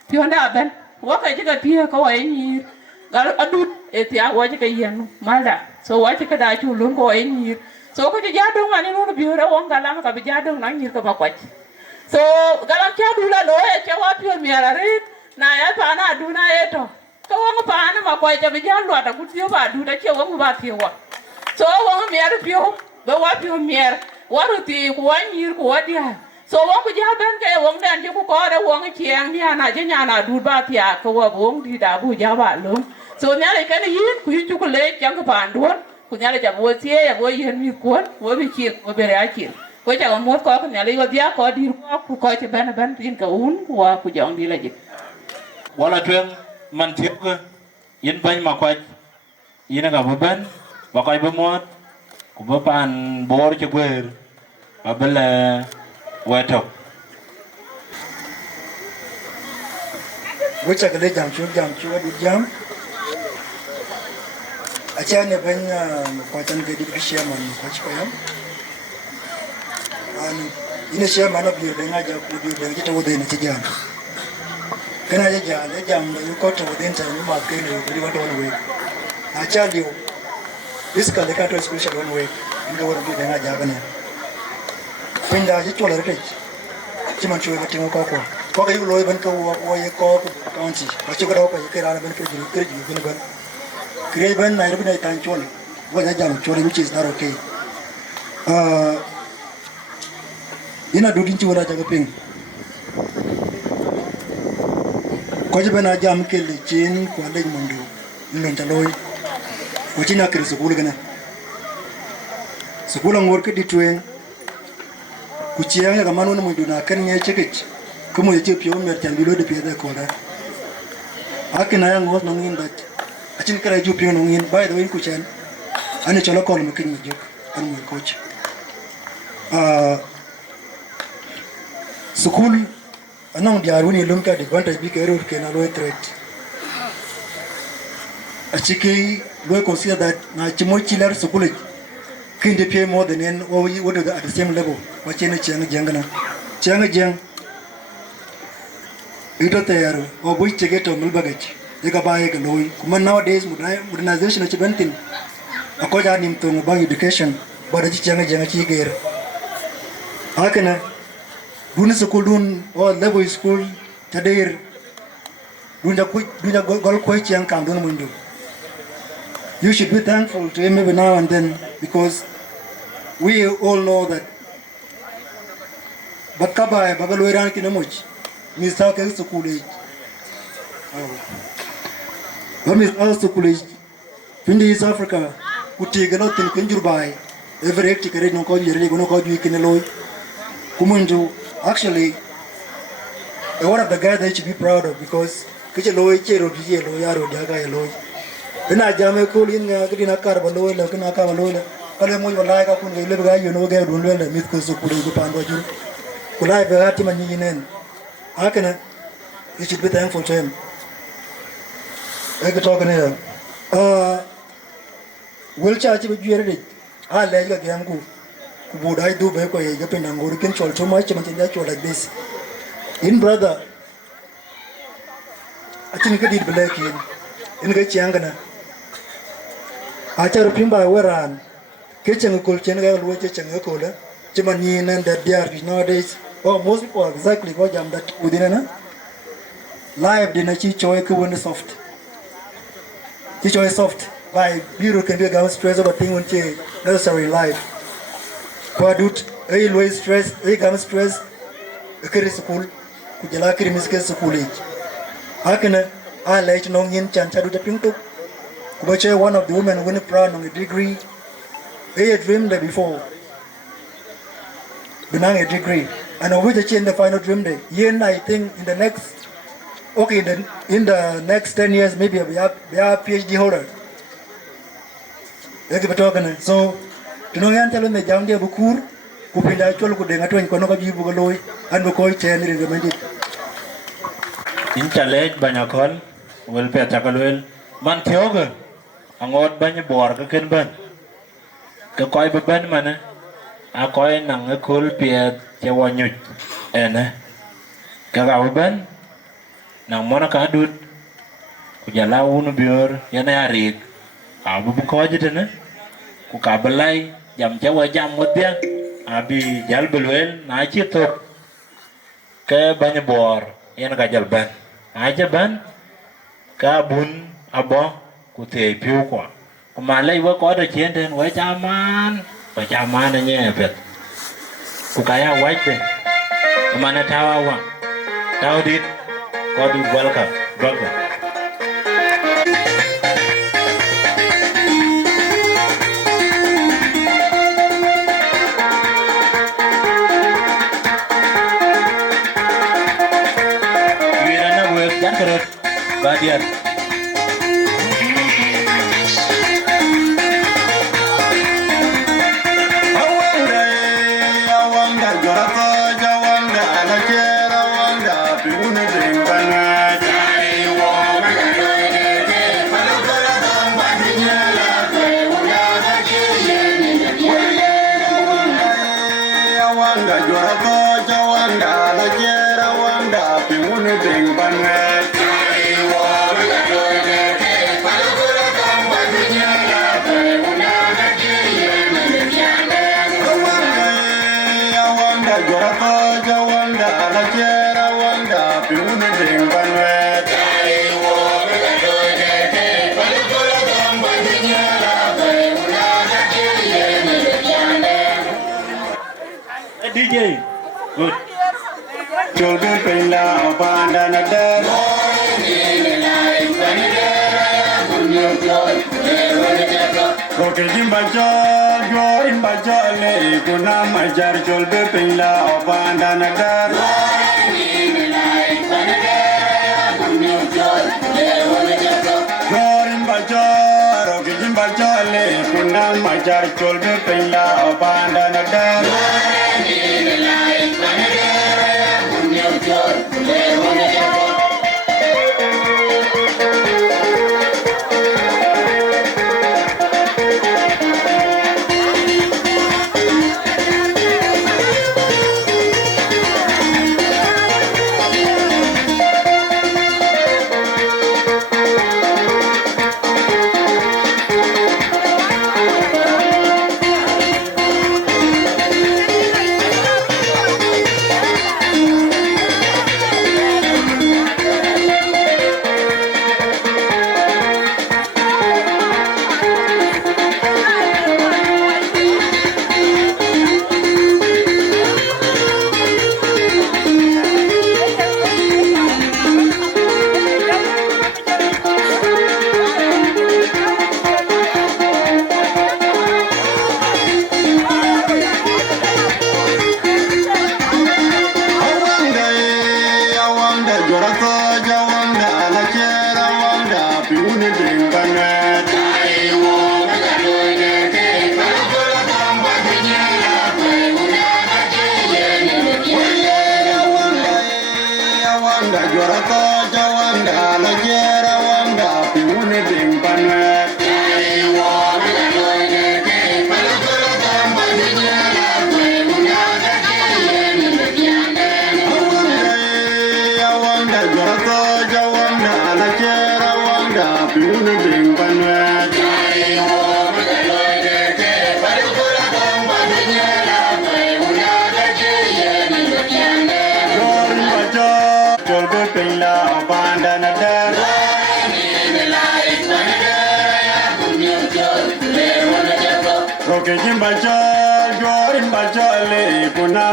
pi hon da ben wa ka ji ka pi ko wa nyir gal adut etia waje ka yenu malda so waje ka da chu lun ko en so ko ja do mani no bi ra won galam ka bi ja do na nyir ka ma kwach so galam cha du la lo e cha wa pio mi ara rit na ya pa na du na eto ko won pa na ma kwach bi ja lo ta ku tio ba du da che won ba tio wa so won mi ara pio ba wa pio mi ara wa ru ti ku wa nyir ku wa dia so won ku ja ben ke won dan ji ku ko da won chieng ni na je nya na du ba pia ko wa won di da bu ja ba lo so nyale kan yin ku chu ku le jang ka pan duon ku nyale ja bo tie ya bo yin mi kon wo bi chi wo be ya chi ko ja mo ko ko nyale yo dia ko di ku ko che ben tin ka un wa ku jang di la ji wala twen man tiep ko yin ban ma kwaj yin ga bo ben ba ko bo mot ku bo pan bor che gwer ba bele weto Which I can jam chu di jam Achane banya kwatan ke deputy chairman ko chikoyam. And ina chairman of the ngaja ku the ngita wode na tijan. Kana ja le jam you ko to within time ma ke le we want one week. Achali this ka le ka to special one week. Inga wode the ngaja bana. Pinda ji to le rete. Chiman chuwe katingo ko ko. Ko ga yulo ban ko wo ye ko county. Ko chiko ko ke ra ban ke ji ban. Create ban na rubi na tan chole. Wo ja jam chole which is not okay. Ina dudin ci wala jaga ping. Ko je bana jam ke le chin ko le mundu. Ndon ta loy. Ko ci na kri sukul gana. Sukul ngor ke ditwen. Ku ci ya ga manu mundu na kan ne chekech. Kuma ya ce piyo mer tan bilo de piyo da ko da. Akina yang ngos nongin dat. Achin kara ju piyo nongin by the way ku chen. Ani cholo ko mo kin mi juk kan mo coach. Sukul anong diaruni lumka de gwanta bi ke error ke na low threat. Achike low consider that na chimo chilar sukul kinde pay more than en or what at the same level. Wachene chang jangana. Chang jang ito tayaro o boy chege to mulbagach. Deka bae ke loy. Kuma nowadays modernization ach bentin. Ako ja nim to bang education bada chi chang jang chi ger. Hakana dun school dun or level school tadir dunya gol ko chiang kam dun mundu. You should be thankful to him every now and then because we all know that bakaba bagaloiran kinamuch misa ke school age. Miss school age in East Africa kutiga no tin kunjurbai every active no ko yere no ko ju kineloi kumundu. Actually, one of the guys that you should be proud of because kiche loy chero bije loy yaro daga loy. Ina jame ko lin nga kidina karba loy la kina ka loy la. Kale mo wala ka kun le ga yo no ga dun le mit ko so ko do pando jur. Kulai be gati man yinen. Akana you should be thankful to him. I could talk in here. Will charge with you already. I let you again go. Would I do back way up in Angorican chol too much until like this? In brother, I think I did black in get yangana. I tell Pimba where I'm kitchen a cool channel, which is a cola, Chimanin and that they are nowadays. Oh, most people are exactly what I'm that within a live dinner chicho when soft. Chicho is soft. By bureau can be a stress of a thing when necessary life. Kwadut low stress gam stress kiri school kujala kiri miske school age akana I let no hin chan chadu ta pingtu kubache one of the women win proud on a degree a dream day before benang a degree and over the chain the final dream day yen I think in the next in the next 10 years maybe we are PhD holder so tunongan talo me jam dia bukur kupinda chol ku denga twen kono ka jibu ko loy an ko chen ni recommended in challenge banyakol wel pe takalwel man thioga angot bany bor ka ken ban ka koy be ban mane a koy nang kul pe che wonyut ene ka ga ban nang mona ka dut ku jala unu bior yana arik abu ko jitene ku ka balai jam jawa jam modya abi jal belwel na chi to ke bany bor yen ga jal ban aja ban ka bun abo ku te piu ko ma lei wa ko da chen den wa chaman nye pet ku ka ya wa de mana tawa wa taw dit ko du welcome brother. Badian awanga jorata jawanga alakera wanga pigune dingana jai wanga banwet ai wo ga do de ke palu kula kam badunya la pe una ga ji ye men yande wanda jorako jawanda la jera wanda piune ding banwet ai wo ga do de ke palu kula kam badunya la pe una ga ji ye men yande DJ good Children pilla obanda na der Roke jimba join bajole kuna majar children pilla obanda na der Join bajor roke jimba jole kuna majar children pilla obanda na der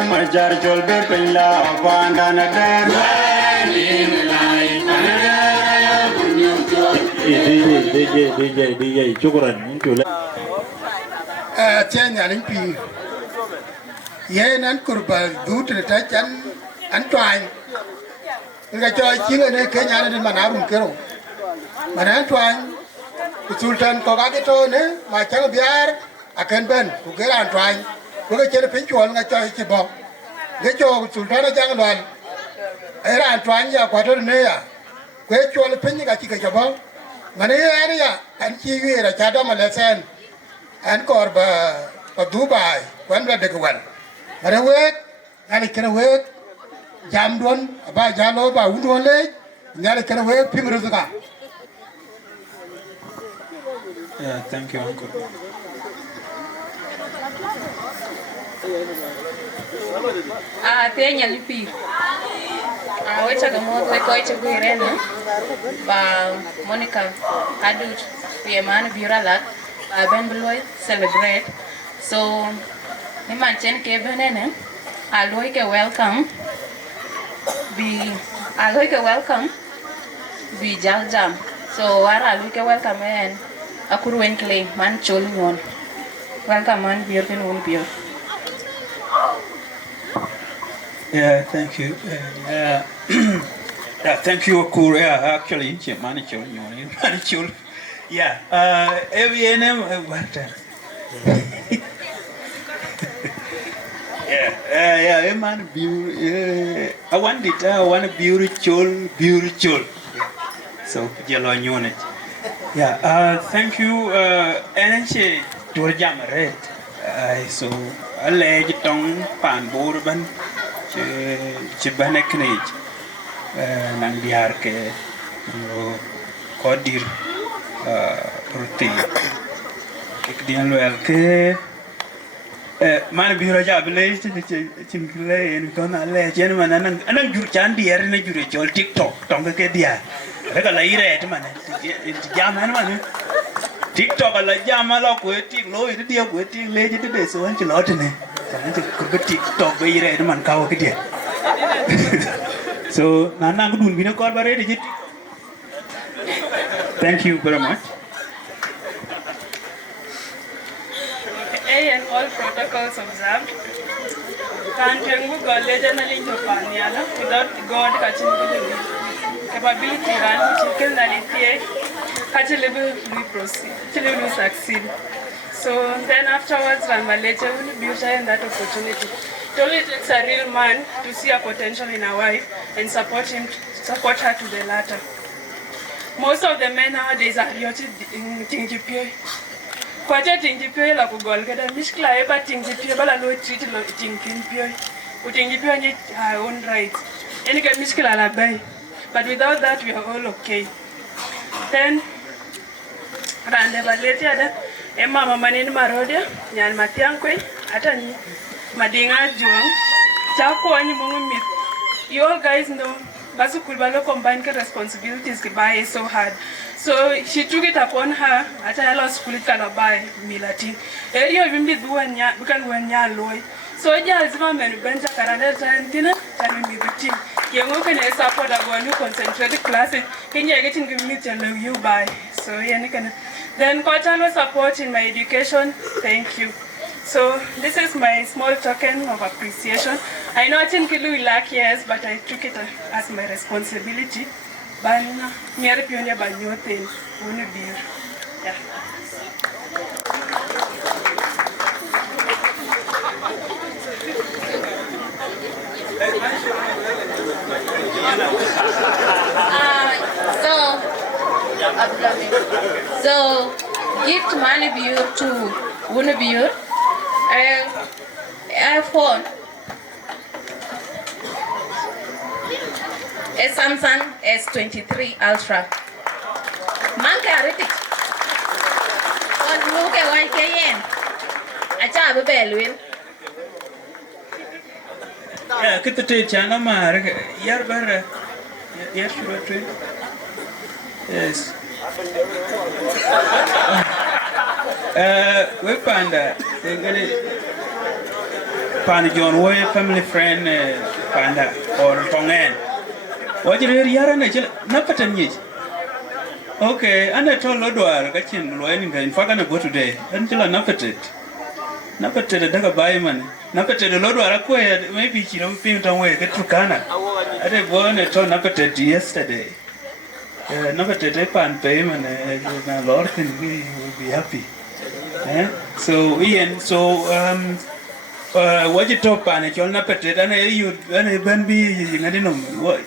Majar jolbe pilla obanda na der DJ chukran chule chen ya ling pi ye nan kurba dut ta chan an twain nga cho chi ne ke nya ne manarum kero manan twain sultan ko ga to ne ma chang biar akan ben ku ke ran twain ko ke chen pin chol nga cho chi bo ge cho sultan jang lwan era twain ya kwa to ne ya ko chol pin ga chi ke bo mane ya ya an chi wi ra cha do ma le sen an kor ba Dubai kwan ba de kwan mane we ani kena we jam don ba jalo ba undon le nyale kena we pim ruzuka. Yeah, thank you, Uncle. Tenya lipi. Wacha kama kwa wacha kuirena. Ba Monica Adut pia maana biuralat ba Ben Beloy celebrate. So ni manchen ke benene aloi ke welcome. Aloi ke welcome. Bi jam. So wara aloi ke welcome en akurwen clay man chol ngon. Welcome man biur ken un biur. Yeah, thank you. Yeah, thank you, Akur. Yeah, actually, Manichul. Yeah, every name, yeah, man, I want it. I want beautiful. So, yellow unit. Yeah, thank you. And she to jam red. So, a leg tongue pan borban. Ci bane knej nang diar ke kodir ruti ikdian loel ke man biro jable chimkle en kona le chen man anan jur chan diar ne jure chol TikTok tong ke dia reka la ire te man jam man TikTok la jam la ko tik lo ide dia ko tik le je de so an chlo te ne chan ko TikTok be ire te man ka ke dia so nana ngudun bina kor bare de. Thank you very much. And all protocols observed. Kantengu legionally Jopaniana without God catching the capability run chicken actually we proceed, actually we succeed. So then afterwards Ramalecha will be sharing that opportunity. It only takes a real man to see a potential in a wife and support her to the latter. Most of the men nowadays are yachting tingipio. Kwacha tingipio la kugol kada mishkla eba tingipio bala lo treat lo tingipio. Utingipio need her own rights. Any ka mishkla la bay. But without that we are all okay. Then rande baleti ada emma mama ni marodia nyan matiankwe ata ni madinga juang chako anyi mungu mit. You all guys know Basukul Balo combined responsibilities buy so hard. So she took it upon her at a lost school buy milati. Area even be doing ya loy. So yeah, as mom and Benja Carada dinner, and we the team. Young can support a one concentrated classes. Can you get in meet and you buy? So yeah, then Kochalo support in my education. Thank you. So this is my small token of appreciation. I know I didn't kill lack years, but I took it as my responsibility. Bana, miare pionia banyote, wone beer. Yeah. So gift money beer to wone beer. iPhone, a Samsung S23 Ultra. Manke aritik. On muke YKN. Acha abe belwin. Yeah, kita te chana mar yar bar yar shuru. Yes. We panda Pan John Way family friend panda or Tongan. What you hear yara na chila napatan yich. Okay, and I told Lodwar kachin loaning in fact I go today until I napated. Napated daga buy man. Napated Lodwar acquired maybe she don't paint away get to Kana. I did one I told napated yesterday. Napated pan payment and Lord can we will be happy. So Ian, so what you talk about it, you're not petted, and you and be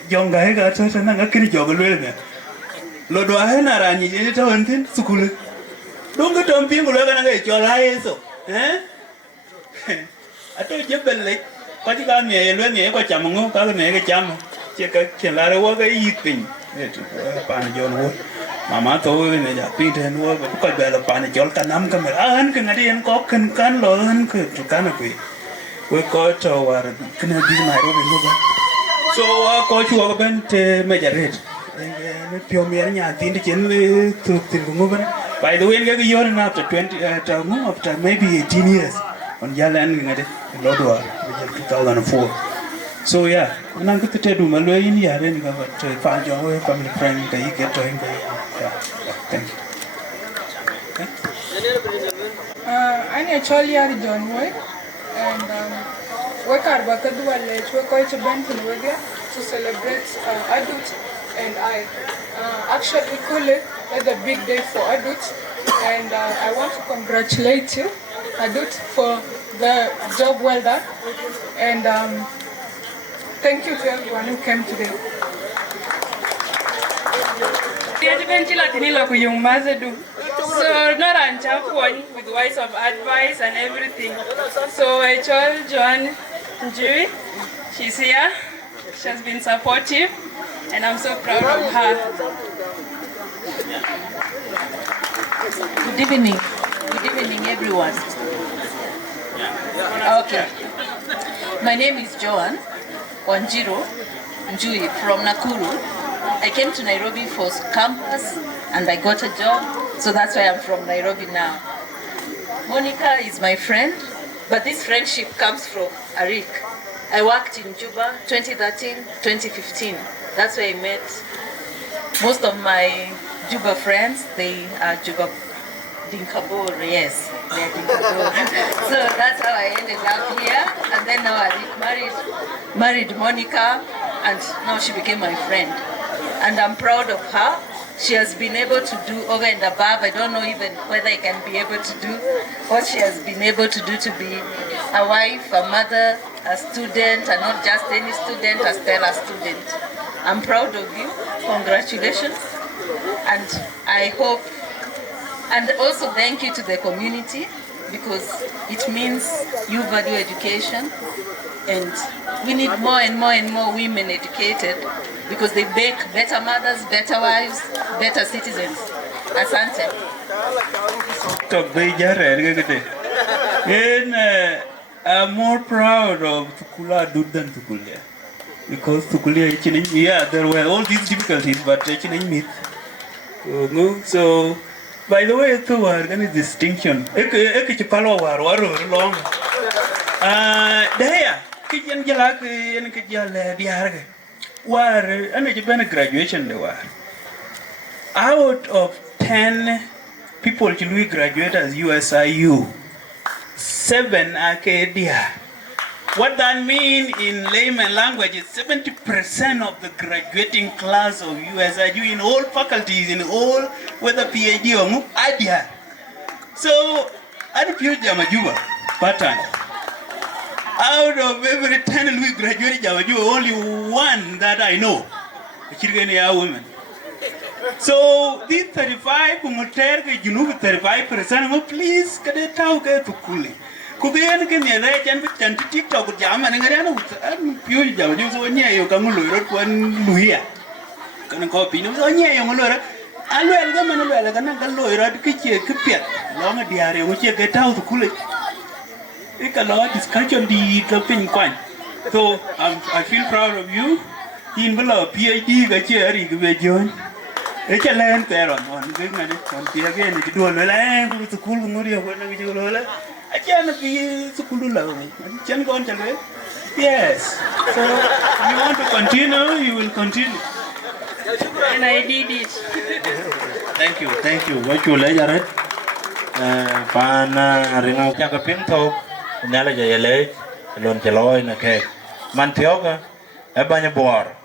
young guy got such a naked jog a little. Lord, I had not run it on thing, school. Don't get on people are gonna get your eyes. I told you, Belly, what you got me, when you ever jam, go make a jam, check a killer, what I eating. Pan John Wood. Mama told me that Peter and work because Bella Panajol Kanam Cameron Canadian cock and can learn to canopy. We caught our Canadian Nairobi. So I caught you open to major rate. Pure Mirania, think to Tingumovan. By the way, you're after 20 after maybe 18 years on Yalan in Lodwar, 2004. So yeah, and I'm going to tell you, Malay in the area, but find your way family friend, you get to him. Thank you. I'm actually John Boy, and we are going to Benton to celebrate adults, and I actually call it a big day for adults, and I want to congratulate you, adults, for the job well done, and thank you to everyone who came today. So not on chaplain with words of advice and everything. So I told Joan Njui, she's here. She has been supportive. and I'm so proud of her. Good evening. Good evening, everyone. Okay. My name is Joan Wanjiro Njui from Nakuru. I came to Nairobi for campus and I got a job, so that's why I'm from Nairobi now. Monica is my friend, but this friendship comes from Arik. I worked in Juba 2013, 2015. That's where I met most of my Juba friends. They are Juba Dinkabor, yes, they are Dinkabor. So that's how I ended up here. And then now Arik married Monica, and now she became my friend. And I'm proud of her. She has been able to do over and above. I don't know even whether I can be able to do what she has been able to do, to be a wife, a mother, a student, and not just any student, a stellar student. I'm proud of you. Congratulations. And I hope, and also thank you to the community, because it means you value education, and we need more and more and more women educated, because they make better mothers, better wives, better citizens. Asante. I'm more proud of Tukula Dud than Tukulia, because Tukulia, yeah, there were all these difficulties, but meet. So, by the way, to organize distinction, Ekipalo war long. There, Kijan Jalak and Kijal Diarga. War and a graduation they were. Out of 10 people who graduate as USIU, 7 are Acadia. What that means in layman language is 70% of the graduating class of USIU in all faculties, in all, whether PhD or Adia. So, I refuse Jamajuba pattern. Out of every 10 we graduated Jamajuba, only one that I know, women. So these 35, 35%, please, can they talk to Kuli? Kubian can be a legend with TikTok with Jam and Pure Jamajuba, so near you come wrote one Luia. Can copy no near you, Molora. I will come and well, I can go to Kitchen, Kipia, long a diary, which you get out to Kuli. It's a lot of discussion, the topping coin. So I feel proud of you. In below PhD, that you join. It's a land there on big man. Again, if you do a land with the cool Muria, when you roll, I can't be so cool. I can't go on to it. Yes. So if you want to continue, you will continue. And I did it. Thank you. What you later? Pana ringa chaka pinto, nyala jayele, lon chaloy na cake. Mantioga, a banya boar.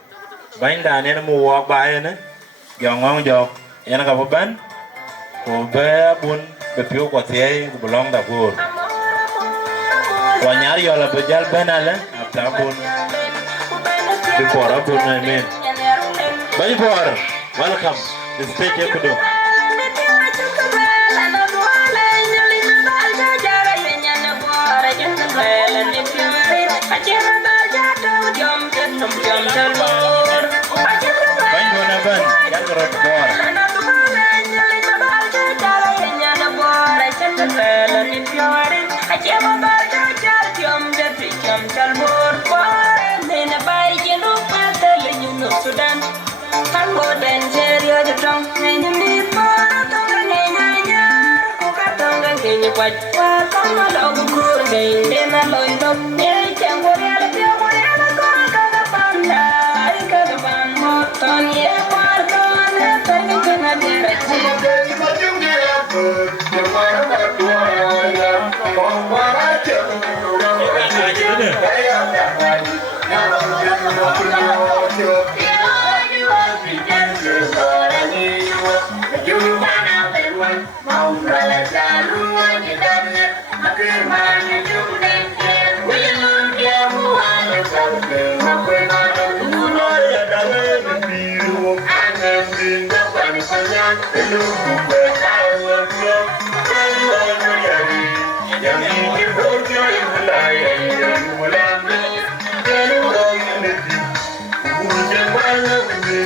Bind an animal walk by in it. Young job, Yanakaban, who bear bun, the pure quartier who belong to good. Wanyari or a Bajal Benale, after bun, before a bun, I mean. Bajibor, welcome, the stage you could do. Thank you.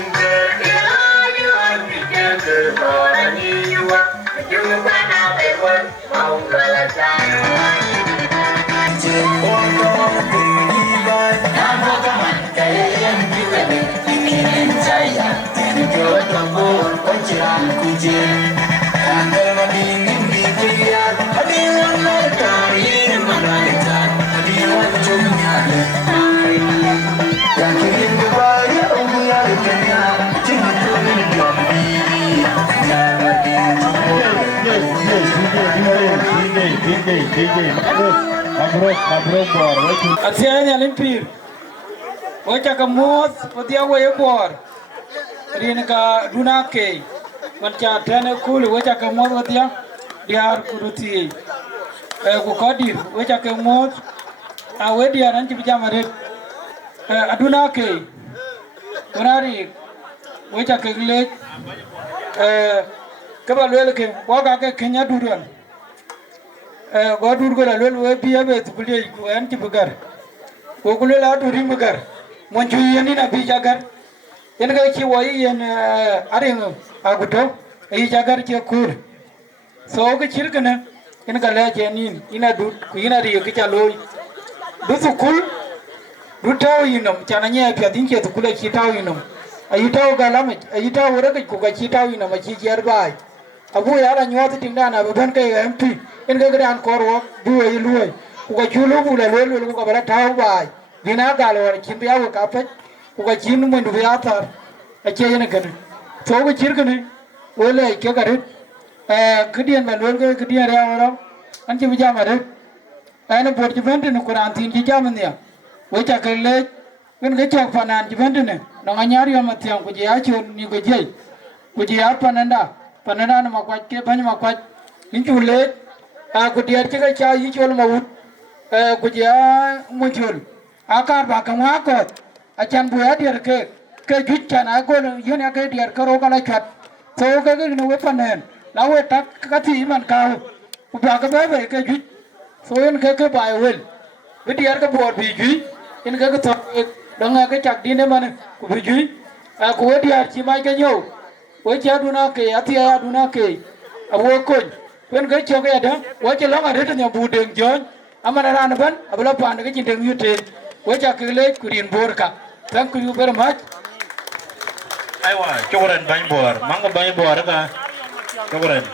Asianya limpir. Wacha kamoth podia waye bor. Rin ka dunake. Mancha tane kul wacha kamoth podia diar kuruti. Ku kodir wacha kamoth awedi aran chipjamare. Adunake. Kunari wacha kegle kabalwel ke waga ke Kenya duran. Godur gola lel we biya be tupule ko an tibugar ko kule la duri mugar mon juyeni na bi jagar yen ga ci woyi yen aring aguto yi jagar ci kur so ga cirkana yen ga la jenin ina du ku ina ri ga chalo du sukul du taw yinom chana nya pya din ke tukule ci taw yinom ayi taw ga lam ayi taw wora ga ku ga ci taw yinom ci jar bai abu ya la nyoti tingda na ban kai MP in ga gran korwo duwe luwe ku ga chulu bula lelu ku ga bala taw bai dina ga lo kin biya ku ka fa ku ga jin mun du ya tar a ce yana gani to ga cirgani wala ke gare kidiyan ban wal ga kidiyan ya wara an ci bija mare ana bor ji bende no Quran tin ji jaman ya wacha kale min ga cha fanan ji bende ne no nganyari ya matiyan ku je ya ci ni go je ku je ya pananda na makwat ke ban makwat in chule ku diar ci ga cha yi chol mawut ku je mujul akar ba kan wa ko achan bu ya diar ke jucha na go yone ke diar karo kala chat so ke no we panen la we tak ka ti man ka ku ba ka ba ke juch so yen ke ba wel we diar ka bor bi ju in ke to danga ke chak dine man ku bi ju ku we diar ci mai ke nyo we cha duna ke atia duna ke awo ko pen ke cho ke da we cha lo ga de nya bu deng jon amana ran ban abla pan ke chin deng yute we cha ke le kurin bor ka thank you very much aiwa chokoran bany bor mango bany bor ka chokoran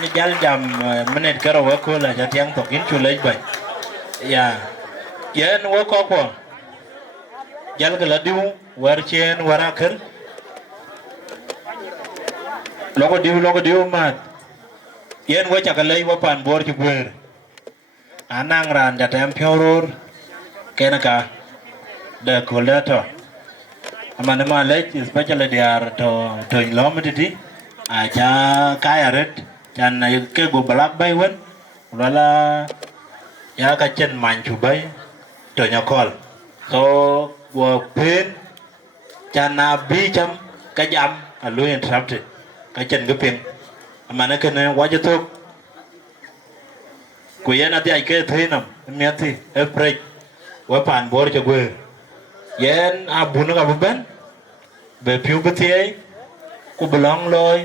ni jal jam menet karo wa ko la jatiang to kin chulej bany ya yen wo ko ko jal ga la diu war chen wara kher logo diu mat yen wo cha ka lei wa pan bor chu ber anang ran jatem pyoror kenaka de koleto amane ma lech especially diar to lomiti acha kayaret chan ke go balak bay wen wala ya ka chen man chu bay to nyakol so go pen chan na bi cham ka jam alu interrupted ka chen ga pin amane ke ne wajitok ku yana ti ai ke thinam miati e prek wa pan bor cho gwe yen abun ga ben be piu betie ku belong loy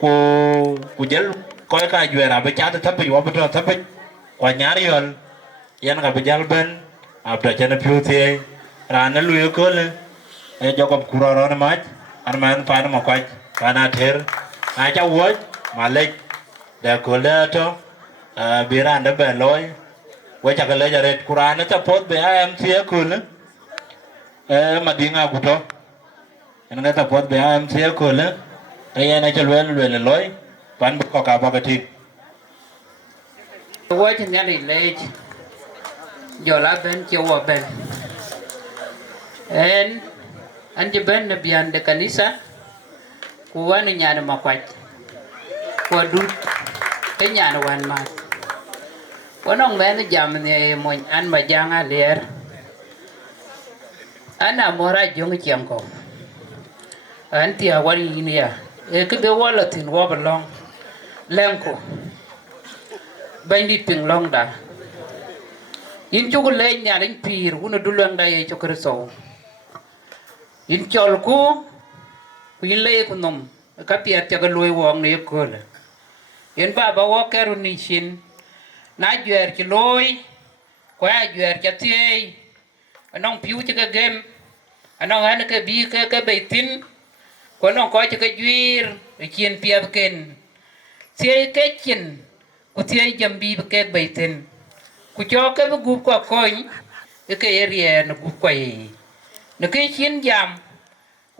ku jel ko ka jwera be cha ta pe wa be ta pe kwa nyar yol yen ga be jal ben abda chen piu tie ran lu yo ko le e jogob kuroro na mach an man pa na makwaj kana ter a cha wo malek da ko le to biran da be loy we cha le jaret Quran ta pot be am tie kul madinga guto en ta pot be am tie kul e yana cha le loy pan ko ka ba ka tin wo chen ya le yo la ben che wo ben en anje ben na bian de kanisa ku wani nyana makwaj ko dur te nyana wan ma Wanong men jam ni mon an ma janga ler ana mora jong chiam ko an tia wari ni ya e ke be wala tin wo balong lenko bandi ping long da in chu le nya rin pir una dulang da ye chu kerso in chol ku in le ku nom ka pia tia ga loy wong ni ko le in ba ba wo keru ni shin na juer ci loy ko ya juer ci tiey anong piu ci ka gem anong an ke bi ke beitin ko non ko ci ka juir cien piab ken tie ke cien ku tie jambi ke baiten ku cho ke bu gu ko koin ke area na gu ko yi ne ke cien jam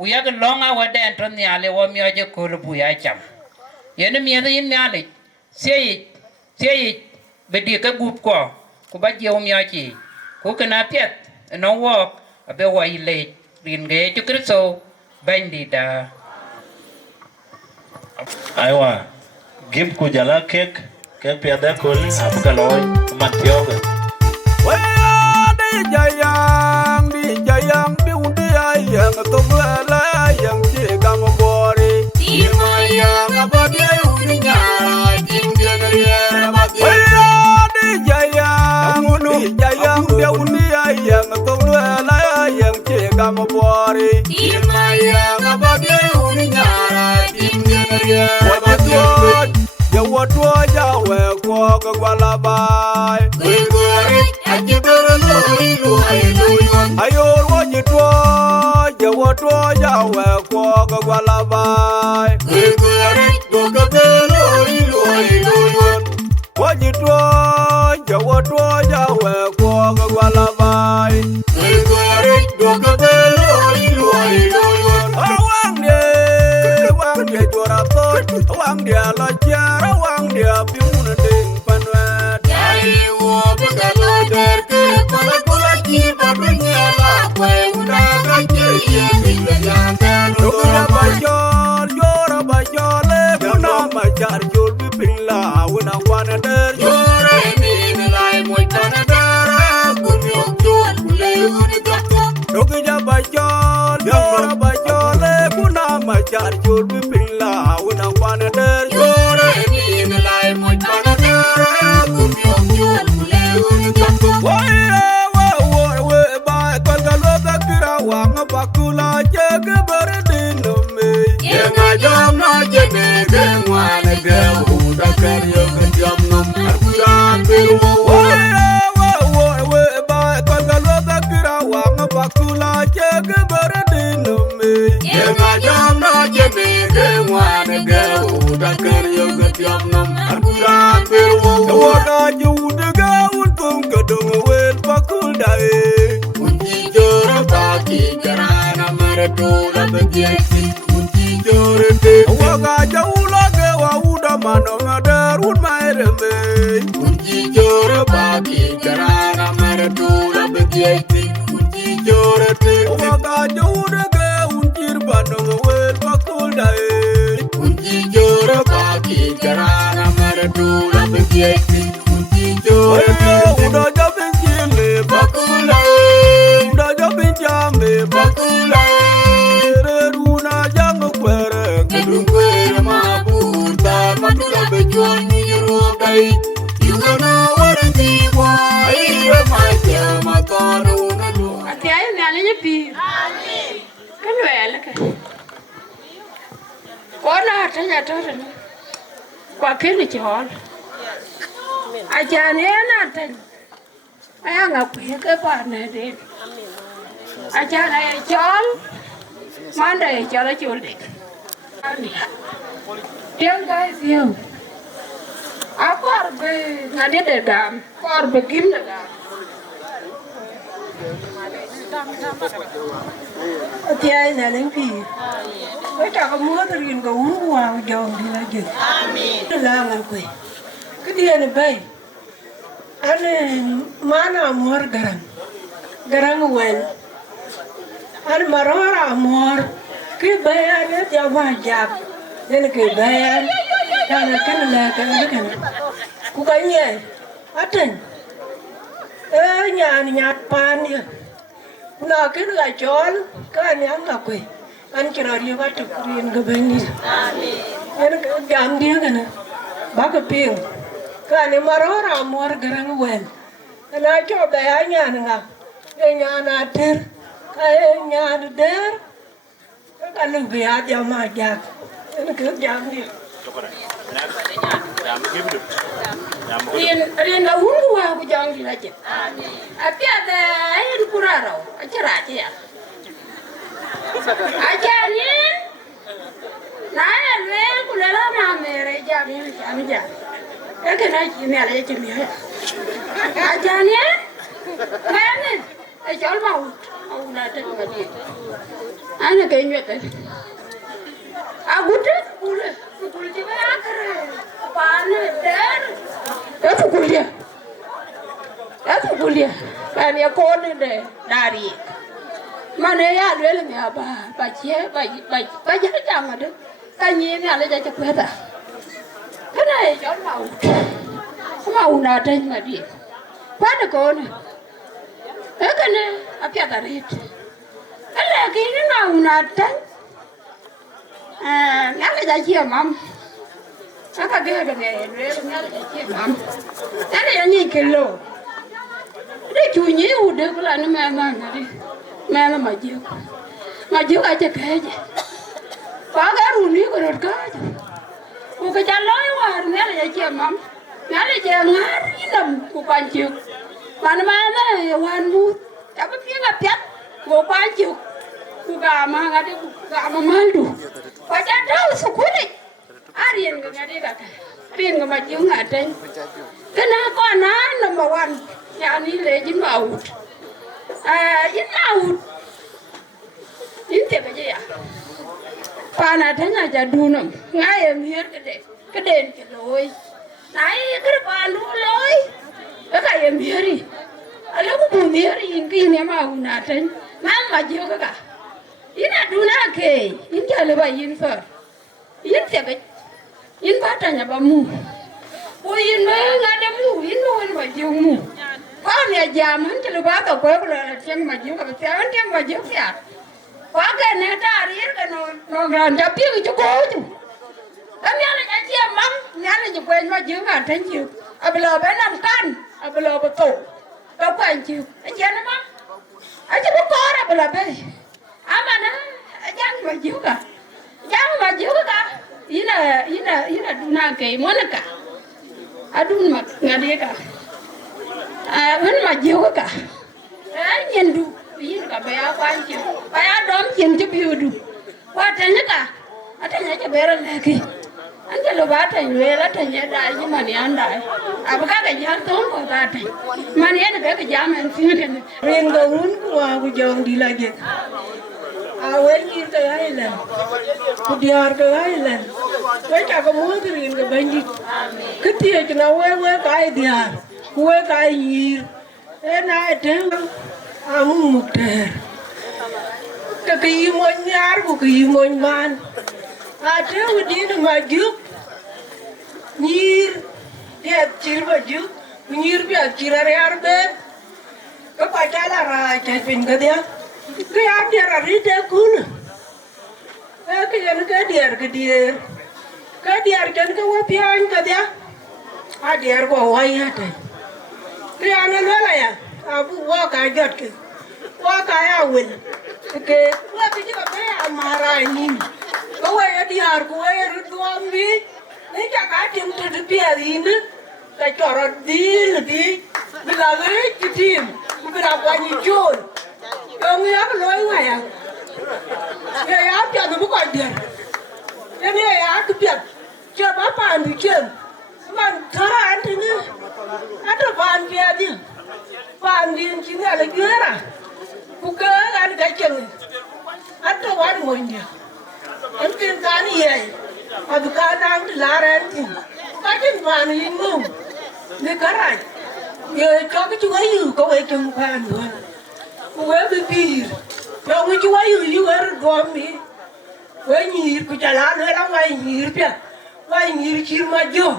u ya ga longa wa den ton ya le wa mi aje ko bu ya cham ye ne mi yin ya le tie be di ka gu ko ku ba je o mi aje ku ke na piet no wo abe wa ile rin ge chu kristo bandida aiwa gim ku jala kek piada kul apka loy matyoga di jayang di undi ayang to bala ayang ci gam bori di mayang abadi undi nyara tim dia mati di jayang di undi ayang to bala ayang ci gam bori di mayang abadi undi nyara tim dia mati Jawadwa jawe kwa gwala bai Gwigwari ajibere lori luai luyon Ayor wajitwa jawadwa jawe kwa gwala bai Gwigwari dogabere lori luai luyon Wajitwa jawadwa jawe kwa gwala bai Gwigwari dogabere lori luai luyon Awang dia juara tot Awang dia lajar Awang dia pimun ding panwet Jai wo begalo derke Pala kiba dunia lakwe Udah kacir iya Bila jantan Jora bajol Jora bajol Kuna majar jol Bipila Una wana der Jora ini nilai Moy tanah darah Kunyuk jual Mulai uni doktor Dogi bajol Jora bajol Kuna majar jol Bipila Una wana der Jora ini nilai Moy tanah darah Kunyuk jual Mulai uni doktor Wang bakula jaga berdinome Yenga jam na jene gengwana geu Uda karyo kejam nom Arkudan biru Kalgalo kira wang bakula jaga berdinome Yenga jam na jene gengwana geu Uda karyo kejam nom Arkudan biru Wada juda gaun tung gedung wel bakul dae Jora baki karana maratula begiesi kunci jora de waga jaula ke wauda mano ngadar un maireme kunci jora baki karana maratula begiesi kunci jora de waga jaula ke uncir bano wel bakul dae kunci jora baki karana maratula begiesi kunci jora de uda jabin jile bakul dae Jambe bakula Reruna jango kwere Kedungwere mabuta Matula bejuani yurugai Yugana warandiwa Iwe maja mataruna lu Ati ayo ni alanya pi Kan wele ke Kona hatanya torani Kwa kini chihol Ajani ena hatanya Aya ngakuye ke parne de Ajana ya chol Manda ya chola chulde Tiang guys yo Aku arbe Ngadi de dam Aku arbe gim de dam Tiang na lengpi Wata ka mua tarin ka ungu wang jom di lagi Amin Langan kwe Kedia ni bay Ane mana amor garang Garang wen An marora amor ke bayan ya jama jak den ke bayan kana kana la kana ku kanye aten nya pan ya na ke la chol kan yang la kwe an kira ri ba to krin ga bani amen en jam dia kana ba ka ping kan marora amor garang wen na cho bayan nya nga nya na ter Kaya nyari der, kalau biar jama jak, ini kerjaan dia. Rian dah ungu aku jangan dilajar. Tapi ada air kurang, ajar aja ya. Ajar ni, jam ni jam. Cái này chị mẹ lấy chị mẹ. Aja ni. Mana? Jual mau. Mau nak tengok ni. Anak kayaknya tu. Aku tu pukul je berakar. Panas der. Aku kuliah. Kan ya kau ni deh dari. Mana ya dulu ni apa? Baca jam ada. Kan ni ada jadi apa? Kenapa jual mau? Mau nak tengok dia. Pada kau ni. Kan apa yang tarik? Lagi ni mau nak tengok. Nyala jadi mam. Apa dia ada ni? Nyala jadi mam. Ada yang ni kilo. Dia cunyi udah kalau ni memang ni. Memang maju aja kerja. Pagar uni korot kerja. Bukan jalan war nyala jadi mam. Nyala jadi ngari nam kupanjuk. Mana wanmu. Tapi dia piat. Kupanjuk. Kugama ngade kugama mandu. Baca tahu sukuni. Arian ngade kata. Pin ngamaju ngade. Kenapa anak number 1 yani lejin maut. In maut. Inte kerja ya. Pana tanya jadunam. Ngayam hier keden keloi. Nai kerpandu loi. Kayam hieri. Alam bu hieri ingin mau naten. Mam maju kaka. Ina duna ke, in jale ba yin far. Yin tebe. Yin batanya ba mu. O yin me ngade mu, yin mo ba jung mu. Ba ne jaman jale ba ka ko ko la tiang ma jung ka tiang tiang ma jung ya. Wa ka ne ta ri ka no gran ja pi ju ko ju. Am ya la ja mam, ya la ju kwen ma jung ka tan ju. Ablo ba nam kan, ablo ba to. Ba kwen ju. Ja na mam. Aja ba ko ra ba ba. Amana jangan maju ka ina duna ke monaka adun mak ngade ka ngan maju ka nyendu yin ka baya kwanji baya dom kin ti biudu watanya ka atanya ke beran lagi anja lo bata nyela tanya da ji mani anda abuka ka jar ton ko bata mani ene ka jaman tin ren go un ko aku jong di lagi awal ngir ke Thailand, kudiar ke Thailand, mereka kemudian ke banjir, ketia cina we kai diar, we kai ngir, ada amu mukter, kekimun nyar, kekimun man, ada udin maju, ngir, dia cir maju, ngir dia cirar arbe, kepacaran raja pinggir dia. Kaya dia rida kuna. Kaya dia kan kau pian kaya. Dia kau wayah deh. Kaya anak ya. Abu wakay jat ke. Wakay awal. Kaya wakay juga kaya marah ini. Kau dia kau rindu ambil. Ini cakap tim tu pian ini. Kaya corot deal di. Bilangan kitim. Berapa ni John. Ông ấy áp lối ngoài à? Người áp chợ nó mới còn tiền. Thế nên người áp cái tiền. Chưa bá bàn thì chuyện. Mà thở ăn thì nữa. Ăn được bàn kia chứ. Bàn thì chính là lấy ghế à. Cô cơ ăn cái chuyện này. Ăn được bàn ngồi nhiều. Ăn tiền cá này vậy. Mà tụi cá đang lá ra ăn thì. Cá trên bàn thì ngùng. Nên cá rạch. Giờ cho cái chú ấy dù có cái chân bàn nữa. Gue bibir, yang itu ayu ergomi, gue nyir kujalan orang lain nyir pia, gue nyir kir maju,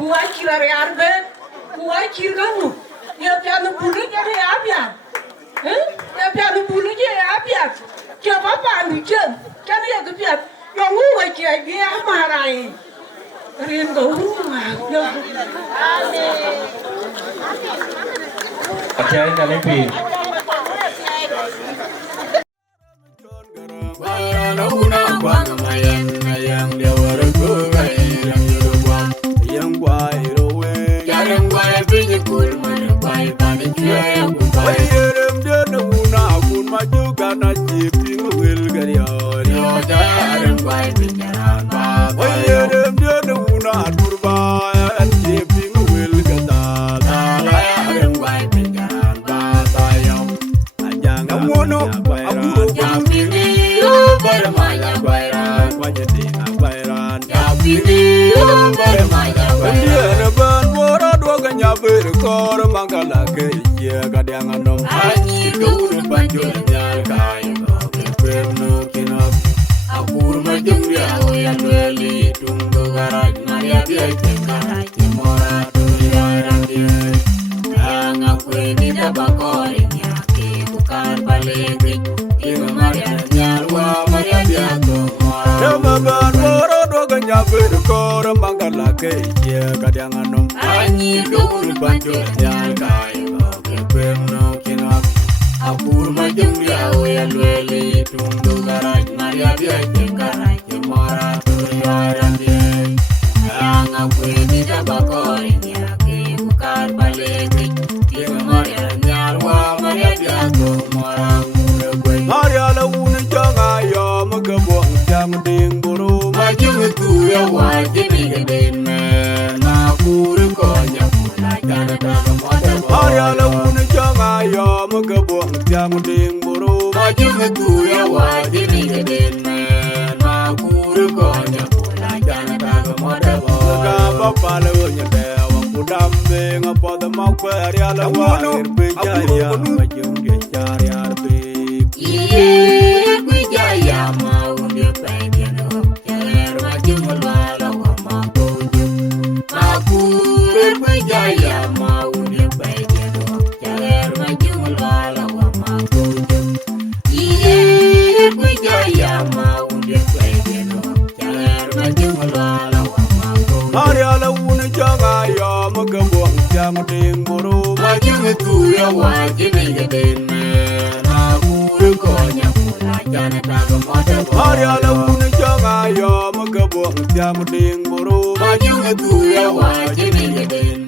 gue kir area arbe, gue kir kamu, ya pia nu bulu jadi apa? Ya pia nu bulu jadi apa? Coba pandu jam, kan ya tu pia, yang gue kira dia marai, rin rumah, Ajaran dalam pin. Bayana una kwana mayang dia warga yang yuruam yang guairo we yang guai pinye kul mana guai pani yang guai yerem dia una kun maju kana jiping wil garion yo yang guai pinye ba yerem dia una bini bar maya na ban bora doga nyaber kor mangala ke ye kadang anom anyi guru banjur nyal kai ke perno kinap apur majum ya ya leli tunggu garaj maya dia garaj mora dunia rangi anga kweni da bakori nyaki bukar balegi ibu maria nyarwa maria dia to mora ban bora doga nyaber kor mangala ke ye kadang anom anyi guru banjur nyal kai ke perno kinap apur majum ya ya leli tunggu garaj maria dia garaj mora dunia rangi anga kweni da bakori nyaki bukar balegi ibu maria nyarwa maria dia to mora Maria la una janga ya magabo jam ding buru majum tu ya wajibi gedin na kuru ko nya na jana ta moda Maria la una janga ya magabo jam ding buru majum tu ya wajibi gedin na kuru ko nya na jana ta moda ga papa la nya de wa kudam be ngapa da makwaria la wa irbe jaria majum ge jaria be Kujaya maunde paideno Jaler wajumulwala wa makoju Makure kujaya maunde paideno Jaler wajumulwala wa makoju Kujaya maunde paideno Jaler wajumulwala wa makoju Mariala una janga ya magabo jang ding buru Majume tuya wajibi gedin Mariala una janga ya magabo jam ding buru majung tu ya wajibi gedin